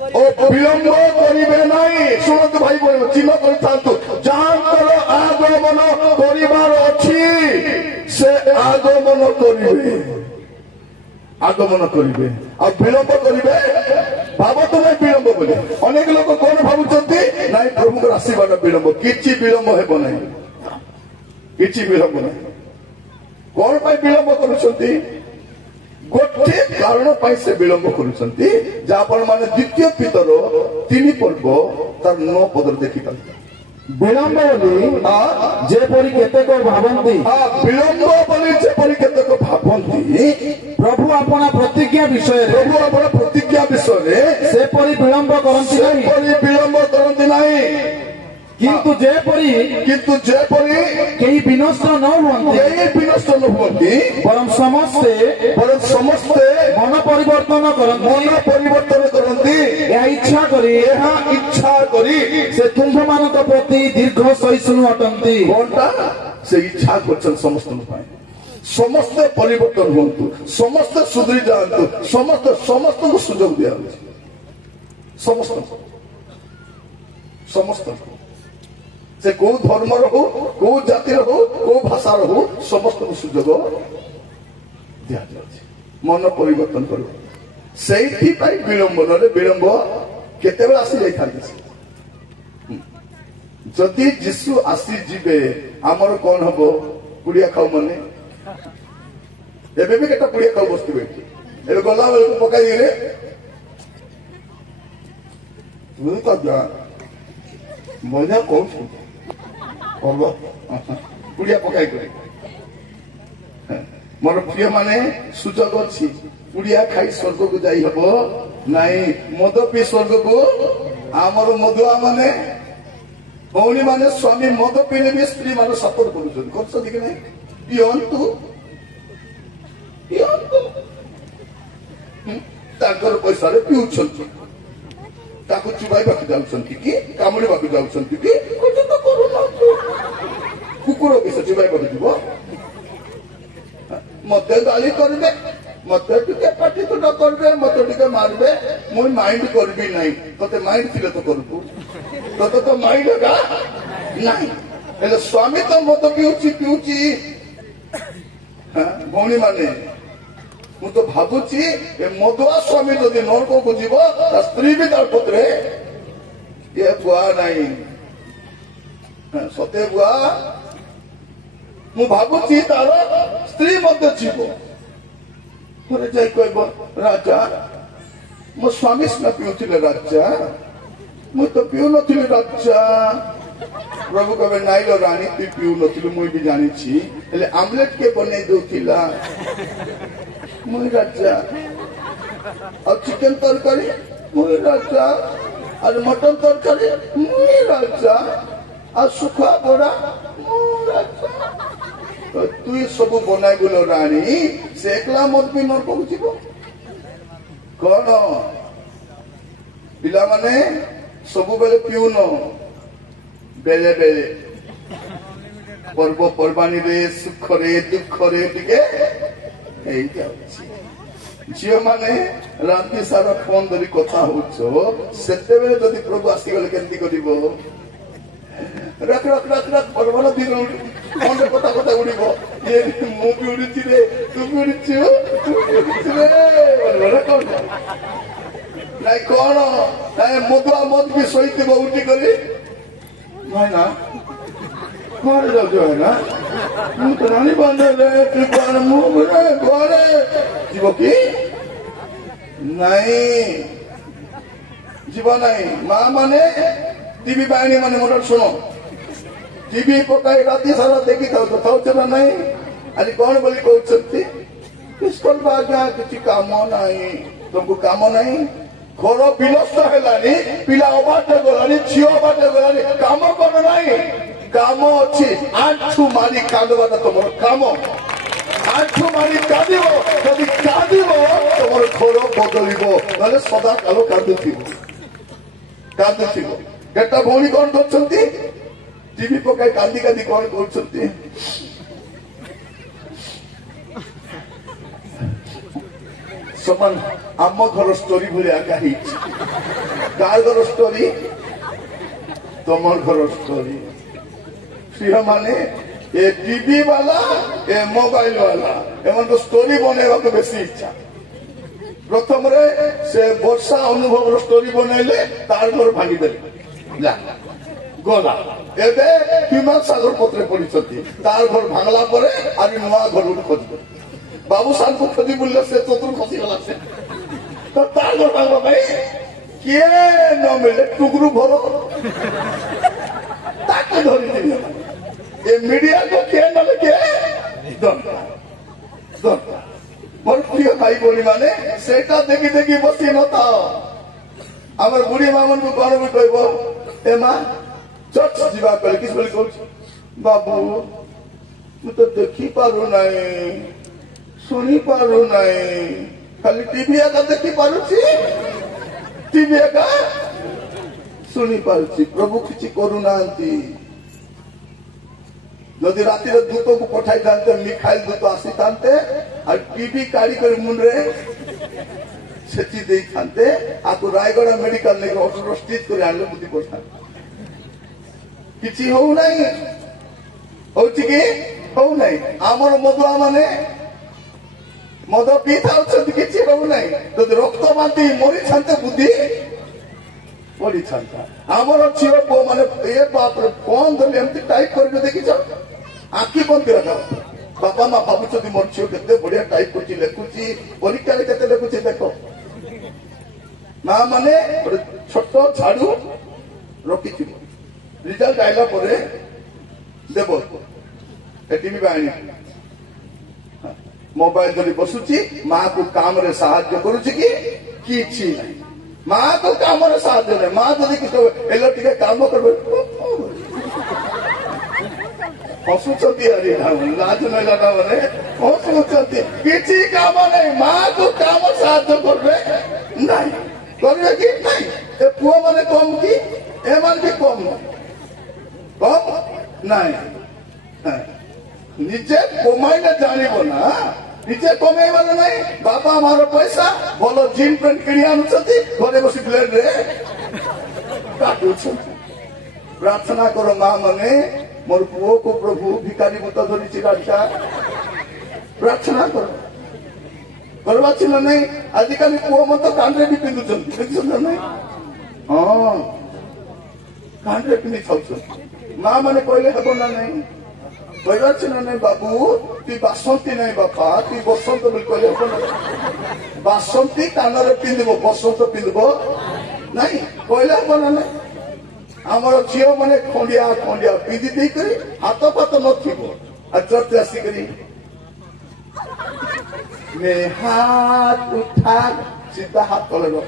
ଓ ବିଳମ୍ବ କରିବେ ନାହିଁ। ଶୁଣନ୍ତୁ ଭାଇ ଭଉଣୀ, ଚିହ୍ନ କରିଥାନ୍ତୁ, ଯାହାଙ୍କର ଆଗମନ କରିବାର ଅଛି ସେ ଆଗମନ କରିବେ, ଆଗମନ କରିବେ। ଆଉ ବିଳମ୍ବ କରିବେ ଭାବନ୍ତୁ ନାହିଁ ବିଳମ୍ବ ବୋଲି। ଅନେକ ଲୋକ କଣ ଭାବୁଛନ୍ତି, ନାଇଁ ପ୍ରଭୁଙ୍କର ଆସିବାର ବିଳମ୍ବ। କିଛି ବିଳମ୍ବ ହେବ ନାହିଁ, କିଛି ବିଳମ୍ବ ନାହିଁ। କଣ ପାଇଁ ବିଳମ୍ବ କରୁଛନ୍ତି? ଗୋଟିଏ କାରଣ ପାଇଁ ସେ ବିଳମ୍ବ କରୁଛନ୍ତି, ଯାହା ଆପଣ ମାନେ ଦ୍ୱିତୀୟ ପିତର 3 ପର୍ବ ତାର 9 ପଦରେ ଦେଖିପାରିବେ। ବିଳମ୍ବ ବୋଲି ଯେପରି କେତେକ ଭାବନ୍ତି, ବିଳମ୍ବ ବୋଲି ଯେପରି କେତେକ ଭାବନ୍ତି, ପ୍ରଭୁ ଆପଣା ପ୍ରତିଜ୍ଞା ବିଷୟରେ, ପ୍ରଭୁ ଆପଣ ପ୍ରତିଜ୍ଞା ବିଷୟରେ ସେପରି ବିଳମ୍ବ କରନ୍ତି ନାହିଁ। ସେପରି ବିଳମ୍ବ କରନ୍ତି ନାହିଁ। କିନ୍ତୁ ଯେପରି କେହି ବିନଷ୍ଟ ନ ହୁଅନ୍ତି, ବିନଷ୍ଟ ନ ହୁଅନ୍ତି, ବରଂ ସମସ୍ତେ ମନ ପରିବର୍ତ୍ତନ କରନ୍ତି, ଏହା ଇଚ୍ଛା କରି ସେ ତୁମ୍ଭମାନଙ୍କ ପ୍ରତି ଦୀର୍ଘ ସହିଷ୍ଣୁ ଅଟନ୍ତି। କଣଟା ସେ ଇଚ୍ଛା କରୁଛନ୍ତି ସମସ୍ତଙ୍କ ପାଇଁ। ସମସ୍ତେ ପରିବର୍ତ୍ତନ ହୁଅନ୍ତୁ, ସମସ୍ତେ ସୁଧୁରି ଯାଆନ୍ତୁ, ସମସ୍ତଙ୍କୁ ସୁଯୋଗ ଦିଆଯାଉଛି। ସମସ୍ତଙ୍କୁ ସେ କୋଉ ଧର୍ମର ହଉ, କୋଉ ଜାତିର ହଉ, କୋଉ ଭାଷାର ହଉ, ସମସ୍ତଙ୍କୁ ସୁଯୋଗ ଦିଆଯାଉଛି ମନ ପରିବର୍ତ୍ତନ କରିବ। ସେଇଥିପାଇଁ ବିଳମ୍ବ, ନହେଲେ ବିଳମ୍ବ କେତେବେଳେ ଆସିଯାଇଥାନ୍ତି। ଯଦି ଯୀଶୁ ଆସିଯିବେ ଆମର କଣ ହବ? ପୁଡ଼ିଆ ଖାଉ ମାନେ ଏବେ ବି କେତେ ପୁଡ଼ିଆ ଖାଉ ବସିଥିବେ ଏଠି। ଏବେ ଗଲା ବେଳକୁ ପକାଇ ଦେଇରେ ମଜା କହୁଛୁ ପୁଡ଼ିଆ ପକାଇ କରି। ମୋର ପ୍ରିୟ ମାନେ, ସୁଯୋଗ ଅଛି। ପୁଡ଼ିଆ ଖାଇ ସ୍ୱର୍ଗକୁ ଯାଇ ହବ ନାଇଁ, ମଦ ପିଇ ସ୍ୱର୍ଗକୁ। ଆମର ମଦୁଆ ମାନେ, ଭଉଣୀ ମାନେ, ସ୍ୱାମୀ ମଦ ପିଇଲେ ବି ସ୍ତ୍ରୀ ମାନେ ସପୋର୍ଟ କରୁଛନ୍ତି କି ନାହିଁ? ପିଅନ୍ତୁ, ତାଙ୍କର ପଇସାରେ ପିଉଛନ୍ତି, ତାକୁ ଚୁବାଇବାକୁ ଯାଉଛନ୍ତି କି କାମୁଡ଼ିବାକୁ ଯାଉଛନ୍ତି କି କୁକୁର ବି ସେ ଚୁବାଇବାକୁ ଯିବ। ମତେ ଗାଳି କରିବେ, ମତେ ଟିକେ ପାଟି ତୁଣ୍ଡ କରିବେ, ମତେ ଟିକେ ମାରିବେ, ମୁଁ ମାଇଣ୍ଡ କରିବି ନାହିଁ। ତତେ ମାଇଣ୍ଡ ଥିଲେ ତ କରିବୁ, ତତେ ତ ମାଇଣ୍ଡ ଏକା ନାହିଁ। ହେଲେ ସ୍ୱାମୀ ତ ମଦ ପିଉଛି। ଭଉଣୀ ମାନେ, ମୁଁ ତ ଭାବୁଛି ଏ ମଦୁଆ ସ୍ୱାମୀ ଯଦି ନରକକୁ ଯିବ, ତା ସ୍ତ୍ରୀ ବି ତାର ପତ୍ରେ ଏ ବୁଆ ନାହିଁ। ସତେ ବୁଆ, ମୁଁ ଭାବୁଛି ତାର ସ୍ତ୍ରୀ ମଧ୍ୟ ଯିବ। ଘରେ ଯାଇ କହିବ, ରାଜା ମୋ ସ୍ୱାମୀ ସିନା ପିଉଥିଲେ ରାଜା, ମୁଁ ତ ପିଉନଥିଲି ରାଜା। ପ୍ରଭୁ କହିବେ, ନାଇଁ ର ରାଣୀ, ତୁ ପିଉନଥିଲୁ, ମୁଁ ବି ଜାଣିଛି, ହେଲେ ଆମଲେଟ କିଏ ବନେଇ ଦଉଥିଲା? ମୁଁ ରାଜା। ଆଉ ଚିକେନ ତରକାରୀ ମୁଁ ରାଜା, ଆଉ ମଟନ ତରକାରୀ ମୁଁ ରାଜା, ଆଉ ଶୁଖୁଆ ବଡା ମୁଁ ରାଜା। তুই ସବୁ ବନାଇଗୁଲ ରାଣୀ, ସେ ଏକଲା ମଦ ପିଇ ନରକକୁ ଯିବ। କଣ ପିଲାମାନେ ସବୁବେଳେ ପିଉନ, ବେଳେ ବେଳେ ପର୍ବପର୍ବାଣୀରେ, ସୁଖରେ, ଦୁଃଖରେ ଟିକେ ହେଇଯାଉଛି। ଝିଅ ମାନେ ରାତି ସାରା ଫୋନ ଧରି କଥା ହଉଛ, ସେତେବେଳେ ଯଦି ପ୍ରଭୁ ଆସିଗଲେ କେମିତି କରିବ? ରଖ ପର୍ବର ଦିନ କଥା ଉଡ଼ିବ। ମୁଁ ବି ଉଡିଛି ରେ, ତୁ ବି ଉଡିଛୁ, ନାଇଁ କଣ ନାଇଁ ମଦୁଆ ମଦ ବି ଶୋଇଥିବ ଉଠି କରି। ଭାଇନା କୁଆଡେ ଯାଉଛୁ ଭାଇନା? ମୁଁ ତ ଜାଣିପାରୁନି, ମୁଁ ଘରେ ଯିବ କି ନାଇଁ? ଯିବ ନାହିଁ। ମା ମାନେ, ଟିଭି ବାହିନୀ ମାନେ ମୋର ଶୁଣ, ଟିଭି ପକାଇ ରାତି ସାରା ଦେଖିଥାଉଛ ନା ନାହିଁ? ଆଜି କଣ ବୋଲି କହୁଛନ୍ତି? ଆଜ୍ଞା କିଛି କାମ ନାହିଁ, ତମକୁ କାମ ନାହିଁ? ଘର ବିନଷ୍ଟ ହେଲାଣି, ପିଲା ଅବାଟ ଗଲାଣି, ଝିଅ ଅବାଟ ଗଲାଣି, କାମ କଣ ନାହିଁ? କାମ ଅଛି। ଆଣ୍ଠୁ ମାରି କାନ୍ଦବାଟା ତମର କାମ। ଆଣ୍ଠୁ ମାରି କାନ୍ଦିବ, ଯଦି କାନ୍ଦିବ ତମର ଘର ବଦଳିବ, ନହେଲେ ସଦା କାଳ କାନ୍ଦୁଥିବ। କେତେ ଭଉଣୀ କଣ କରୁଛନ୍ତି? ଟିଭି ପକାଇ କାନ୍ଦି କାନ୍ଦି କଣ କରୁଛନ୍ତି? समान आम घर स्टोरी भाया कहीं कार घर स्टोरी तुम घर स्टोरी सी माने ए टीवी वाला ए मोबाइल वाला एम तो स्टोरी बनवा को बेसी इच्छा प्रथम से वर्षा अनुभव स्टोरी बनइले तार घर भांगीदेले गला एबे हिमाल सागर पत्रे पड़ी तार घर भांगला परे आर नुआ घर खोज बाबू साल को खोजी बुल्ले से चतुर खसी गला से तो तार घर भांगला भाई किए न मिले टुकरू भरो ताके धरी दिले ए मीडिया को किए न लगे दरकार मोर प्रिय भाई बोली माने सेटा देखी देखी बसी नता हमर बुढ़ी मामन को कौन भी कहबो ए मां चर्च जीवा कले किस बोली कहू बाबू मु तो देखी पारु नाही सुनी पारु नाही खाली टीवी का देखी पारुची टीवी का सुनी पारुची प्रभु किछि करू नांती जदि राति दूत को पठाई था मिखाइल दूत आसी था टीवी काढ़ी कर मुंडे सेची दे थांते आको रायगढ़ मेडिकल ने ऑटो स्टिच कर आले बुद्धि पड़ता किछि हो नाही होची कि हो नाही आमर मधुआ माने मद पी था किछि हो नाही तो रक्त बांधी मरी छांते बुद्धि पड़ी छांता आमर छियो पो माने ए बाप रे फोन धरि एमती टाइप करबे देखि छ आखि बंद कर रखा बापा माँ भावुं मोर झील के बढ़िया टाइप कर लिखुची परीक्षा के लिखुची देख माँ माने छोट झाड़ू रखी रिजल्ट आइला देव टीवी बाणी मोबाइल धरी बसुची माँ को काम रे साहाय्य करुची कि माँ को काम रे साहाय्य नहीं माँ जदि एलो टिके काम करबे हसुचती हरी लाज नाला मैंने हसुचती किसी काम नहीं माँ को काम साहाय्य करबे नहीं करबे कि नहीं ए पुओ माने कम की ए मान भी कम नहीं निजे कमाइले जानिबो ना निजे कमाई वाला नहीं बापा हमारा पैसा बोलो जीन पेंट किणी आनुछती घरे बसी ब्लेड रे काटुछ प्रार्थना करो माँ माने मोर पुओ को प्रभु भिखारी मत धरी चिराचा प्रार्थना करो करवा छिन नहीं आजिकल पुओ मत कांड्रे भी पिंदुछन देखछन नहीं हां कांड्रे पिनी छौछ माँ माने कहले हबो ना नहीं कहवा छिन नहीं बाबू तू बासंती नहीं बापा तू बसंत बोल कहले हबो ना बासंती कानरे पिंदबो बसंत पिंदबो नहीं कहले हबो ना नहीं आमर झील मैंने खंडिया खंडिया पिंधि दे हाथ फात नर्च आसिक हाथ उठा सीधा हाथ तले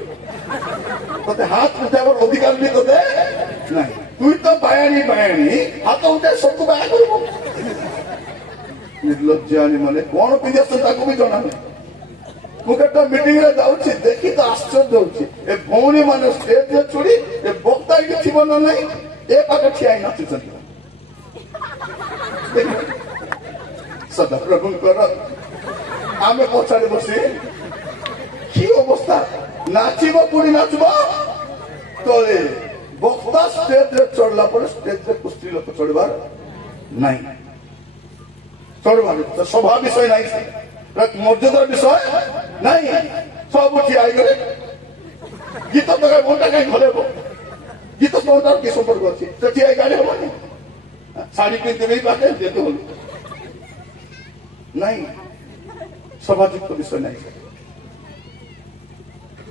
ते हाथ उठावर अधिकार भी ते नहीं तु तो बायाणी हाथ उठा सबको बाया कर निर्लज्जानी मैंने कौन पिंधि भी जना नहीं मुझे मीटिंग रे जाऊँगी देखी तो आश्चर्य होची ए भौणी माने स्टेज रे चुड़ी ए बक्ता की थीबो न नहीं ए पाके ठिया नाचुछन सदा प्रभु कर आमे पछाडे बसी की अवस्था नाचिबो पुरी नाचबो तले बक्ता स्टेज रे चढ़ला पर स्टेज रे कुस्ती लोक चढ़बार नहीं चढ़बार तो सभा विषय नहीं मर्यादार विषय नहीं सब उठी आई गए गीत तो घंटा कहीं घरे गीत घंटार कि संपर्क अच्छी तो आई गाड़ी हम शाड़ी पिंधि नहीं पाते जेतु नहीं सभायुक्त विषय नहीं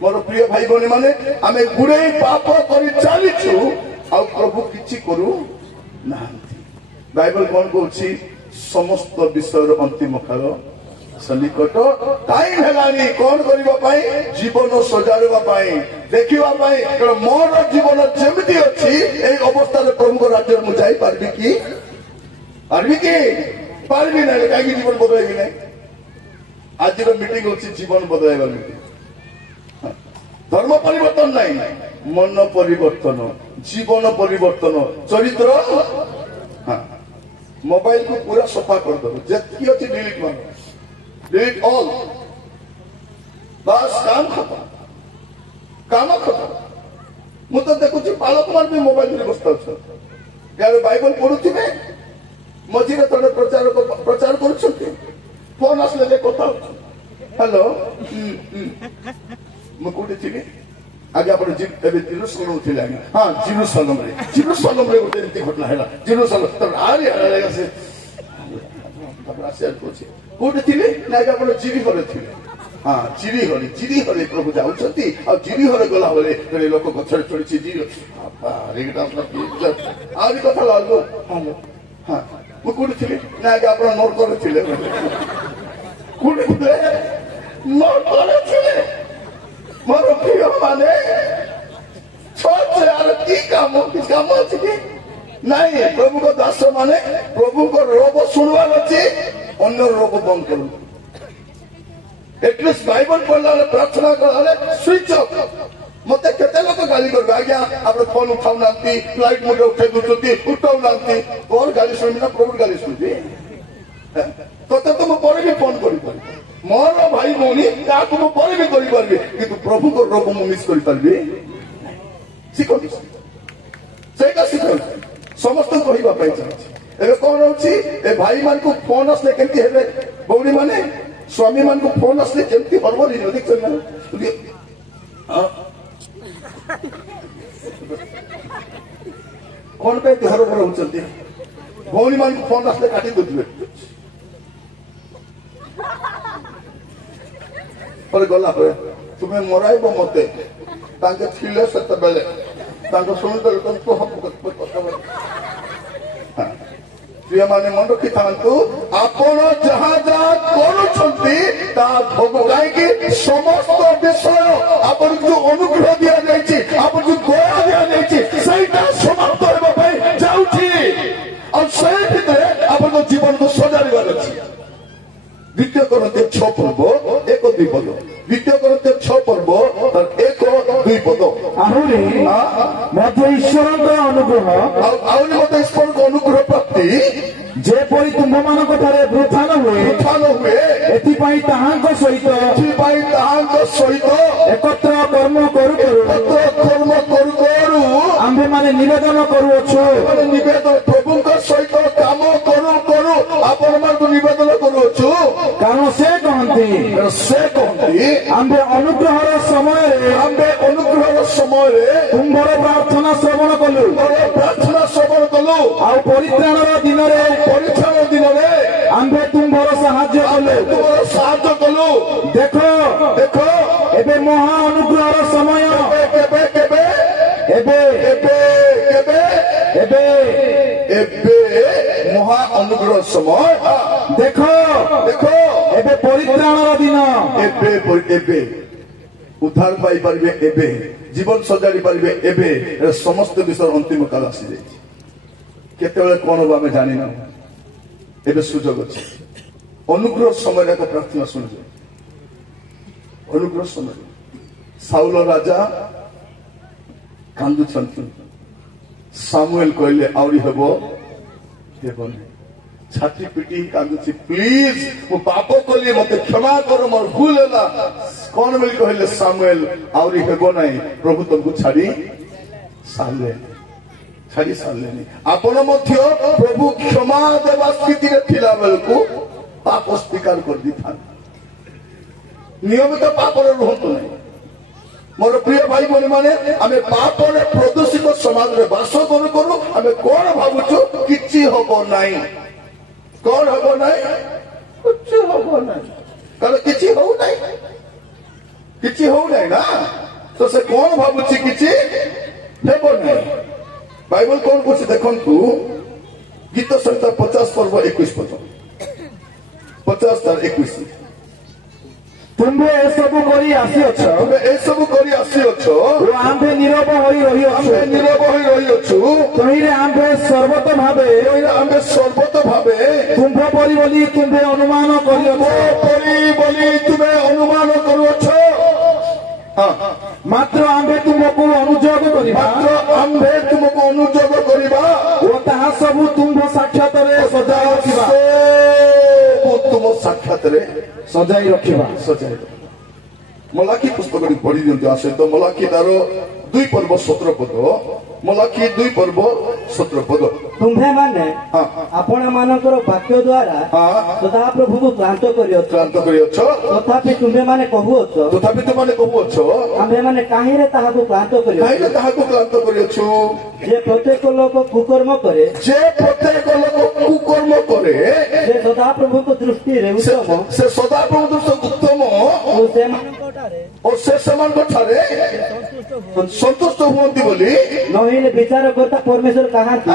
मोर प्रिय भाई भौणी माने आमे गुड़े पाप कर चलीचु आ प्रभु किछि करू नांती बाइबल कौन कहछि समस्त विषय अंतिम काल सन्निकट टाइम हेलानी कौन करने जीवन सजाड़ा देखा मोर जीवन जमी अच्छी अवस्था प्रभु राज्य मुझे जाई पार्बी कि पार्बी ना कहीं जीवन बदल ना आज मीटिंग होची जीवन बदल मीटिंग धर्म परिवर्तन नहीं मन परिवर्तन जीवन परिवर्तन चरित्र हाँ मोबाइल को पूरा सफा कर दो जी अच्छी डिलीट मारो delete all ବାସ୍ କାମ ଖତମ, କାମ ଖତମ। ମୁଁ ତ ଦେଖୁଛି ବାଳକମାନେ ବି ମୋବାଇଲରେ ବ୍ୟସ୍ତ ଅଛନ୍ତି। ଗାଁରେ ବାଇବଲ ପଢୁଥିବେ, ମଝିରେ ଥରେ ପ୍ରଚାର କରୁଛନ୍ତି, ଫୋନ ଆସିଲେ କଥା ହଉଛନ୍ତି। ହ୍ୟାଲୋ, ମୁଁ କୋଉଠି ଥିଲି ଆଜ୍ଞା? ଆପଣ ଏବେ ଜିରୁସାଲମ ଥିଲେ ଆଜ୍ଞା? ହଁ, ଜିରୁସାଲମରେ ଗୋଟେ ଏମିତି ଘଟଣା ହେଲା। ଜିରୁସାଲମ କୋଉଠି ଥିଲେ ନା ଆଜ୍ଞା? ଆପଣ ଜିରି ଘରେ ଥିଲେ। ହଁ, ଜିରି ଘରେ ପ୍ରଭୁ ଯାଉଛନ୍ତି। ଆଉ ଜିରି ଘରେ ଗଲା ବେଳେ ଜଣେ ଲୋକ ଗଛରେ ଚଢିଛି। ଆହୁରି କଥା ଲାଗୁ। ହଁ, ମୁଁ କୋଉଠି ଥିଲି ନା ଆଜ୍ଞା? ଆପଣ ନର୍କରେ ଥିଲେ। କୋଉଠି ଥିଲେ? ନର୍କରେ ଥିଲେ। ମୋର ପ୍ରିୟ ମାନେ କି କାମ ଅଛି କି ନାଇଁ? ପ୍ରଭୁଙ୍କ ଦାସ ମାନେ ପ୍ରଭୁଙ୍କ ରୋଗ ଶୁଣିବାର ଅଛି, ଅନ୍ୟ ରୋଗ ବନ୍ଦ କରନ୍ତୁ। ଏଟଲିଷ୍ଟ ବାଇବଲ ପଢିଲା ବେଳେ, ପ୍ରାର୍ଥନା କଲା ବେଳେ ସୁଇଚ ଅଫ୍। ମତେ କେତେ ଲୋକ ଗାଳି କରିବେ, ଆଜ୍ଞା ଆପଣ ଫୋନ ଉଠାଉନାହାନ୍ତି, ଫ୍ଲାଇଟ ମୋଡରେ ଉଠେଇ ଦଉଛନ୍ତି, ଉଠାଉନାହାନ୍ତି। ତୋର ଗାଳି ଶୁଣିବି ନା ପ୍ରଭୁ ଗାଳି ଶୁଣିବି? ତତେ ତ ମୁଁ ପରେ ବି ଫୋନ କରିପାରିବି। ମୋର ଭାଇ ଭଉଣୀ କାହାକୁ ମୁଁ ପରେ ବି କରିପାରିବି, କିନ୍ତୁ ପ୍ରଭୁଙ୍କ ରୋଗ ମୁଁ ମିସ୍ କରିପାରିବି? ଶିଖନ୍ତୁ, ସେଇଟା ଶିଖନ୍ତୁ। ସମସ୍ତଙ୍କୁ କହିବା ପାଇଁ ଚାହୁଁଛି। ଏବେ କଣ ହଉଛି, ଏ ଭାଇ ମାନଙ୍କୁ ଫୋନ ଆସିଲେ କେମିତି ହେବେ, ଭଉଣୀ ମାନେ ସ୍ୱାମୀ ମାନଙ୍କୁ ଫୋନ ଆସିଲେ କେମିତି ହରବରି ଦେଖୁଛନ୍ତି ନା? କଣ ପାଇଁ ହରବର ହଉଛନ୍ତି? ଭଉଣୀ ମାନଙ୍କୁ ଫୋନ ଆସିଲେ କାଟି ଦଉଥିବେ। ଗଲା ପରେ ତୁମେ ମରାଇବ ମତେ। ତାଙ୍କେ ଥିଲେ ସେତେବେଳେ, ତାଙ୍କ ଶୁଣିଦେଲେ ପ୍ରିୟମାନେ ମନେ ରଖିଥାନ୍ତୁ, ଆପଣ ଯାହା ଯାହା କରୁଛନ୍ତି ତାହା ଭୋଗ, କାହିଁକି ସମସ୍ତ ବିଷୟ ଆପଣଙ୍କୁ ଯୋଉ ଅନୁଗ୍ରହ ଦିଆଯାଇଛି, ଆପଣଙ୍କୁ ଦୟା ଦିଆଯାଇଛି, ସେଇଟା ସମାପ୍ତ ହେବା ପାଇଁ ଯାଉଛି। ଆଉ ସେଇ ଭିତରେ ଆପଣଙ୍କ ଜୀବନକୁ ସଜାଡ଼ିବାର ଅଛି। ଦ୍ୱିତୀୟ କରନ୍ତିୟ 6 ପର୍ବ 1-2 ପଦ। ଦ୍ୱିତୀୟ କରନ୍ତିୟ 6 ପର୍ବ 1-2 ପଦ। ଆହୁରି ମଧ୍ୟ ଈଶ୍ୱରଙ୍କ ଅନୁଗ୍ରହ, ଆହୁରି ମଧ୍ୟ ଈଶ୍ୱରଙ୍କ ଅନୁଗ୍ରହ ପ୍ରାପ୍ତି ଯେପରି ତୁମ୍ଭମାନଙ୍କ ଠାରେ ବୃଥା ନ ହୁଏ, ଏଥିପାଇଁ ତାହାଙ୍କ ସହିତ ଏକତ୍ର କର୍ମ କରୁ ଆମ୍ଭେମାନେ ନିବେଦନ କରୁଅଛୁ। ପ୍ରଭୁଙ୍କ ସହିତ କାମ କରୁ ଆପଣମାନଙ୍କୁ ନିବେଦନ କରୁଅଛୁ। କାରଣ ସେ କହନ୍ତି ଆମ୍ଭେ ଅନୁଗ୍ରହର ସମୟରେ ତୁମ୍ଭର ପ୍ରାର୍ଥନା ଶ୍ରବଣ କଲୁ, ଆଉ ପରିତ୍ରାଣର ଦିନରେ ଆମ୍ଭେ ତୁମ୍ଭର ସାହାଯ୍ୟ କଲୁ। ଦେଖ ଏବେ ମହା ଅନୁଗ୍ରହର ସମୟ। ଏବେ ମହା ଅନୁଗ୍ରହ ସମୟ। ଦେଖ ଏବେ ପରିତ୍ରାଣର ଦିନ। ଏବେ ଉଦ୍ଧାର ପାଇପାରିବେ, ଏବେ ଜୀବନ ସଜାଡି ପାରିବେ, ଏବେ ସମସ୍ତ ବିଷୟ ଅନ୍ତିମ କାଳ ଆସିଯାଇଛି। କେତେବେଳେ କଣ ହବ ଆମେ ଜାଣିନା, ଏବେ ସୁଯୋଗ ଅଛି। ଅନୁଗ୍ରହ ସମୟରେ ଏକ ପ୍ରାର୍ଥନା ଶୁଣିବେ। ଅନୁଗ୍ରହ ସମୟରେ ସାଉଲ ରାଜା କାନ୍ଦୁଛନ୍ତି। ସାମୁଏଲ କହିଲେ ଆହୁରି ହେବନି। ଛାତି ପିଟି କାନ୍ଦୁଛି, ପ୍ଲିଜ ମୁଁ ପାପ କଲି, ମତେ କ୍ଷମା କର, ମୋର ଭୁଲ ହେଲା। କଣ ବୋଲି କହିଲେ ସାମୁଏଲ, ଆହୁରି ହେବ ନାହିଁ, ପ୍ରଭୁ ତମକୁ ଛାଡି ସାରିଲେନି। ଆପଣ ମଧ୍ୟ ପ୍ରଭୁ କ୍ଷମା ଦେବା ସ୍ଥିତିରେ ଥିଲା ବେଳକୁ ପାପ ସ୍ୱୀକାର କରିଦେଇଥାନ୍ତି। ନିୟମିତ ପାପରେ ରୁହନ୍ତୁ ନାହିଁ। ମୋର ପ୍ରିୟ ଭାଇ ଭଉଣୀ ମାନେ, ଆମେ ପାପରେ ପ୍ରଦୂଷିତ ସମାଜରେ ବାସ କରୁ ଆମେ କଣ ଭାବୁଛୁ, କିଛି ହବ ନାହିଁ। କଣ ହବ ନାହିଁ? କିଛି ହବ ନାହିଁ। କାରଣ କିଛି ହଉନାହିଁ ନା, ତ ସେ କଣ ଭାବୁଛି କିଛି ହେବ ନାହିଁ। ବାଇବଲ କଣ କହୁଛି ଦେଖନ୍ତୁ, ଗୀତ ସଂହିତା 50 ପର୍ବ 21 ପଦ। 50:21। ତୁମ୍ଭେ ଏସବୁ କରି ଆସିଅଛ ଓ ଆମ୍ଭେ ନୀରବ ହୋଇ ରହିଅଛୁ। ତହିଁରେ ଆମ୍ଭେ ସର୍ବତ ଭାବେ ତୁମ୍ଭ ପରି ବୋଲି ତୁମ୍ଭେ ଅନୁମାନ କରୁଅଛ। ମାତ୍ର ଆମ୍ଭେ ତୁମକୁ ଅନୁଯୋଗ କରିବା ଓ ତାହା ସବୁ ତୁମ୍ଭ ସାକ୍ଷାତରେ ସଜାଇ ରଖିବା। ମଲାଖୀ ପୁସ୍ତକଟି ପଢି ଦିଅନ୍ତୁ ଆସେ ତ ମଲାଖୀ ତାର 2 ପର୍ବ 17 ପଦ ମଲାଖୀ 2 ପର୍ବ 17 ପଦ ତୁମ୍ଭେମାନେ ହଁ ଆପଣ ମାନଙ୍କର ବାକ୍ୟ ଦ୍ୱାରା ହଁ ସଦାପ୍ରଭୁଙ୍କୁ କ୍ଳାନ୍ତ କରିଅଛ କ୍ଳାନ୍ତ କରିଅଛ ତଥାପି ତୁମ୍ଭେମାନେ କହୁଅଛ ତଥାପି ତୁମମାନେ କହୁଅଛ ଆମ୍ଭେମାନେ କାହିଁରେ ତାହାକୁ କ୍ଳାନ୍ତ କରିଅଛୁ କାହିଁକି ତାହାକୁ କ୍ଳାନ୍ତ କରିଅଛୁ ଯେ ପ୍ରତ୍ୟେକ ଲୋକ କୁକର୍ମ କରେ ଯେ ପ୍ରତ୍ୟେକ ଲୋକ କୁକର୍ମ କରେ ସେ ସଦାପ୍ରଭୁଙ୍କ ଦୃଷ୍ଟିରେ ଉତ୍ତମ ସେ ସଦାପ୍ରଭୁ ଦୃଷ୍ଟିରେ ଉତ୍ତମ ଓ ସେମାନଙ୍କଠାରେ ଓ ସେ ସେମାନଙ୍କ ଠାରେ ସନ୍ତୁଷ୍ଟ ହୁଅନ୍ତି ବୋଲି ନହେଲେ ବିଚାରକର୍ତ୍ତା ପରମେଶ୍ୱର କାହାନ୍ତି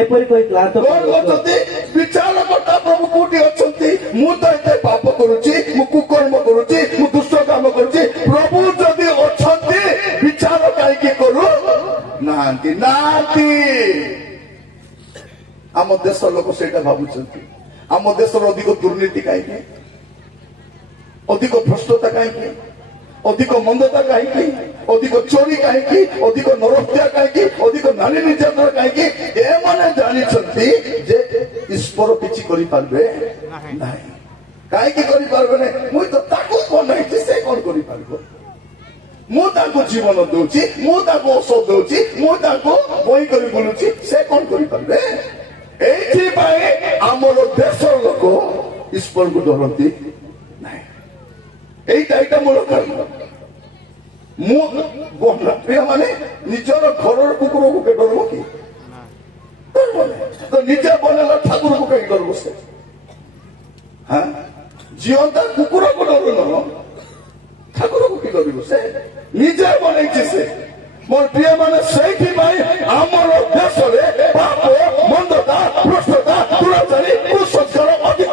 ଏପରି କହି କ୍ଳାନ୍ତ କଣ କରୁଅଛ। କରୁଛନ୍ତି ବିଚାରକର୍ତ୍ତା ପ୍ରଭୁ କୋଉଠି ଅଛନ୍ତି ମୁଁ ତ ଏତେ ପାପ କରୁଛି ମୁଁ କୁକର୍ମ କରୁଛି ମୁଁ ଦୁଷ୍ଟ କାମ କରୁଛି ପ୍ରଭୁ ଯଦି ଅଛନ୍ତି ବିଚାର କାହିଁକି କରୁ ନାହାନ୍ତି ନାହାନ୍ତି ଆମ ଦେଶ ଲୋକ ସେଇଟା ଭାବୁଛନ୍ତି ଆମ ଦେଶର ଅଧିକ ଦୁର୍ନୀତି କାହିଁକି ଅଧିକ ଭ୍ରଷ୍ଟତା କାହିଁକି ଅଧିକ ମନ୍ଦତା କାହିଁକି ଅଧିକ ଚୋରି କାହିଁକି ଅଧିକ ନରହତ୍ୟା କାହିଁକି ଅଧିକ ନାରୀ ନିର୍ଯାତନା କାହିଁକି ଏମାନେ ଜାଣିଛନ୍ତି ଯେ ଈଶ୍ୱର କିଛି କରିପାରିବେ ନାହିଁ କାହିଁକି କରିପାରିବେ ନାହିଁ ମୁଁ ତ ତାକୁ ବନାଇଛି ସେ କଣ କରିପାରିବ ମୁଁ ତାଙ୍କୁ ଜୀବନ ଦଉଛି ମୁଁ ତାଙ୍କୁ ଔଷଧ ଦଉଛି ମୁଁ ତାଙ୍କୁ ବହି କରି ବୁଲୁଛି ସେ କଣ କରିପାରିବେ ଏଇଥିପାଇଁ ଆମର ଦେଶର ଲୋକ ଈଶ୍ୱରକୁ ଡରନ୍ତି ନାହିଁ ଏଇଟା ମୂଳ କାରଣ ମୁଁ ମାନେ ନିଜର ଘରର କୁକୁରକୁ କେ ଡରବ କି ତ ନିଜେ ବନେଇଲା ଠାକୁରକୁ କାହିଁକି ଡରବ ସେ ଜିଅନ୍ତା କୁକୁରକୁ ଡରୁନ ଠାକୁରକୁ କି ଡରିବ ସେ ନିଜେ ବନେଇଛି ସେ ମୋର ପ୍ରିୟ ମାନେ ସେଇଥିପାଇଁ ଆମର ଦେଶରେ ପାପ ମନ୍ଦତା ଭ୍ରଷ୍ଟତା ଦୁରାଚାରୀ କୁସଂସ୍କାର ଅଧିକ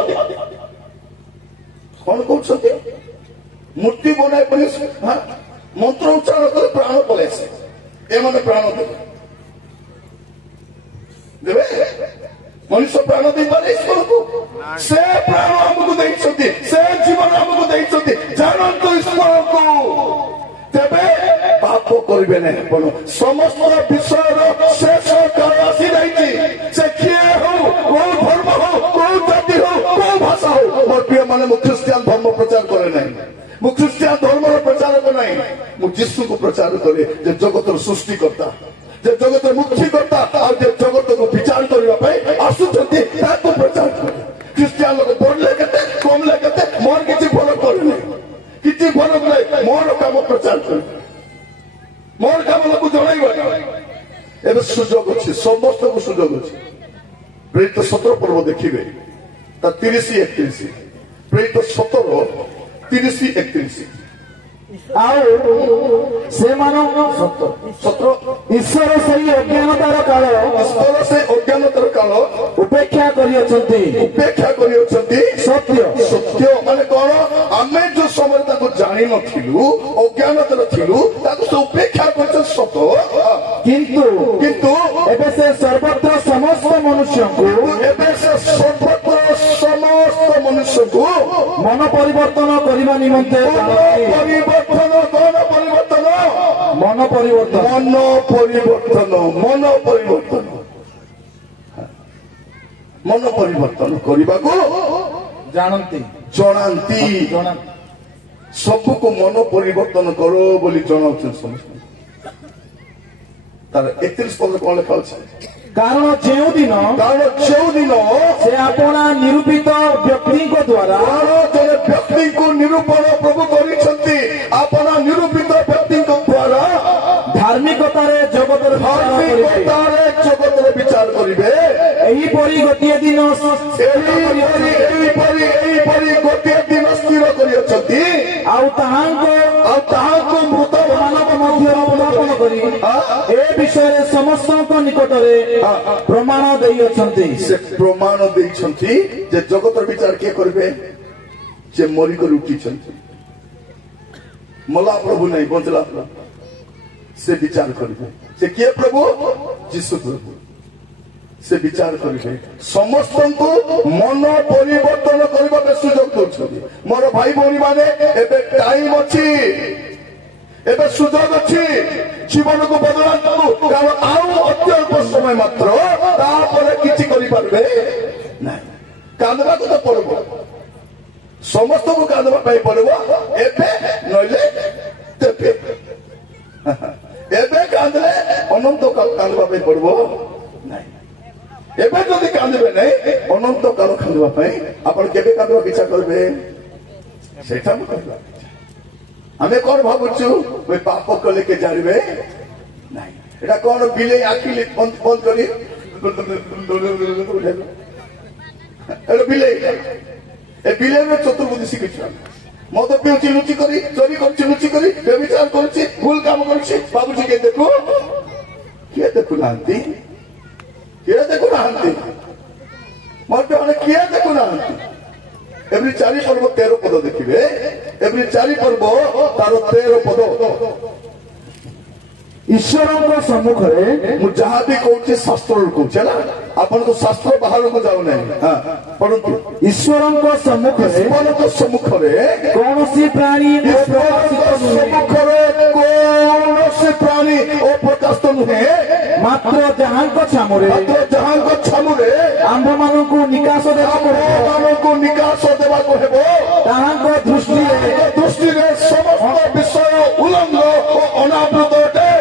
କଣ କହୁଛନ୍ତି ମୂର୍ତ୍ତି ବନାଇ କରି ମନ୍ତ୍ର ଉଚ୍ଚାରଣ କରି ପ୍ରାଣ ପଳେଇ ଆସେ ଏମାନେ ପ୍ରାଣ ଦେବେ ମଣିଷ ପ୍ରାଣ ଦେଇପାରେ ଈଶ୍ୱରକୁ ସେ ପ୍ରାଣ ଆମକୁ ଦେଇଛନ୍ତି ସେ ଜୀବନ ଆମକୁ ଦେଇଛନ୍ତି ଜାଣନ୍ତୁ ଈଶ୍ୱରକୁ ତେବେ ପାପ କରିବେ ନାହିଁ ଆପଣ ସମସ୍ତ ବିଷୟର ଶେଷ କାଳ ଆସିଯାଇଛି ସେ କିଏ ହଉ କୋଉ ଧର୍ମ ହଉ କୋଉ ଜାତି ହଉ କୋଉ ଭାଷା ହଉ ମୋର ପ୍ରିୟ ମାନେ ମୁଁ ଖ୍ରୀଷ୍ଟିଆନ ଧର୍ମ ପ୍ରଚାର କରେ ନାହିଁ ମୁଁ ଖ୍ରୀଷ୍ଟିଆନ ଧର୍ମର ପ୍ରଚାରକ ନାହିଁ ମୁଁ ଯୀଶୁକୁ ପ୍ରଚାର କରେ ଯେ ଜଗତର ସୃଷ୍ଟିକର୍ତ୍ତା ଯେ ଜଗତର ମୁକ୍ତିକର୍ତ୍ତା ଆଉ ଯେ ଜଗତକୁ ବିଚାର କରିବା ପାଇଁ ଆସୁଛନ୍ତି ତାକୁ ପ୍ରଚାର କରେ ଖ୍ରୀଷ୍ଟିଆନ ଲୋକ ବଢିଲେ କେତେ କମଲେ କେତେ ମୋର କିଛି ଫରକ ପଡୁନି କିଛି ଫରକ ନାହିଁ ମୋର କାମ ପ୍ରଚାର କରେ ମୋର କାମ ଲୋକ ଜଣାଇବା ଏବେ ସୁଯୋଗ ଅଛି ସମସ୍ତଙ୍କୁ ସୁଯୋଗ ଅଛି ପ୍ରେରିତ 17 ପର୍ବ ଦେଖିବେ ତା 30-31 ପ୍ରେରିତ 17 30-31 ଆଉ ସେମାନଙ୍କ ଈଶ୍ୱର ସେଇ ଅଜ୍ଞାନତାର କାଳ ଈଶ୍ୱର ସେ ଅଜ୍ଞାନତାର କାଳ ଉପେକ୍ଷା କରିଅଛନ୍ତି ସତ୍ୟ ସତ୍ୟ ମାନେ କଣ ଆମେ ଯୋଉ ସମୟରେ ତାକୁ ଜାଣିନଥିଲୁ ଅଜ୍ଞାନତାର ଥିଲୁ ତାକୁ ସେ ଉପେକ୍ଷା କରିଛନ୍ତି ସତ କିନ୍ତୁ ଏବେ ସେ ସର୍ବତ୍ର ସମସ୍ତ ମନୁଷ୍ୟଙ୍କୁ ମନ ପରିବର୍ତ୍ତନ କରିବା ନିମନ୍ତେ ମନ ପରିବର୍ତ୍ତନ କରିବାକୁ ଜଣାନ୍ତି ସବୁକୁ ମନ ପରିବର୍ତ୍ତନ କର ବୋଲି ଜଣାଉଛନ୍ତି ସମସ୍ତେ ତାର 31 ପଦ କଣ ଲେଖା ଅଛି କାରଣ ଯେଉଁଦିନ ସେ ଆପଣା ନିରୂପିତ ବ୍ୟକ୍ତିଙ୍କ ଦ୍ୱାରା ଜଣେ ବ୍ୟକ୍ତିଙ୍କୁ ନିରୂପଣ ପ୍ରଭୁ କରିଛନ୍ତି ଆପଣା ନିରୂପିତ ବ୍ୟକ୍ତିଙ୍କ ଦ୍ୱାରା ଧାର୍ମିକତାରେ ଜଗତର ବିଚାର କରିବେ ଏହିପରି ଗୋଟିଏ ଦିନ ଗୋଟିଏ ଦିନ ସ୍ଥିର କରିଅଛନ୍ତି ଆଉ ତାହାଙ୍କୁ ମୃତ ମାନଙ୍କ ମଧ୍ୟରେ ଉତ୍ଥାପନ କରି ଏ ବିଷୟରେ ସମସ୍ତଙ୍କ ନିକଟରେ ପ୍ରମାଣ ଦେଇଅଛନ୍ତି ସେ ପ୍ରମାଣ ଦେଇଛନ୍ତି ଯେ ଜଗତର ବିଚାର କିଏ କରିବେ ଯେ ମରିକରି ଉଠିଛନ୍ତି ମଲା ପ୍ରଭୁ ନାହିଁ ବଞ୍ଚିଲା ପ୍ରଭୁ ସେ ବିଚାର କରିବେ ସେ କିଏ ପ୍ରଭୁ ଯୀଶୁ ପ୍ରଭୁ ସେ ବିଚାର କରିବେ ସମସ୍ତଙ୍କୁ ମନ ପରିବର୍ତ୍ତନ କରିବାକୁ ସୁଯୋଗ ଦଉଛନ୍ତି ମୋର ଭାଇ ଭଉଣୀ ମାନେ ଏବେ ଟାଇମ ଅଛି ଏବେ ସୁଯୋଗ ଅଛି ଜୀବନକୁ ବଦଳାନ୍ତୁ କାରଣ ଆଉ ଅତ୍ୟଳ୍ପ ସମୟ ମାତ୍ର ତାପରେ କିଛି କରିପାରିବେ ନାହିଁ କାନ୍ଦବାକୁ ତ ପଡିବ समस्त को कांदवा पड़ो एबे नइले तेबे एबे कांदले अनंत काल कांदवा पड़ो नहीं एबे जदि कांदबे नहीं अनंत काल कांदवा आपण केबे कांदवा इच्छा करबे सेटा मु कहबा आमे कोन भाबुछु ओइ पाप कले के जानिबे नहीं एटा कोन बिले आखी बंद बंद करी एटा बिले ए बिले में चतुर्बुद्धि शिखिछन मद पिउछि लुचि करी चोरी करछि लुचि करी व्यभिचार करछि भूल काम करछि बाबूजी के देखो के देखु नांती मत माने किए देखु नांती एवरी 4 पर्व 13 पद देखिबे एवरी 4 पर्व तार 13 पद ईश्वर सम्मुखरे मु जहाँ भी कहूँ शास्त्र कहूँ ना आपन तो शास्त्र बाहर को जाऊ नहीं परंतु ईश्वर सम्मुखरे सम्मुखरे कौन सी प्राणी सम्मुखरे कौन सी प्राणी अप्रकाशित नुहे मात्र जहाँ छामुरे आंभ मान को निकास देवा को हेबो दृष्टि समस्त विषय उल्लंघ और अनावृत अटे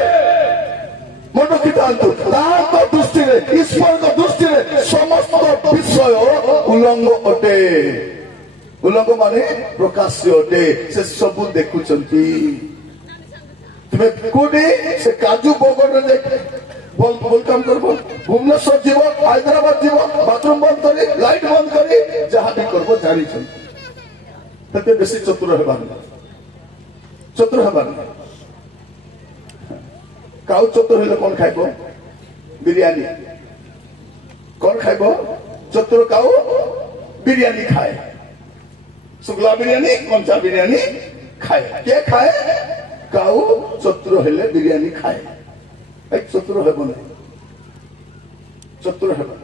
मन कितांतु दृष्टि ईश्वर दृष्टि समस्त विषय उल्लंघ अटे उल्लंघ माने प्रकाश्य अटे से सब देखुचंती तुम्हें कोडे से काजू बगर बोल काम करबो भुवनेश्वर जीव हैदराबाद जीव बाथरूम बंद करी लाइट बंद करी जहाँ भी करबो जानी तते बेसी चतुर हेबार काउ चतुर हेले कौन खाइबो बिरयानी कौन खाइबो चतुर काउ बिरयानी खाए शुक्ला बिरयानी कंचा बिरयानी खाए के खाए काउ चतुर हेले बिरयानी खाए एक चतुर हेबो नहीं चतुर हेबो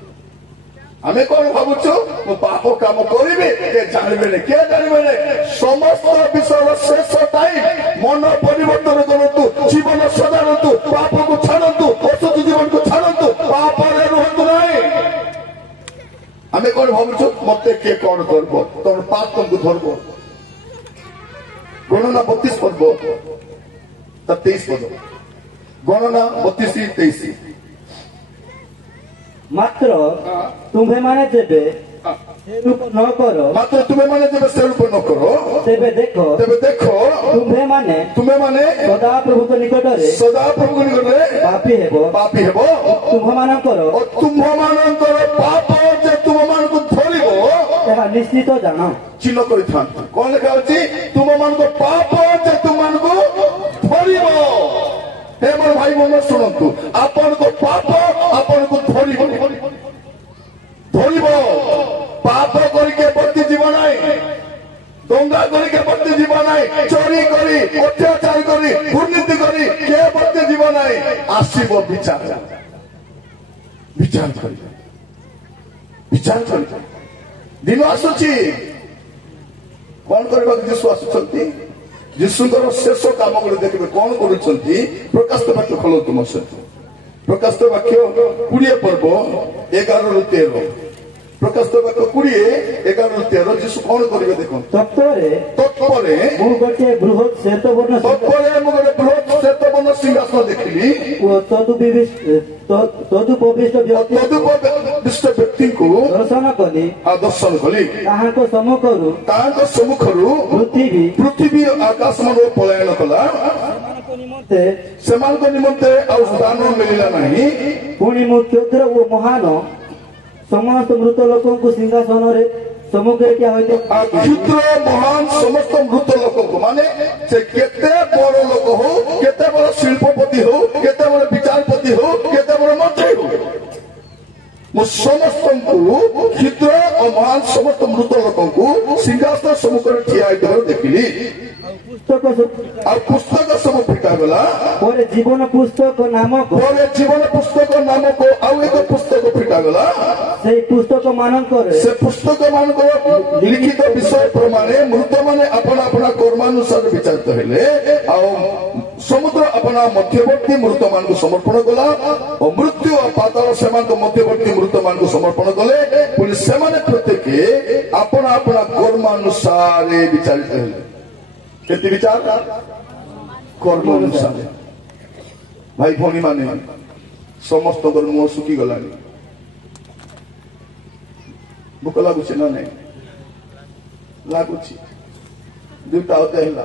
आमे कौन भावुछु मु पाप काम करिबे के जानबे ने के जानबे ने समस्त विषय शेष टाइम मन परिवर्तन करंतु जीवन सदारंतु पाप को छाड़ंतु असत जीवन को छाड़ंतु पाप रे रहंतु नहीं आमे कौन भावुछु मते के कौन करबो तोर पाप तुमको धरबो गणना 32 पद 23 पद गणना 32 23 मात्र तुम्हें माने जेबे रूप न करो मात्र तुम्हें माने जेबे से रूप न करो तेबे देखो तुम्हें माने सदा प्रभु को निकट रे पापी हेबो तुम मानकर पाप जे तुम मान को धरिबो एहा निश्चित जानो चिन्ह करिथान कोन लेखा अछि तुम मान को पाप जे तुम मान को धरिबो हे मोर भाई बहन सुनंतु आपन को पाप आपन को धरिबो पाप करके बत्ती जीवन आई दंगा करके बत्ती जीवन आई चोरी करी अत्याचार करी दुर्नीति करी के बत्ती जीवन आई आसीबो विचार करी दिन आसुची कौन करबा यीशु आसुचंती यीशुଙ୍କର शेष काम गुलो देखिबे कौन करूचंती प्रकाशित वाक्य खोलो तुम सहित प्रकाशित वाक्य 20 पर्व 11 ରୁ 13 प्रकाशित वाक्य 20 11 ରୁ 13 यीशु कौन करिवे देखो तत्परे मु गोटे बृहत श्वेतवर्ण सिंहासन देखिली ओ तदुपविष्ट व्यक्ति को दर्शन कली ताहाको सम्मुखरु पृथ्वी आकाश मन पलायन कला सेमानको निमंते आउ स्थान मिलिला नहीं पुणी मु क्षुद्र ओ महान समस्त मृत लोकों को सिंहासन रे सम्मुखे क्या होइते क्षुद्र महान समस्त मृत लोक को माने से केते बड़ लोक हो केते बड़ शिल्पपति हो केते बड़ विचारपति हो केते बड़ मंत्री हो मु समस्त को क्षुद्र और महान समस्त मृत लोक को सिंहासन सम्मुख रे ठिया होइतो देखिली पुस्तक सब फिटा गला जीवन पुस्तक नामक आउ एक पुस्तक फिटा गला से पुस्तक मानक लिखित विषय प्रमाणे मृत माने अपना अपना कर्मानुसार विचारित हेले समुद्र अपना मध्यवर्ती मृत मान को समर्पण कला और मृत्यु और पाताल से मध्यवर्ती मृत मान को समर्पण कले पुणी से प्रत्येक अपना अपना कर्मानुसार ଅନୁସାରେ ବିଚାରିତ ହେଲେ। କେତେ ବିଚାର? କର୍ମ ଅନୁସାରେ। ଭାଇ ଭଉଣୀ ମାନେ ସମସ୍ତଙ୍କର ମୁହଁ ଶୁଖିଗଲାଣି। ଭୋକ ଲାଗୁଛି ନା ନାଇଁ? ଲାଗୁଛି। ଦୁଇଟା ଅଧେ ହେଲା,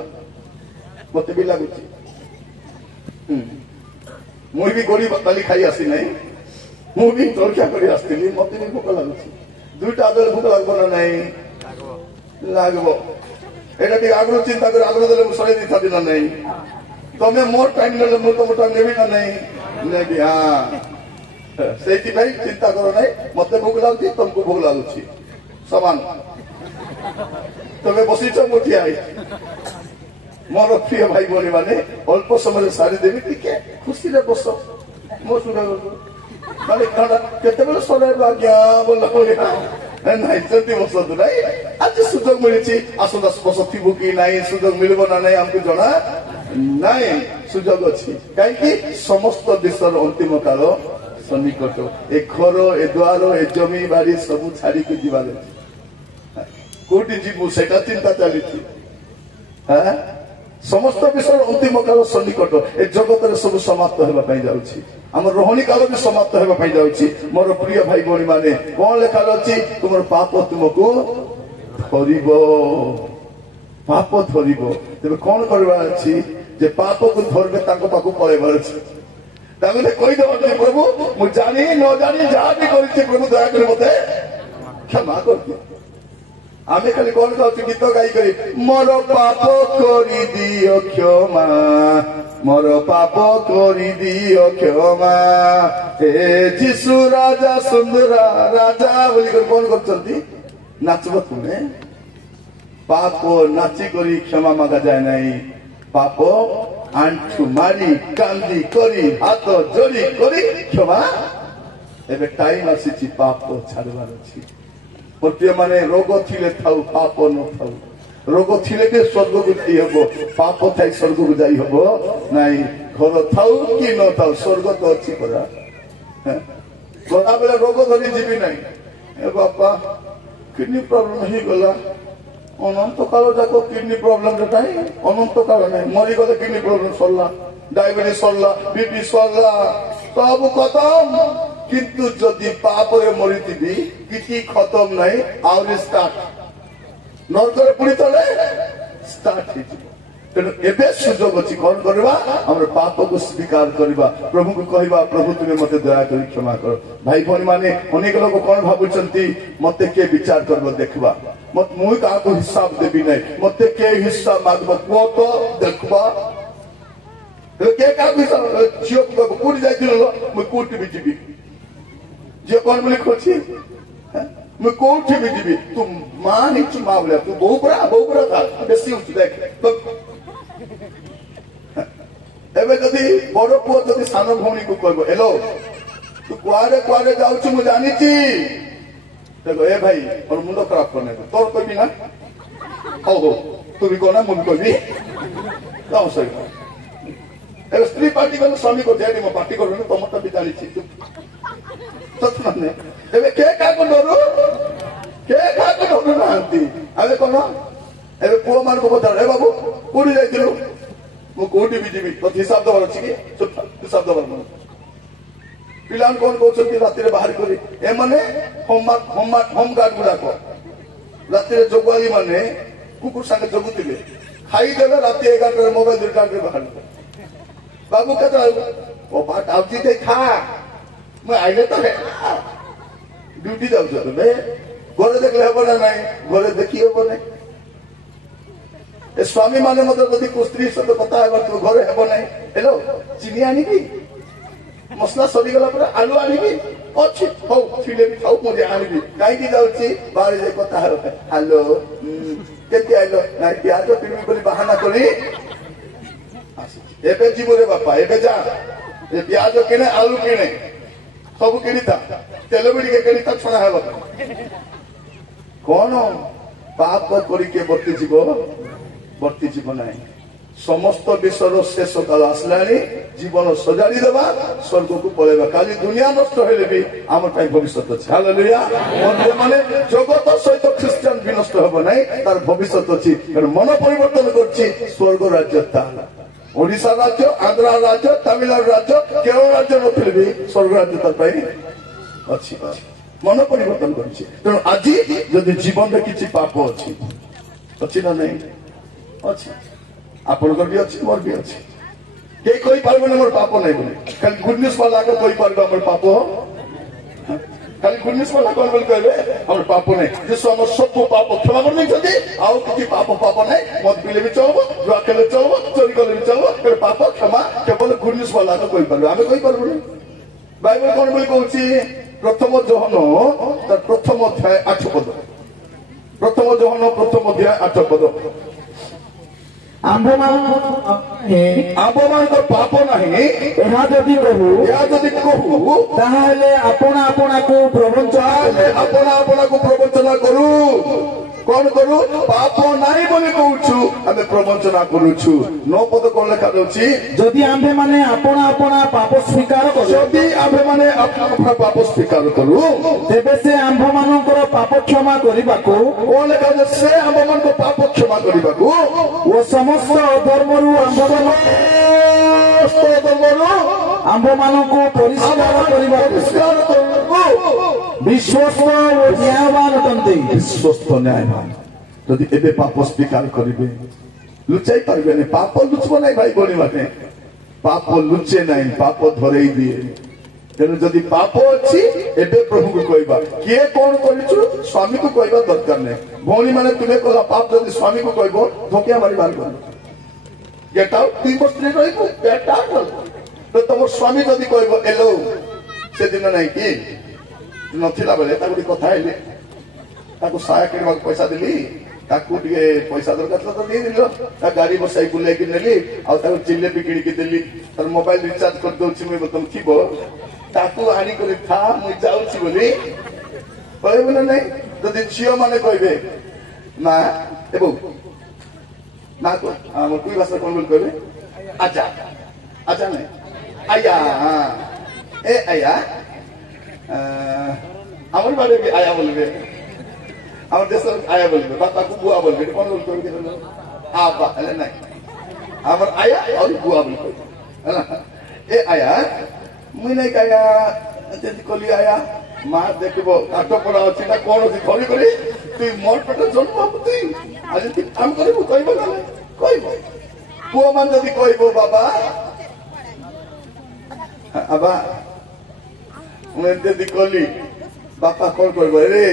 ମତେ ବି ଲାଗୁଛି। ମୁଁ ବି ଗରିବ କାଲି ଖାଇ ଆସି ନାହିଁ, ମୁଁ ବି ଜଳଖିଆ କରି ଆସିଥିଲି, ମତେ ବି ଭୋକ ଲାଗୁଛି। ଦୁଇଟା ବେଳେ ଭୋକ ଲାଗିବ ନା ନାଇଁ? ଲାଗିବ। ଏଇଟା ଟିକେ ଆଗରୁ ଚିନ୍ତା କରି ଆଗରୁ ଦେଲେ ମୁଁ ସରେଇ ଦେଇଥାନ୍ତି ନା ନାଇଁ? ତମେ ମୋର ଟାଇମ୍ ନେଲେ ମୁଁ ତମ ଟାଇମ୍ ନେବି ନା ନାଇଁ? ନେବି। ହଁ, ସେଇଥିପାଇଁ ଚିନ୍ତା କର ନାହିଁ। ମତେ ଭୋକ ଲାଗୁଛି, ତମକୁ ଭୋକ ଲାଗୁଛି, ସମାନ। ତମେ ବସିଛ, ମୁଁ ଠିଆ ହେଇଛି। ମୋର ପ୍ରିୟ ଭାଇ ଭଉଣୀ ମାନେ ଅଳ୍ପ ସମୟରେ ସାରିଦେବି, ଟିକେ ଖୁସିରେ ବସ। ମୋ ସୁର ମାନେ କେତେବେଳେ ସରାଇବ ଆଜ୍ଞା ବୋଲା ଭଳିଆ ନାଇଁ, ସେମିତି ବସନ୍ତୁ ନାଇଁ। ଆଜି ସୁଯୋଗ ମିଳିଛି, ଆସନ୍ତା ବର୍ଷ ଥିବୁ କି ନାଇଁ, ସୁଯୋଗ ମିଳିବ ନା ନାଇଁ ଆମକୁ ଜଣା ନାଇଁ। ସୁଯୋଗ ଅଛି, କାହିଁକି? ସମସ୍ତ ଦେଶର ଅନ୍ତିମ କାଳ ସନ୍ନିକଟ। ଏ ଘର, ଏ ଦ୍ୱାର, ଏ ଜମି ବାଡି ସବୁ ଛାଡିକି ଯିବାର ଅଛି। କୋଉଠି ଯିବୁ ସେଟା ଚିନ୍ତା ଚାଲିଛି। ସମସ୍ତ ବିଷୟର ଅନ୍ତିମ କାଳ ସନ୍ନିକଟ। ଏ ଜଗତରେ ସବୁ ସମାପ୍ତ ହେବା ପାଇଁ ଯାଉଛି। ଆମ ରହଣୀ କାଳ ବି ସମାପ୍ତ ହେବା ପାଇଁ ଯାଉଛି। ମୋର ପ୍ରିୟ ଭାଇ ଭଉଣୀ ମାନେ, କଣ ଲେଖା ଅଛି? ତୁମର ପାପ ତୁମକୁ ଧରିବ, ପାପ ଧରିବ। ତେବେ କଣ କରିବାର ଅଛି? ଯେ ପାପକୁ ଧରିବେ ତାଙ୍କ ପାଖକୁ ପଳେଇବାର ଅଛି। ତାଙ୍କୁ କହିଦେବ ଯେ ପ୍ରଭୁ, ମୁଁ ଜାଣି ନ ଜାଣି ଯାହା ବି କରିଛି, ପ୍ରଭୁ ଦୟାକରି ମତେ କ୍ଷମା କରିଦିଅ। ଆମେ ଖାଲି କଣ ଗାଉଛୁ? ଗୀତ ଗାଇକରି ମୋର ପାପ କରିଦିଅ କ୍ଷମା, ମୋର ପାପ କରିଦିଅ କ୍ଷମା, ହେ ଯୀଶୁ ରାଜା ସୁନ୍ଦର ରାଜା ବୋଲିକରି କଣ କରୁଛନ୍ତି? ନାଚବ ତୁମେ। ପାପ ନାଚି କରି କ୍ଷମା ମାଗା ଯାଏ ନାହିଁ। ପାପ ଆଣ୍ଠୁ ମାରି କାନ୍ଦି କରି ହାତ ଯୋଡି କରି କ୍ଷମା। ଏବେ ଟାଇମ ଆସିଛି ପାପ ଛାଡିବାର ଅଛି। ପ୍ରିୟ ମାନେ, ରୋଗ ଥିଲେ ଥାଉ, ପାପ ନଥାଉ। ରୋଗ ଥିଲେ ବି ସ୍ୱର୍ଗକୁ ଯାଇ ହବ, ପାପ ଥାଇ ସ୍ୱର୍ଗକୁ ଯାଇ ହବ ନାଇଁ। ଘର ଥାଉ କି ନଥାଉ, ସ୍ୱର୍ଗ ତ ଅଛି ପରା। ଗଲାବେଳେ ରୋଗ ଧରି ଯିବି ନାହିଁ। ଏ ବାପା କିଡନୀ ପ୍ରୋବ୍ଲେମ ହେଇଗଲା, ଅନନ୍ତ କାଳ ଯାକ କିଡନୀ ପ୍ରୋବ୍ଲେମ ନାହିଁ, ଅନନ୍ତ କାଳ ନାହିଁ। ମରିଗଲେ କିଡନୀ ପ୍ରୋବ୍ଲେମ ସରିଲା, ଡାଇବେଟିସ୍ ସରିଲା, ବିପି ସରିଲା, ସବୁ ଖତମ। କିନ୍ତୁ ଯଦି ପାପରେ ମରିଥିବି, କିଛି ଖତମ ନାହିଁ, ଆହୁରି ଷ୍ଟାର୍ଟ। ନର୍କରେ ପୁଣି ତଳେ ଷ୍ଟାର୍ଟ ହେଇଯିବ। ତେଣୁ ଏବେ ସୁଯୋଗ ଅଛି କଣ କରିବା? ଆମର ପାପକୁ ସ୍ୱୀକାର କରିବା, ପ୍ରଭୁଙ୍କୁ କହିବା, ପ୍ରଭୁ ତୁମେ ମତେ ଦୟାକରି କ୍ଷମା କର। ଭାଇ ଭଉଣୀ ମାନେ, ଅନେକ ଲୋକ କଣ ଭାବୁଛନ୍ତି? ମତେ କିଏ ବିଚାର କରିବ ଦେଖିବା, ମୁଁ କାହାକୁ ହିସାବ ଦେବି ନାହିଁ, ମତେ କିଏ ହିସାବ ମାଗିବ କୁହ ତ ଦେଖିବା। କିଏ କାହାକୁ ହିସାବ? ଝିଅକୁ କହିବ କୋଉଠି ଯାଇଥିଲ? ମୁଁ କୋଉଠି ବି ଯିବି। ଝିଅ କଣ ବୋଲି କହୁଛି? ମୁଁ କୋଉଠି ବି ଯିବି। ତୁ ମା ହେଇଛୁ, ମା ଭଳିଆ ତୁ ବୋଉ ପୁରା ଥା, ବେଶୀ ହଉଛି ଦେଖ। ଏବେ ଯଦି ବଡ ପୁଅ ଯଦି ସାନ ଭଉଣୀକୁ କହିବ, ହେଲୋ ତୁ କୁଆଡେ କୁଆଡେ ଯାଉଛୁ ମୁଁ ଜାଣିଛି, ଦେଖ ଏ ଭାଇ ମୋର ମୁଣ୍ଡ ଖରାପ କରନେ, ତୋର କହିବି ନା? ହଉ ହଉ, ତୁ ବି କହ, ମୁଁ ବି କହିବି। କଣ ସହିତ ଏବେ ସ୍ତ୍ରୀ ପାର୍ଟି କଲେ ସ୍ୱାମୀ କହୁଛି ମୋ ପାର୍ଟି କରୁନି, ତମଟା ବି ଜାଣିଛି। ଏବେ କେ କାହାକୁ ଡରୁ? କେ କାହାକୁ ଡରୁ ନାହାନ୍ତି। ଆମେ କଣ ଏବେ ପୁଅ ମାନଙ୍କୁ ପଚାର, ଏ ବାବୁ କୋଉଠି ଯାଇଥିଲୁ? ମୁଁ କୋଉଠି ବି ଯିବି, ତୋତେ ହିସାବ ଦେବାର ଅଛି କି? ହିସାବ ଦେବାର ନାହିଁ। ପିଲାମାନେ କଣ କହୁଛନ୍ତି? ରାତିରେ ବାହାରି କରି ଏମାନେ ହୋମଗାର୍ଡ ଗୁଡାକ ରାତିରେ ଜଗୁଆଳି ମାନେ କୁକୁର ସାଙ୍ଗେ ଜଗୁଥିଲେ, ଖାଇଦେଲେ ରାତି 11ଟାରେ ମୋବାଇଲ 2ଟାରେ ବାହାରିଲେ। ବାବୁ କେତେବେଳେ? ଓ ପାଠ ଆଉଚି ଦେ ଖା, ମୁଁ ଆଇଲେ ତ ଡ୍ୟୁଟି ଯାଉଛ ତମେ, ଘରେ ଦେଖିଲେ ହବ ନା ନାଇଁ? ଘରେ ଦେଖି ହବ ନାଇଁ। ଏ ସ୍ୱାମୀ ମାନେ ମଧ୍ୟ ଯଦି ସ୍ତ୍ରୀ ସହିତ କଥା ହେବାର ଘରେ ହେବ ନାହିଁ, ହେଲୋ ଚିନି ଆଣିବି, ମସଲା ସରିଗଲା ପରେ ଆଳୁ ଆଣିବି, ଅଛି ହଉ ଥିଲେ ବି ଥାଉ, ମୁଁ ଆଣିବି। କାହିଁକି ଯାଉଛି? ବାହାରେ ଯାଇ କଥା ହେବା ପାଇଁ। ହ୍ୟାଲୋ କେତେ ଆଇଲ? ନାଇଁ ପିଆଜ କିଣିବି ବୋଲି ବାହାନା କରି ଏବେ ଯିବୁ ରେ ବାପା, ଏବେ ଯା, ପିଆଜ କିଣେ, ଆଳୁ କିଣେ, ସବୁ କିଣିଥା, ତେଲ ବି ଟିକେ କିଣିଥା, ଛଣା ହେବ। କଣ ପାପ କରିକି ବର୍ତ୍ତିଯିବ? ବର୍ତ୍ତିଯିବ ନାହିଁ। समस्त विश्वर शेष काल आसलानी जीवन सजाड़ी देवा स्वर्ग को पलैबा काली दुनिया नष्ट हेले भी आम भविष्य अच्छे हालेलुया माने जगत सहित ख्रीस्टान भी नष्ट हम ना तार भविष्य अच्छी मन परिवर्तन कर स्वर्ग राज्य ओडिशा राज्य आंध्र राज्य तमिलनाडु राज्य केरल राज्य नथिले भी स्वर्ग राज्य तार अच्छी मन परिवर्तन कर आज जदि जीवन किसी पाप अच्छी ना नहीं अच्छी आपनकर भी अच्छी मोर भी अच्छी कई कोई पारबे मोर पाप नहीं बोले खाली गुड न्यूज वाला को कोई पारबे हमर पाप खाली गुड न्यूज वाला कोन बोल कहबे हमर पाप नहीं जिसो हमर सब पाप क्षमा कर नहीं छथि आउ किछि पाप नहीं मत पीले भी चलबो जुआ खेले चलबो चोरी करे भी चलबो फिर पाप क्षमा केवल गुड न्यूज वाला को कोई पारबे हमें कोई पारबे नहीं बाइबल कोन बोल कहउछि प्रथम जोहन तार प्रथम अध्याय 8 पद प्रथम जोहन प्रथम अध्याय 8 पद आंभमान पाप नहीं जदि कहू ताहले आपण आपणा को प्रवंचना करू कौन करू पाप नहीं बोली कहूँ आम प्रवंचना करुछु 9 पद कौन लेखा जाऊँगी जदि आंभे माने आपण आपणा पाप स्वीकार करू जदि आंभे माने अपना पाप स्वीकार करू तेबे से आंभ मानकर पाप क्षमा करबाको कौन लेखा जे से आंभ मान पाप क्षमा करबाको ओ समस्त अधर्मरु आंभ मानक परिष्कार करबाको विश्वस्त और न्यायवान अटंती विश्वस्त न्यायवान जदि एबे पाप स्वीकार करिवे लुचाई पारबे नहीं पाप लुचबो नहीं भाई बोली माटे पाप लुचे नहीं पाप धरई दिए तेणु जदि पाप अच्छी एबे प्रभु को कहबा किए कौन करिछु स्वामी को कहबा दरकार नहीं भौणी माने तुमे कला पाप जदि स्वामी को कहबो धोकिया मारी बार गेट आउट 3 वर्ष रहिबो गेट आउट तो तुम स्वामी जदि कहबो एलो से दिन नहीं कि नथिला बेले ताकू कथा हेले ताकू साया किणवा पैसा देली ताकू टिके पैसा दरकार तो दे दिलो ता गाड़ी बसाई बुले कि नेली आ ताकू जिलेबी किणी के देली तार मोबाइल रिचार्ज कर दोछि मैं तुम थिबो ताकू आनी करी था मुई जाउछि बोली कहबो नहीं जदि झियो माने कहबे ना एबो ना को हम कोई भाषा कोन बोल कहबे आजा आजा नहीं आया ए आया আমার বাড়ি আয়া বলবে আমার দেশের আয়া বলবে বাবা কো বুয়া বলবে কোন বলবে আবা এলে নাই আমার আয়া আর বুয়া বলবে এ আয়া মুই নাই কায়া যদি কলি আয়া মা দেখব কাট পড়া আছে না কোন আছে ধরি করি তুই মোর পেটে জন্ম তুই আজ তুই কাম করিব কইব না কইব বুয়া মান যদি কইব বাবা আবা मुझे कली बापा कौन कर रे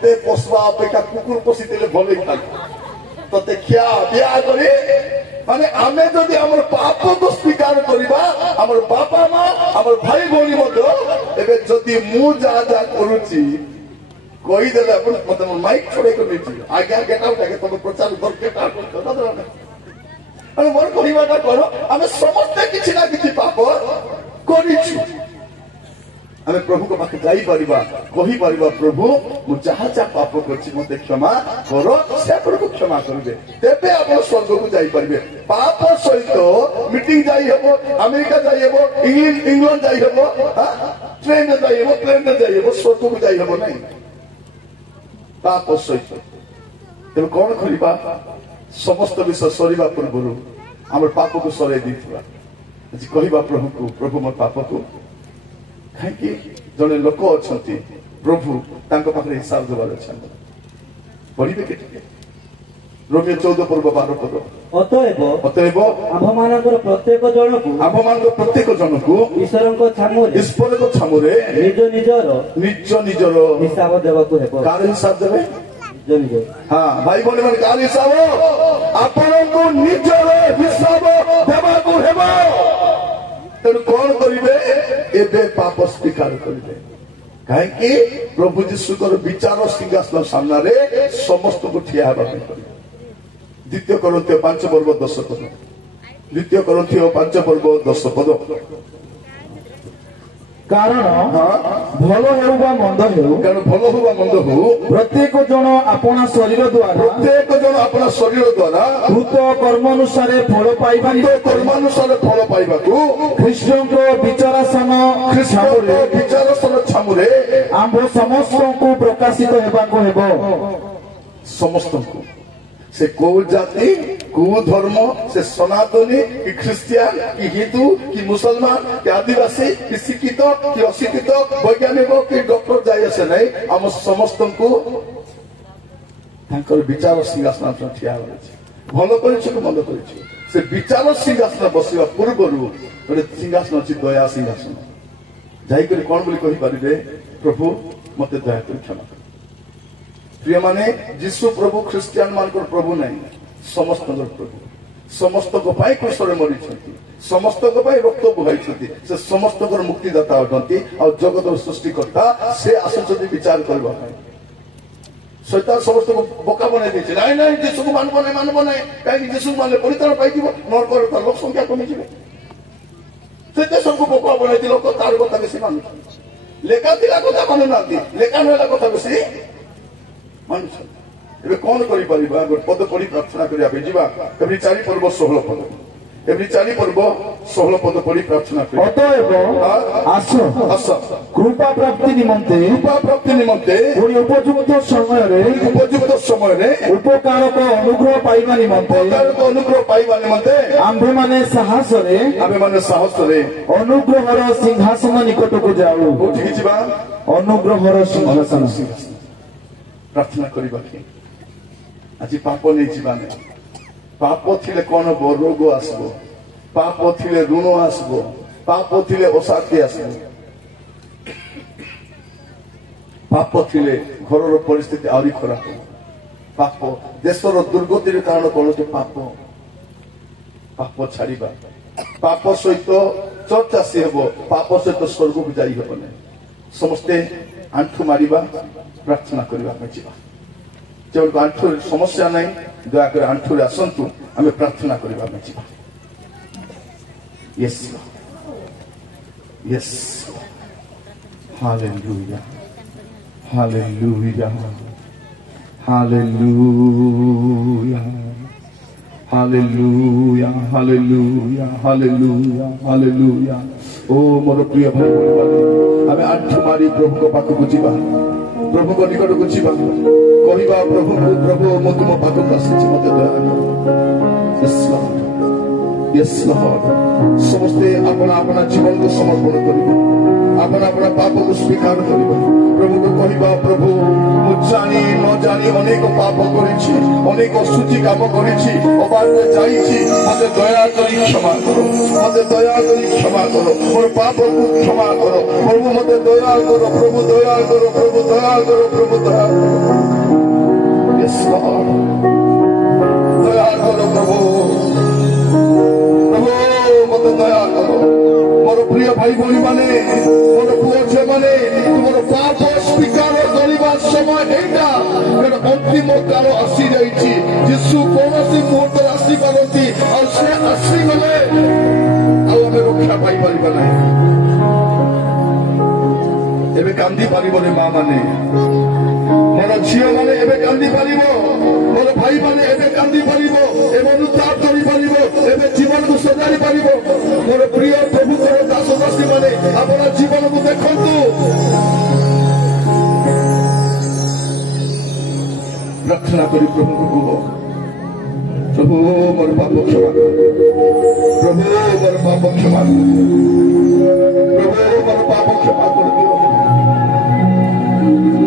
ते पोसवा अपेक्षा कुकुर पोषी भल ते खिया बिया करे माने आमे जदि हमर पाप को स्वीकार करबा हमर बापा मां हमर भाई भौणी मत एबे जदि मु जा जा करूची कहि देले अपन मत माइक छोड़े को नीची आज्ञा गेट आउट आगे तुम प्रचार कर गेट आउट कर दो अरे मोर कहिबाटा करो आमे समस्त किछि ना किछि पाप करिछु आमे प्रभु को पाखे जाई परिबा कहि परिबा प्रभु मु जहा जा पाप करछि मते क्षमा करो से प्रभु क्षमा करबे तेबे आपण स्वर्ग को जाई परिबे पाप सहित मीटिंग जाई हेबो अमेरिका जाई हेबो इंग्लैंड जाई हेबो ट्रेन में जाई हेबो प्लेन में जाई हेबो स्वर्ग को जाई हेबो नहीं पाप सहित तेबे कोन करिबा समस्त विषय सरीबा पूर्वरु हमर पाप को सरे दिथिबा आज कहिबा प्रभु को प्रभु मोर पाप को कहीं जड़े लोक अच्छा प्रभु पाखे हिसाब देवार अच्छा पढ़े के रोमियो 14 पूर्व 12 पद अतएव प्रत्येक जन को ईश्वर को छामुरे निज निजर हिसाब देवाक कार हिसाब देवे हाँ भाई भौणी मैंने कार हिसाब आपण को निजर हिसाब देवाक हेबो तेणु कौन करेंगे एबे पाप स्वीकार करेंगे कहीं प्रभु जीशुकर विचार सिंहासन सामने समस्त को ठिया द्वितीय करंथियो 5 पर्व 10 पद द्वितीय करंथियो 5 पर्व 10 पद କାରଣ ହଁ ଭଲ ହେଉ ବା ମନ୍ଦ ହେଉ କାରଣ ଭଲ ହଉ ବା ମନ୍ଦ ହଉ ପ୍ରତ୍ୟେକ ଜଣ ଆପଣା ଶରୀର ଦ୍ୱାରା ପ୍ରତ୍ୟେକ ଜଣ ଆପଣା ଶରୀର ଦ୍ୱାରା କୃତ କର୍ମ ଅନୁସାରେ ଫଳ ପାଇବା କର୍ମାନୁସାରେ ଫଳ ପାଇବାକୁ ଖ୍ରୀଷ୍ଟଙ୍କ ବିଚାରାସନ ଖ୍ରୀଷ୍ଟଙ୍କ ବିଚାରସନ ଛାମୁରେ ଆମ୍ଭ ସମସ୍ତଙ୍କୁ ପ୍ରକାଶିତ ହେବାକୁ ହେବ। ସମସ୍ତଙ୍କୁ ସେ କୋଉ ଜାତି କୋଉ ଧର୍ମ ସେ ସନାତନୀ କି ଖ୍ରୀଷ୍ଟିଆନ କି ହିନ୍ଦୁ କି ମୁସଲମାନ କି ଆଦିବାସୀ କି ଶିକ୍ଷିତ କି ଅଶିକ୍ଷିତ ବୈଜ୍ଞାନିକ କି ଡକ୍ଟର ଯାଇ ଆସେ ନାହିଁ ଆମ ସମସ୍ତଙ୍କୁ ତାଙ୍କର ବିଚାର ସିଂହାସନ ଠିଆ ହୋଇଛି। ଭଲ କରିଛୁ କି ମନ୍ଦ କରିଛୁ ସେ ବିଚାର ସିଂହାସନ ବସିବା ପୂର୍ବରୁ ଗୋଟେ ସିଂହାସନ ଅଛି ଦୟା ସିଂହାସନ ଯାଇକରି କଣ ବୋଲି କହିପାରିବେ ପ୍ରଭୁ ମତେ ଦୟାକରି କ୍ଷମା କର। ପ୍ରିୟମାନେ ଯୀଶୁ ପ୍ରଭୁ ଖ୍ରୀଷ୍ଟିଆନ ମାନଙ୍କର ପ୍ରଭୁ ନାହିଁ ସମସ୍ତଙ୍କର ପ୍ରଭୁ ସମସ୍ତଙ୍କ ପାଇଁ କୃଷରେ ମରିଛନ୍ତି ସମସ୍ତଙ୍କ ପାଇଁ ରକ୍ତ ବୁହାଇଛନ୍ତି ସେ ସମସ୍ତଙ୍କର ମୁକ୍ତିଦାତା ଅଟନ୍ତି ଆଉ ଜଗତର ସୃଷ୍ଟିକର୍ତ୍ତା ସେ ଆସୁଛନ୍ତି ବିଚାର କରିବା ପାଇଁ। ଶୈତାନ ସମସ୍ତଙ୍କୁ ବୋକା ବନେଇ ଦେଇଛି ନାଇଁ ନାଇଁ ଯୀଶୁକୁ ମାନବ ନାହିଁ କାହିଁକି ଯୀଶୁକୁ ମାନିଲେ ପରିତ୍ରାଣ ପାଇଯିବ ନରକରେ ତାର ଲୋକ ସଂଖ୍ୟା କମିଯିବ ସେ ଦେଶକୁ ବୋକା ବନେଇଛି ଲୋକ ତାର କଥା ବେଶୀ ମାନୁଛନ୍ତି ଲେଖା ଥିଲା କଥା ମାନୁନାହାନ୍ତି ଲେଖା ନହେଲା କଥା ବେଶୀ ମାନୁଛନ୍ତି। ଏବେ କଣ କରିପାରିବା ଗୋଟେ ପଦ ପଢି ପ୍ରାର୍ଥନା କରିବା ପାଇଁ ଯିବା ଏଭଳି 4 ପର୍ବ 16 ପଦ ଏଭଳି 4 ପର୍ବ 16 ପଦ ପଢି ପ୍ରାର୍ଥନା କରିବା। ଅତଏବ ଆସ ଆସ କୃପା ପ୍ରାପ୍ତି ନିମନ୍ତେ ପୁଣି ଉପଯୁକ୍ତ ସମୟରେ ଉପକାରକ ଅନୁଗ୍ରହ ପାଇବା ନିମନ୍ତେ ଆମ୍ଭେମାନେ ସାହସରେ ଅନୁଗ୍ରହର ସିଂହାସନ ନିକଟକୁ ଯାଉ। କୋଉଠିକି ଯିବା ଅନୁଗ୍ରହର ସିଂହାସନ ପ୍ରାର୍ଥନା କରିବା କି ଆଜି ପାପ ନେଇଯିବା ନାହିଁ ପାପ ଥିଲେ କଣ ହବ ରୋଗ ଆସିବ ପାପ ଥିଲେ ଋଣ ଆସିବ ପାପ ଥିଲେ ଅଶାନ୍ତି ଆସିବ ପାପ ଥିଲେ ଘରର ପରିସ୍ଥିତି ଆହୁରି ଖରାପ ହେବ ପାପ ଦେଶର ଦୁର୍ଗତିର କାରଣ କଣ ଯେ ପାପ ଛାଡିବା ପାପ ସହିତ ଚର୍ଚ୍ଚାସି ହେବ ପାପ ସହିତ ସ୍ୱର୍ଗକୁ ଯାଇ ହେବ ନାହିଁ ସମସ୍ତେ ଆଣ୍ଠୁ ମାରିବା ପ୍ରାର୍ଥନା କରିବା ପାଇଁ ଯିବା ଯେଉଁକୁ ଆଣ୍ଠୁରେ ସମସ୍ୟା ନାହିଁ ଦୟାକରି ଆଣ୍ଠୁରେ ଆସନ୍ତୁ ଆମେ ପ୍ରାର୍ଥନା କରିବା ପାଇଁ ଯିବା। Yes yes hallelujah hallelujah hallelujah hallelujah hallelujah hallelujah hallelujah ଓ ମୋର ପ୍ରିୟ ଭାଇ ଭଉଣୀମାନେ ଆମେ ଆଣ୍ଠୁ ମାରି ପ୍ରଭୁଙ୍କ ପାଖକୁ ଯିବା ପ୍ରଭୁଙ୍କ ନିକଟକୁ ଯିବା କହିବା ପ୍ରଭୁଙ୍କୁ ପ୍ରଭୁ ମୁଁ ତୁମ ପାଖକୁ ଆସିଛି ମତେ ଦୟା ସମସ୍ତେ ଆପଣା ଆପଣା ଜୀବନକୁ ସମର୍ପଣ କରିବେ ଆପଣା ଆପଣା ପାପକୁ ସ୍ୱୀକାର କରିବେ ପ୍ରଭୁଙ୍କୁ କହିବା ପ୍ରଭୁ ମୁଁ ଜାଣି ନ ଜାଣି ଅନେକ ପାପ କରିଛି ଅନେକ ଅଶୁଚି କାମ କରିଛି ଅବାଧରେ ଯାଇଛି ମତେ ଦୟାକରି କ୍ଷମା କର ମତେ ଦୟାକରି କ୍ଷମା କର ମୋର ପାପକୁ କ୍ଷମା କର ପ୍ରଭୁ ମତେ ଦୟା କର ପ୍ରଭୁ ଦୟା କର ପ୍ରଭୁ ଦୟା କର ପ୍ରଭୁ ଦୟା କର ଦୟା କର ପ୍ରଭୁ ମତେ ଦୟା କର ମୋର ପ୍ରିୟ ଭାଇ ଭଉଣୀ ମାନେ ମୋର ପୁଅ ଝିଅ ମାନେ ତୁମର ପାପ ସ୍ୱୀକାର କରିବା ସମୟ ଏଇଟା କାରଣ ଅନ୍ତିମ କାଳ ଆସିଯାଇଛି ଯୀଶୁ କୌଣସି ମୁହୂର୍ତ୍ତରେ ଆସିପାରନ୍ତି ଆଉ ସେ ଆସିଗଲେ ଆଉ ଆମେ ରକ୍ଷା ପାଇପାରିବା ନାହିଁ। ଏବେ କାନ୍ଦି ପାରିବନି ମା ମାନେ ମୋର ଝିଅ ମାନେ ଏବେ କାନ୍ଦି ପାରିବ ମୋର ଭାଇ ମାନେ ଏବେ କାନ୍ଦି ପାରିବ ଏବେ ଅନୁତାପ କରିପାରିବ ଏବେ ଜୀବନକୁ ସଜାଡ଼ି ପାରିବ ମୋର ପ୍ରିୟ ପ୍ରଭୁଙ୍କର ଦାସ ଦାସୀ ମାନେ ଆପଣ ଜୀବନକୁ ଦେଖନ୍ତୁ ପ୍ରାର୍ଥନା କରି ପ୍ରଭୁଙ୍କୁ କୁହ ପ୍ରଭୁ ମୋର ପାପ କ୍ଷମା କର ପ୍ରଭୁ ମୋର ପାପ କ୍ଷମା କର ପ୍ରଭୁ ମୋର ପାପ କ୍ଷମା କରିଦିଅ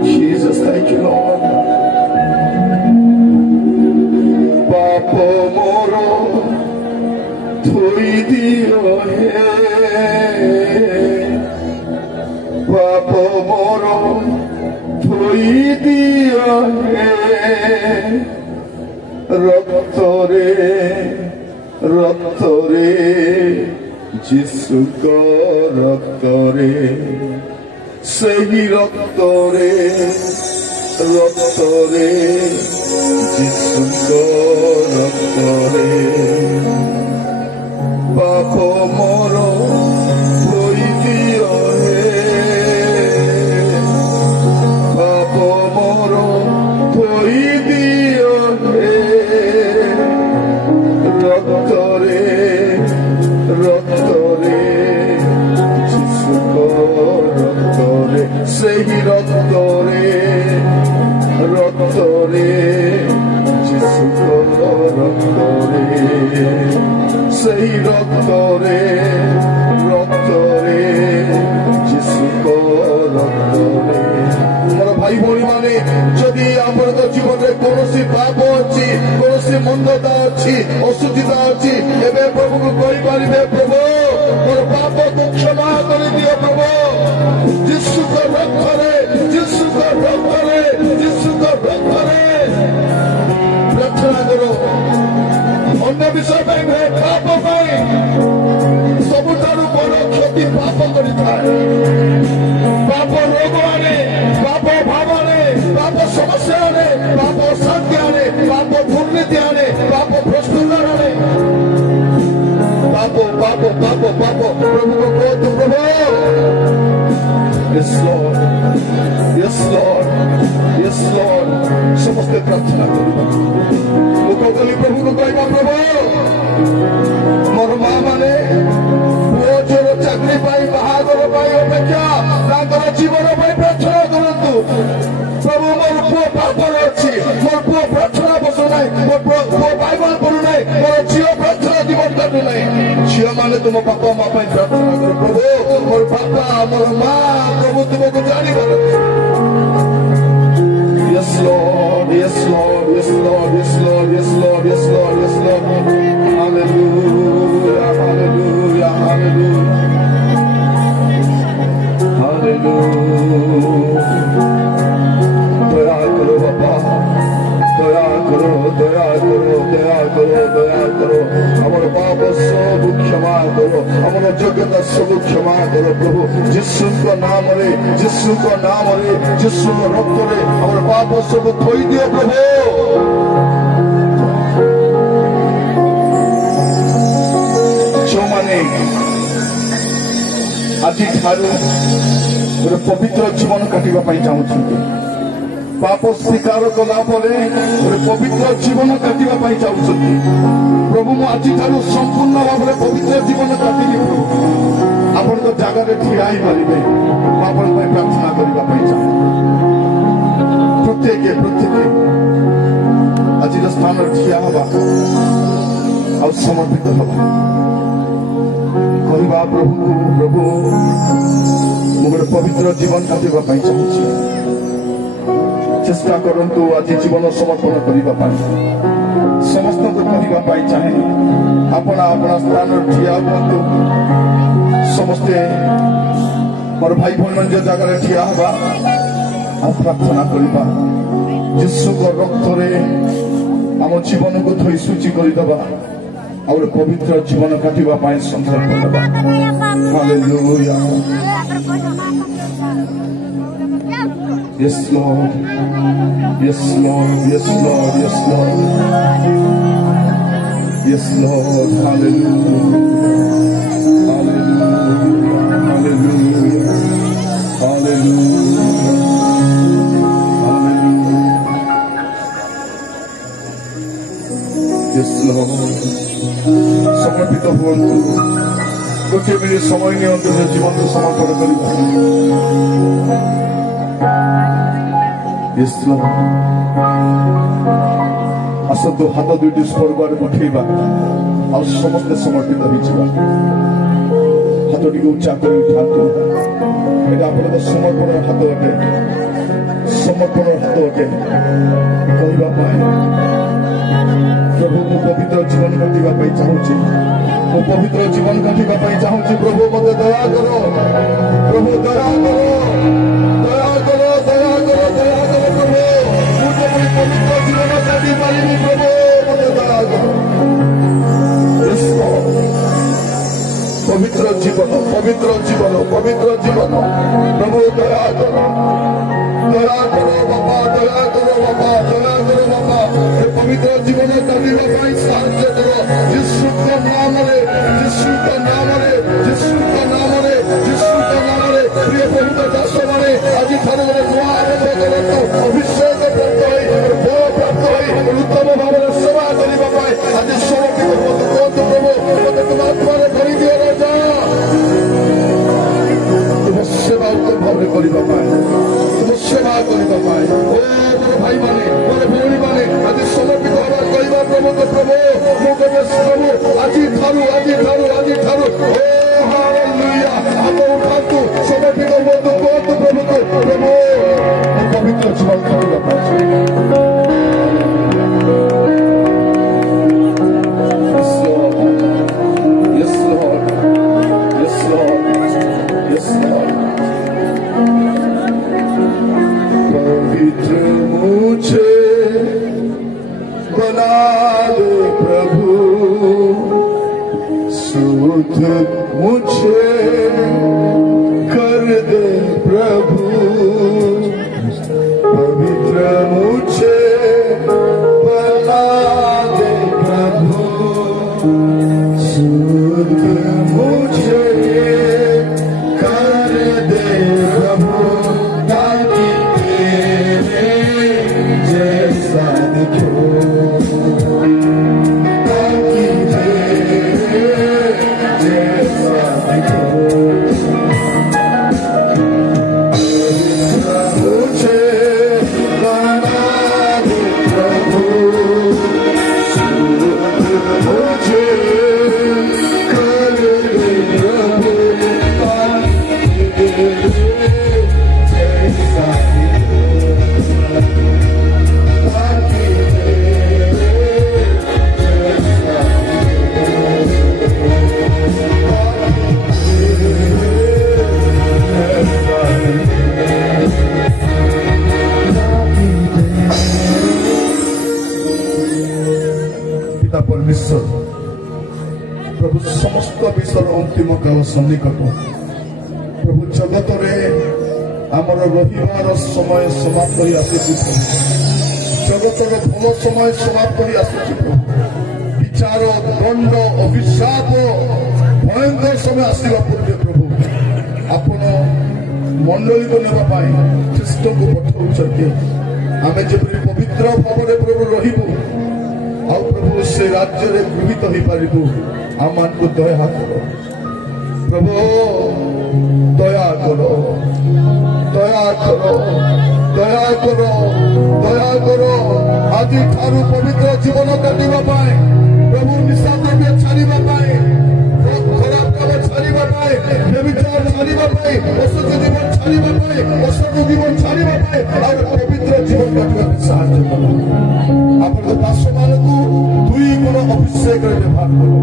Jesus, thank you, Lord. পাপ মোর ধুই দিও হে পাপ মোর ধুই দিও হে রক্তরে রক্তরে যিশুক রক্তরে ସେହି ରକ୍ତରେ ରକ୍ତରେ ଯୀଶୁଙ୍କ ରକ୍ତରେ ପାପ ମୋର ଧୋଇ ଦିଅ ହେ ରକ୍ତରେ ରକ୍ତରେ ଯୀଶୁଙ୍କ ରକ୍ତରେ ସେହି ରକ୍ତରେ ରକ୍ତରେ ଯୀଶୁଙ୍କ ରକ୍ତରେ ମୋର ଭାଇ ଭଉଣୀ ମାନେ ଯଦି ଆପଣଙ୍କ ଜୀବନରେ କୌଣସି ପାପ ଅଛି କୌଣସି ମନ୍ଦତା ଅଛି ଅଶୁଦ୍ଧତା ଅଛି ଏବେ ପ୍ରଭୁକୁ କହିପାରିବେ ପ୍ରଭୁ ମୋର ପାପକୁ କ୍ଷମା କରିଦିଅ ପ୍ରଭୁ ଯୀଶୁଙ୍କ ରକ୍ତରେ ଯୀଶୁଙ୍କ ରକ୍ତରେ ଯୀଶୁଙ୍କ ରକ୍ତରେ ପ୍ରାର୍ଥନା କର ଅନ୍ୟ ବିଷୟ ପାଇଁ ନୁହେଁ ପାପ ପାଇଁ ସବୁଠାରୁ ବଡ଼ କ୍ଷତି ପାପ କରିଥାଏ ପାପ ରୋଗ ଆଣେ ପାପ ଭାବ ଆଣେ ପାପ ସମସ୍ୟା ଆଣେ ପାପ ଅଶାନ୍ତି ଆଣେ ପାପ ଦୁର୍ନୀତି ଆଣେ ପାପ ଭ୍ରଷ୍ଟତା ଆଣେ ପାପ ପାପ ପାପ ପାପ ପ୍ରଭୁକୁ କୁହନ୍ତୁ ପ୍ରଭୁ Yes Lord Yes Lord Yes Lord ସମସ୍ତେ ପ୍ରାର୍ଥନା କରିବା ମୁଁ କହିଲି ପ୍ରଭୁକୁ କହିବା ପ୍ରଭୁ ମୋର ମା ମାନେ ପୁଅ ଝିଅର ଚାକିରି ପାଇଁ ବାହାଘର ପାଇଁ ଅପେକ୍ଷା ତାଙ୍କର ଜୀବନ ପାଇଁ ପ୍ରାର୍ଥନା କରନ୍ତୁ ପ୍ରଭୁ ମୋର ପୁଅ ପାପରେ ଅଛି ମୋର ପୁଅ ପ୍ରାର୍ଥନା ବସୁ ନାହିଁ ମୋର ପୁଅ ବାଇବଲ ପଢୁ ନାହିଁ ମୋର ଝିଅ ପ୍ରାର୍ଥନା ଜୀବନ କାଟୁ ନାହିଁ ଝିଅ ମାନେ ତୁମ ବାପା ମା ପାଇଁ ପ୍ରାର୍ଥନା କର ପ୍ରଭୁ ମୋର ବାପା ମୋର ମା ପ୍ରଭୁ ତୁମକୁ ଜାଣିପାର Yes Lord, yes Lord, yes Lord, yes Lord, yes Lord, yes Lord, yes Lord. Hallelujah, hallelujah, hallelujah. Hallelujah. दया करो बाबा दया करो दया करो दया करो दया करो আমার পাপ সব ক্ষমা করো আমার যোগ্যতা সব ক্ষমা করো প্রভু যিশুଙ୍କ নামରେ যিশুଙ୍କ ନାମରେ যিশুଙ୍କ ରକ୍ତରେ আমার পাপ সব ধୋଇ ଦିଅ ପ୍ରଭୁ ଯେଉଁମାନେ ଆଜିଠାରୁ ଗୋଟେ ପବିତ୍ର ଜୀବନ କାଟିବା ପାଇଁ ଚାହୁଁଛନ୍ତି ପାପ ସ୍ୱୀକାର କଲା ପରେ ଗୋଟେ ପବିତ୍ର ଜୀବନ କାଟିବା ପାଇଁ ଚାହୁଁଛନ୍ତି ପ୍ରଭୁ ମୁଁ ଆଜିଠାରୁ ସମ୍ପୂର୍ଣ୍ଣ ଭାବରେ ପବିତ୍ର ଜୀବନ କାଟିବି ପ୍ରଭୁ ଆପଣଙ୍କ ଜାଗାରେ ଠିଆ ହେଇପାରିବେ ମୁଁ ଆପଣଙ୍କ ପାଇଁ ପ୍ରାର୍ଥନା କରିବା ପାଇଁ ଚାହୁଁ ପ୍ରତ୍ୟେକ ଆଜିର ସ୍ଥାନରେ ଠିଆ ହେବା ଆଉ ସମର୍ପିତ ହେବା କହିବା ପ୍ରଭୁଙ୍କୁ ପ୍ରଭୁ ମୁଁ ଗୋଟେ ପବିତ୍ର ଜୀବନ କାଟିବା ପାଇଁ ଚାହୁଁଛି ଚେଷ୍ଟା କରନ୍ତୁ ଆଜି ଜୀବନ ସମର୍ପଣ କରିବା ପାଇଁ ସମସ୍ତଙ୍କୁ କହିବା ପାଇଁ ଚାହେଁ ଆପଣ ଆପଣ ସ୍ଥାନରେ ଠିଆ ହୁଅନ୍ତୁ ସମସ୍ତେ ମୋର ଭାଇ ଭଉଣୀ ଜାଗାରେ ଠିଆ ହେବା ଆଉ ପ୍ରାର୍ଥନା କରିବା ଯୀଶୁଙ୍କ ରକ୍ତରେ ଆମ ଜୀବନକୁ ଧୋଇ ଶୁଚି କରିଦେବା ଆଉ ଗୋଟେ ପବିତ୍ର ଜୀବନ କାଟିବା ପାଇଁ ସଂକଳ୍ପ ନେବା hallelujah Yes Lord Yes Lord Yes Lord Yes Lord Yes Lord Hallelujah Hallelujah Hallelujah Hallelujah Hallelujah Yes Lord ସମର୍ପିତ ହୁଅନ୍ତୁ ଗୋଟିଏ ମିନିଟ୍ ସମୟ ନିଅନ୍ତୁ ଜୀବନକୁ ସମର୍ପଣ କରିବା Yes Lord ଆସନ୍ତୁ ହାତ ଦୁଇଟି ସ୍ୱର୍ଗ ଆଡ଼େ ଉଠେଇବା ଆଉ ସମସ୍ତେ ସମର୍ପିତ ହେଇଯିବା ହାତ ଟିକେ ଉଚ୍ଚା କରି ଉଠାନ୍ତୁ ଏଇଟା ଆପଣଙ୍କ ସମର୍ପଣର ହାତ ଅଟେ ସମର୍ପଣର ହାତ ଅଟେ କହିବା ପାଇଁ ପ୍ରଭୁ ମୁଁ ପବିତ୍ର ଜୀବନ କାଟିବା ପାଇଁ ଚାହୁଁଛି ମୁଁ ପବିତ୍ର ଜୀବନ କାଟିବା ପାଇଁ ଚାହୁଁଛି ପ୍ରଭୁ ମୋତେ ଦୟା କର ପ୍ରଭୁ ଦୟା କର ଦୟା କର ଦୟା କର ଦୟା କର ପ୍ରଭୁ ମୁଁ ଯେପରି ପବିତ୍ର ଜୀବନ କାଟି ପାରିବି ପ୍ରଭୁ ମୋତେ ଦୟା କର ପବିତ୍ର ଜୀବନ ପବିତ୍ର ଜୀବନ ପବିତ୍ର ଜୀବନ ପ୍ରଭୁ ଦୟା କର ବାପା ଦୟା କର ବାପା ଦୟା କର ବାପା ଏ ପବିତ୍ର ଜୀବନ କାଟିବା ପାଇଁ ସାହାଯ୍ୟ କର ଯୀଶୁଙ୍କ ନାମରେ ଯୀଶୁଙ୍କ ନାମରେ ଯୀଶୁଙ୍କ ନାମରେ ଯୀଶୁଙ୍କ ନାମରେ ପ୍ରିୟ ପବିତ୍ର ଦାସମାନେ ଆଜିଠାରୁ ଗୋଟେ ନୂଆ ଆରମ୍ଭ କରନ୍ତୁ ଅଭିଷେକ ପ୍ରାପ୍ତ ହୋଇ ବଳ ପ୍ରାପ୍ତ ହୋଇ ଉତ୍ତମ ଭାବରେ ସେବା କରିବା ପାଇଁ ଆଜି ସମର୍ପିତ ମୋତେ କୁହନ୍ତୁ ପ୍ରଭୁ ମୋତେ ତୁମ ଆତ୍ମାରେ ଭରିଦିଅ ରାଜା ତୁମ ସେବା ଉତ୍ତମ ଭାବରେ କରିବା ପାଇଁ ତୁମ अंतिम काल सन्निकट प्रभु जगत आमर रही समय समाप्त हो आसुची जगतर भल समय समाप्त हो आसुची विचार दंड अभिशाप भयंकर समय आसवा पूर्व प्रभु आपण मंडली को नापी ख्रीष्ट को पठाऊँ आम जब पवित्र भाव प्रभु रही प्रभु से राज्य में गृहित हो पारू आम को दया कर प्रभु दया करो दया करो दया करो दया करो आज ठारू पवित्र जीवन काटवा प्रभु निशा द्रव्य छाड़ापी खराब काम छाड़ापी व्यभिचार छाड़ापी असत जीवन छाड़ापी असत जीवन छाड़ापी और पवित्र जीवन काटवा साहाय्य करो आप दास मान दुई गुण अभिषेक व्यवहार करो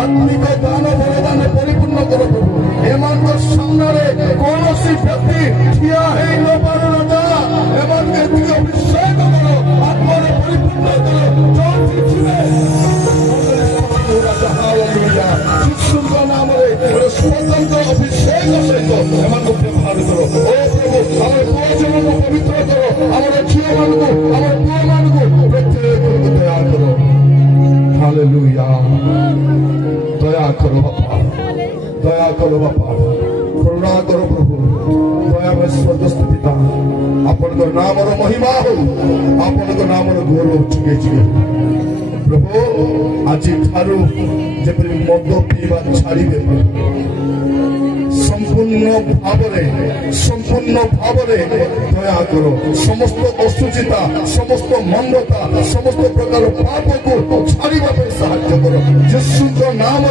आत्मिक दान बलिदान परिपूर्ण करो प्रभु एमान सामने कौन व्यक्ति ठिया न पार एमान अभिषेक करो आत्मा परिपूर्ण करो नाम स्वतंत्र अभिषेक सहित एमान व्यवहार करो ओ प्रभु आम पुओ को पवित्र करो आम झील मान पुओ मान प्रत्येक दया करो हालेलुया दया करो बापा दया करो बापा करुणा करो प्रभु दया में स्वर्गस्थ पिता आपण नाम महिमा हो आपण नाम गौरव चिगे चिगे प्रभु आज ठारू जपरी मद पीवा छाड़े संपूर्ण भाव दया करो समस्त अशुचिता समस्त मंदता समस्त प्रकार पाप को छाड़ापी साहाय्य करो यीशु नाम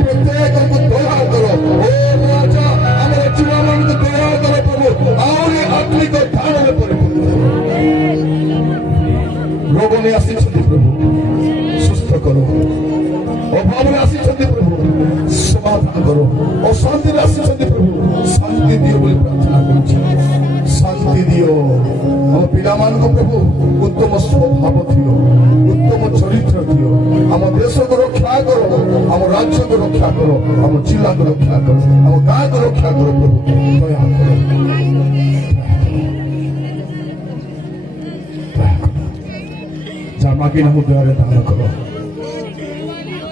प्रत्येक को दया करो ओ राजा आम जीवन को दया करो प्रभु आहरी आत्मिक ध्यान में परिपूर्ण रोग में आसी प्रभु सुस्थ करो अभाव में आसी प्रभु समाधान करो अशांति में आसी प्रभु शांति दियो बोली प्रार्थना कर शांति दियो हम पिला मान को प्रभु उत्तम स्वभाव दियो उत्तम चरित्र दियो हम देश को रक्षा करो हम राज्य को रक्षा करो हम जिला को रक्षा करो हम गाँव को रक्षा करो प्रभु दया करो मागी ना द्वारे दान करो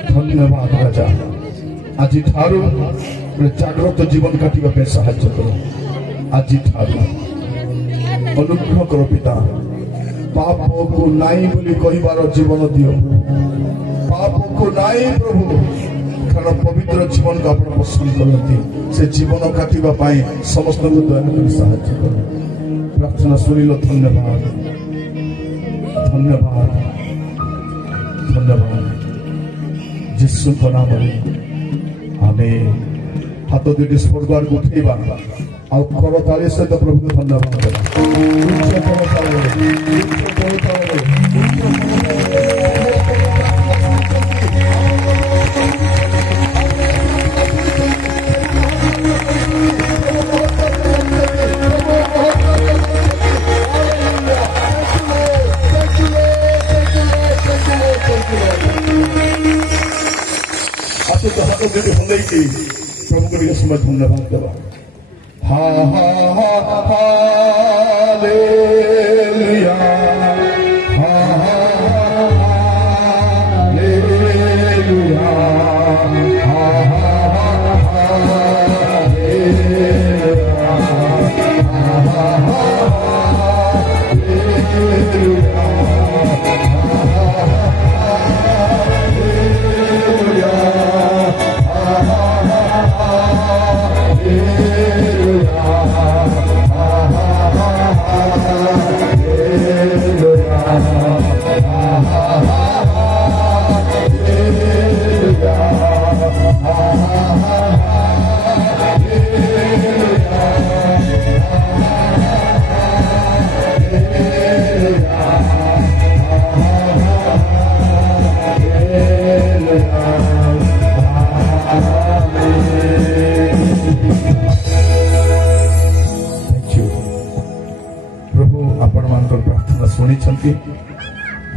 धन्यवाद राजा आज ठारू जाग्रत जीवन काटवा साहाय्य करो आज ठारू अनुग्रह करो पिता पाप को नाई बोली कहबार जीवन दियो पाप को नाई प्रभु कारण पवित्र जीवन को आप पसंद करती से जीवन काटवाई समस्त को दया कर साहाय्य करो प्रार्थना सुनिल धन्यवाद धन्यवाद धन्यवाद यीशु नाम आमेन हाथ दुटी स्वर्ग को उठेबा आ करताली सहित प्रभु को धन्यवाद प्रभु को समय धन्यवाद देवा हा हा हा हालेलुया हा हालेलुया हा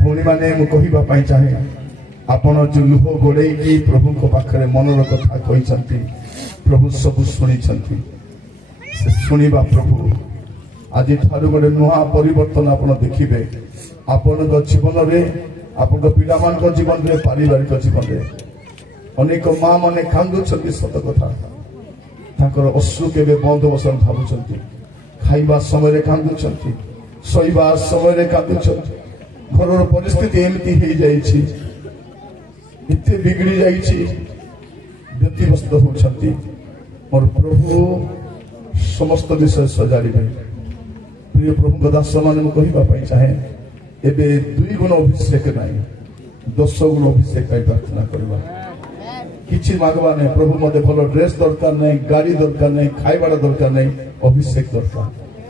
भौणी मैंने कहवाई चाहे आपण जो लुह गोड़े प्रभु को पाखरे मनर कथा कहते प्रभु सब शुणी शुणा प्रभु आज गोटे नुआ परिवर्तन आप देखिए आपण जीवन में आप पिला जीवन में पारिवारिक जीवन में अनेक माँ मैंने कांदुं सत कथा अश्रु के बंद बसन भावुं खाइबा समय कांदुं शोइबा समय कांदुं घर परिस्थिति एमती हो जाइए एते बिगड़ी जाइए व्यतिव्यस्त होती मोर प्रभु समस्त विषय सजाड़े प्रिय प्रभु दास मान कहवाई चाहे एबे 2 गुण अभिषेक नहीं 10 गुण अभिषेक प्रार्थना करवा किसी मागवा नहीं प्रभु मते भल ड्रेस दरकार नहीं गाड़ी दरकार नहीं खाइबार दरकार नहीं अभिषेक दरकार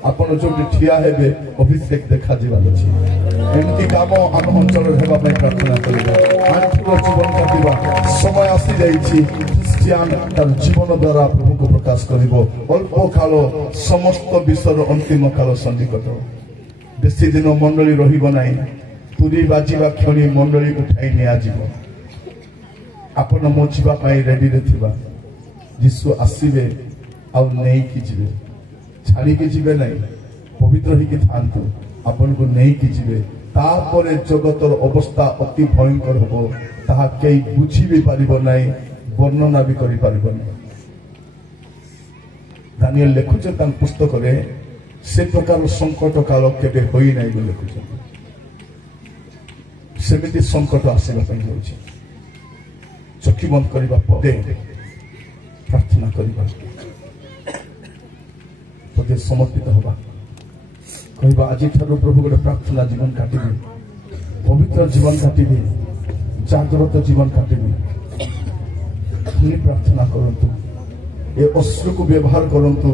आपण जो ठिया हेबे अभिषेक देखा जीवन अच्छी एमती काम आम अंचल प्रार्थना करवा आंठिक जीवन काटिबा समय आसी जाइए क्रिश्चियन तार जीवन द्वारा प्रभु को प्रकाश करिबो अल्प काल समस्त विश्वर अंतिम काल सन्निकट बेसी दिन मंडली रहिबो नाही तुरी बाजिबा क्षणी मंडली उठाई निया जीव आपण मो जीवा पाई रेडी रे थिबा यीशु आसीबे आ नहीं कि जीवे छाड़ी के जीवे नहीं पवित्र ही थांतु अपन को नहीं कि जीवे तापरे जगतर अवस्था अति भयंकर होबो ताहा केई बुझी भी पारिबो नहीं वर्णना भी करि पारिबो नहीं दानिएल लेखुचे तान पुस्तक रे से प्रकार संकट काल केबे होई नहीं बोले लेखुचे सेमिति संकट आसीबा पई होउची चक्षु बंद करबा पदे प्रार्थना करबा पदे समर्पित होबा कहबा आज ठारो प्रभु गोटे प्रार्थना जीवन काटिबी पवित्र जीवन काटिबी जागृत जीवन काटिबी खाली प्रार्थना करंतु ए अश्रु को व्यवहार करंतु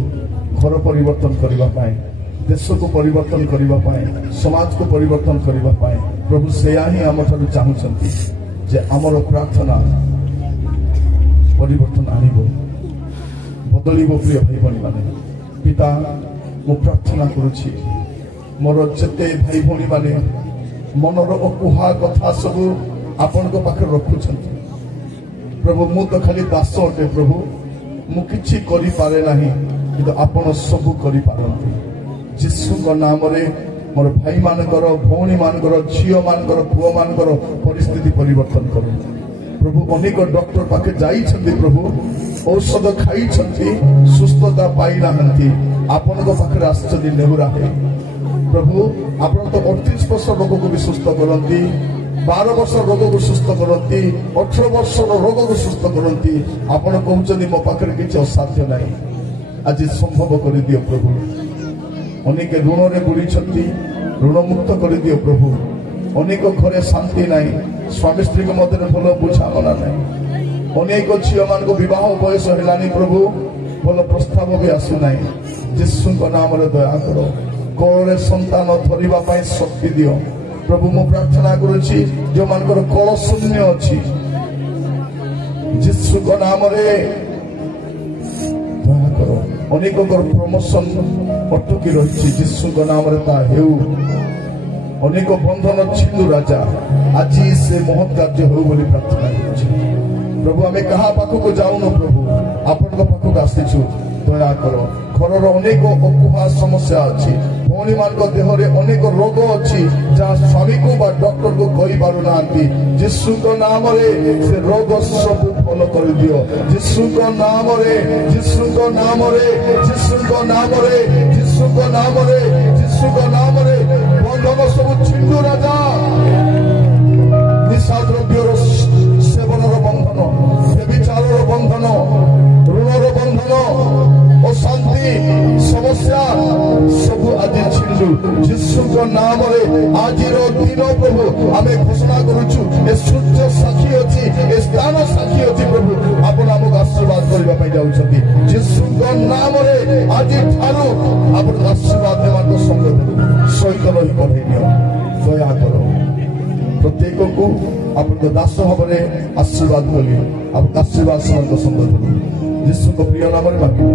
घर परिवर्तन करबा पाए देश को परिवर्तन करबा पाए समाज को परिवर्तन करबा पाए प्रभु सेया ही आम ठारो चाहुचंती जे आमर प्रार्थना परिवर्तन आनिबो बदलिबो प्रिय भाई भणी माने पिता मु प्रार्थना करुछि मोर जते भाई भणी माने मनर अकुहा कथा सब आपण को पाखे रखुछंती प्रभु मु तो खाली दास अटे प्रभु मु किछि करि पारे नाही किंतु आपण सब करि पारंती यीशु को नाम रे मोर भाई मानकर भौणी मानकर झियो मानकर पुओ मानकर परिस्थिति परिवर्तन करू प्रभु अनेक डॉक्टर पाखे जाइछंती प्रभु औषध खाई सुस्थता पाई नाहंती आपण को पाखे आश्चर्य नेहुरा है प्रभु आपण तो 38 वर्ष रोग को भी सुस्थ करती 12 वर्ष रोग को सुस्थ करती 18 वर्ष रोग को सुस्थ करती आपण कहउछनी मो पाखे किछ असाध्य नाही आज संभव कर दियो प्रभु अनेक ऋण रे बुड़ी छंती ऋण मुक्त कर दियो प्रभु अनेक घरे शांति नाही स्वामी स्त्री के मध्य भल बुझामना नहीं अनेक झील मान बह बयस है प्रभु भल प्रस्ताव भी आसुना यीशु नाम रे दया कर कल संतान धरने शक्ति दियो प्रभु मु प्रार्थना करुछि जो मानकर कल शून्य अच्छी यीशु नाम रे दया कर अनेक प्रमोशन अटकी रही यीशु नाम रे ता हेउ अनेक बंधन छिंदु राजा आज से महत् कार्य हो बोली प्रार्थना करुछि प्रभु आमे कहा पाखु को जाऊनु प्रभु आपण पाखु को आसीछु दया कर घर अनेक अकुहा समस्या अच्छी भौणी मान देह में अनेक रोग अच्छी जहाँ स्वामी को बा डॉक्टर को कही पारु ना यीशु को नाम रे से रोग सब भल कर दियो यीशु को नाम रे यीशु को नाम रे यीशु को नाम रे यीशु को नाम रे यीशु को नाम रे बंधन सब छिंडु राजा निशा द्रव्यर सेवन बंधन व्यभिचार बंधन ऋण बंधन अशांति समस्या सब आज छिंडु यीशु को नाम रे आज दिन प्रभु आम घोषणा करुचु ए सूर्य साक्षी अच्छी ए स्थान साक्षी अच्छी प्रभु आपण आमको आशीर्वाद करने जाऊँगी यीशु को नाम रे आज ठारू आप आशीर्वाद देवा संग सहित रही बढ़े दया कर प्रत्येक को आप दास भाव में आशीर्वाद करी आप आशीर्वाद संग संग यीशु को प्रिय नाम मांगी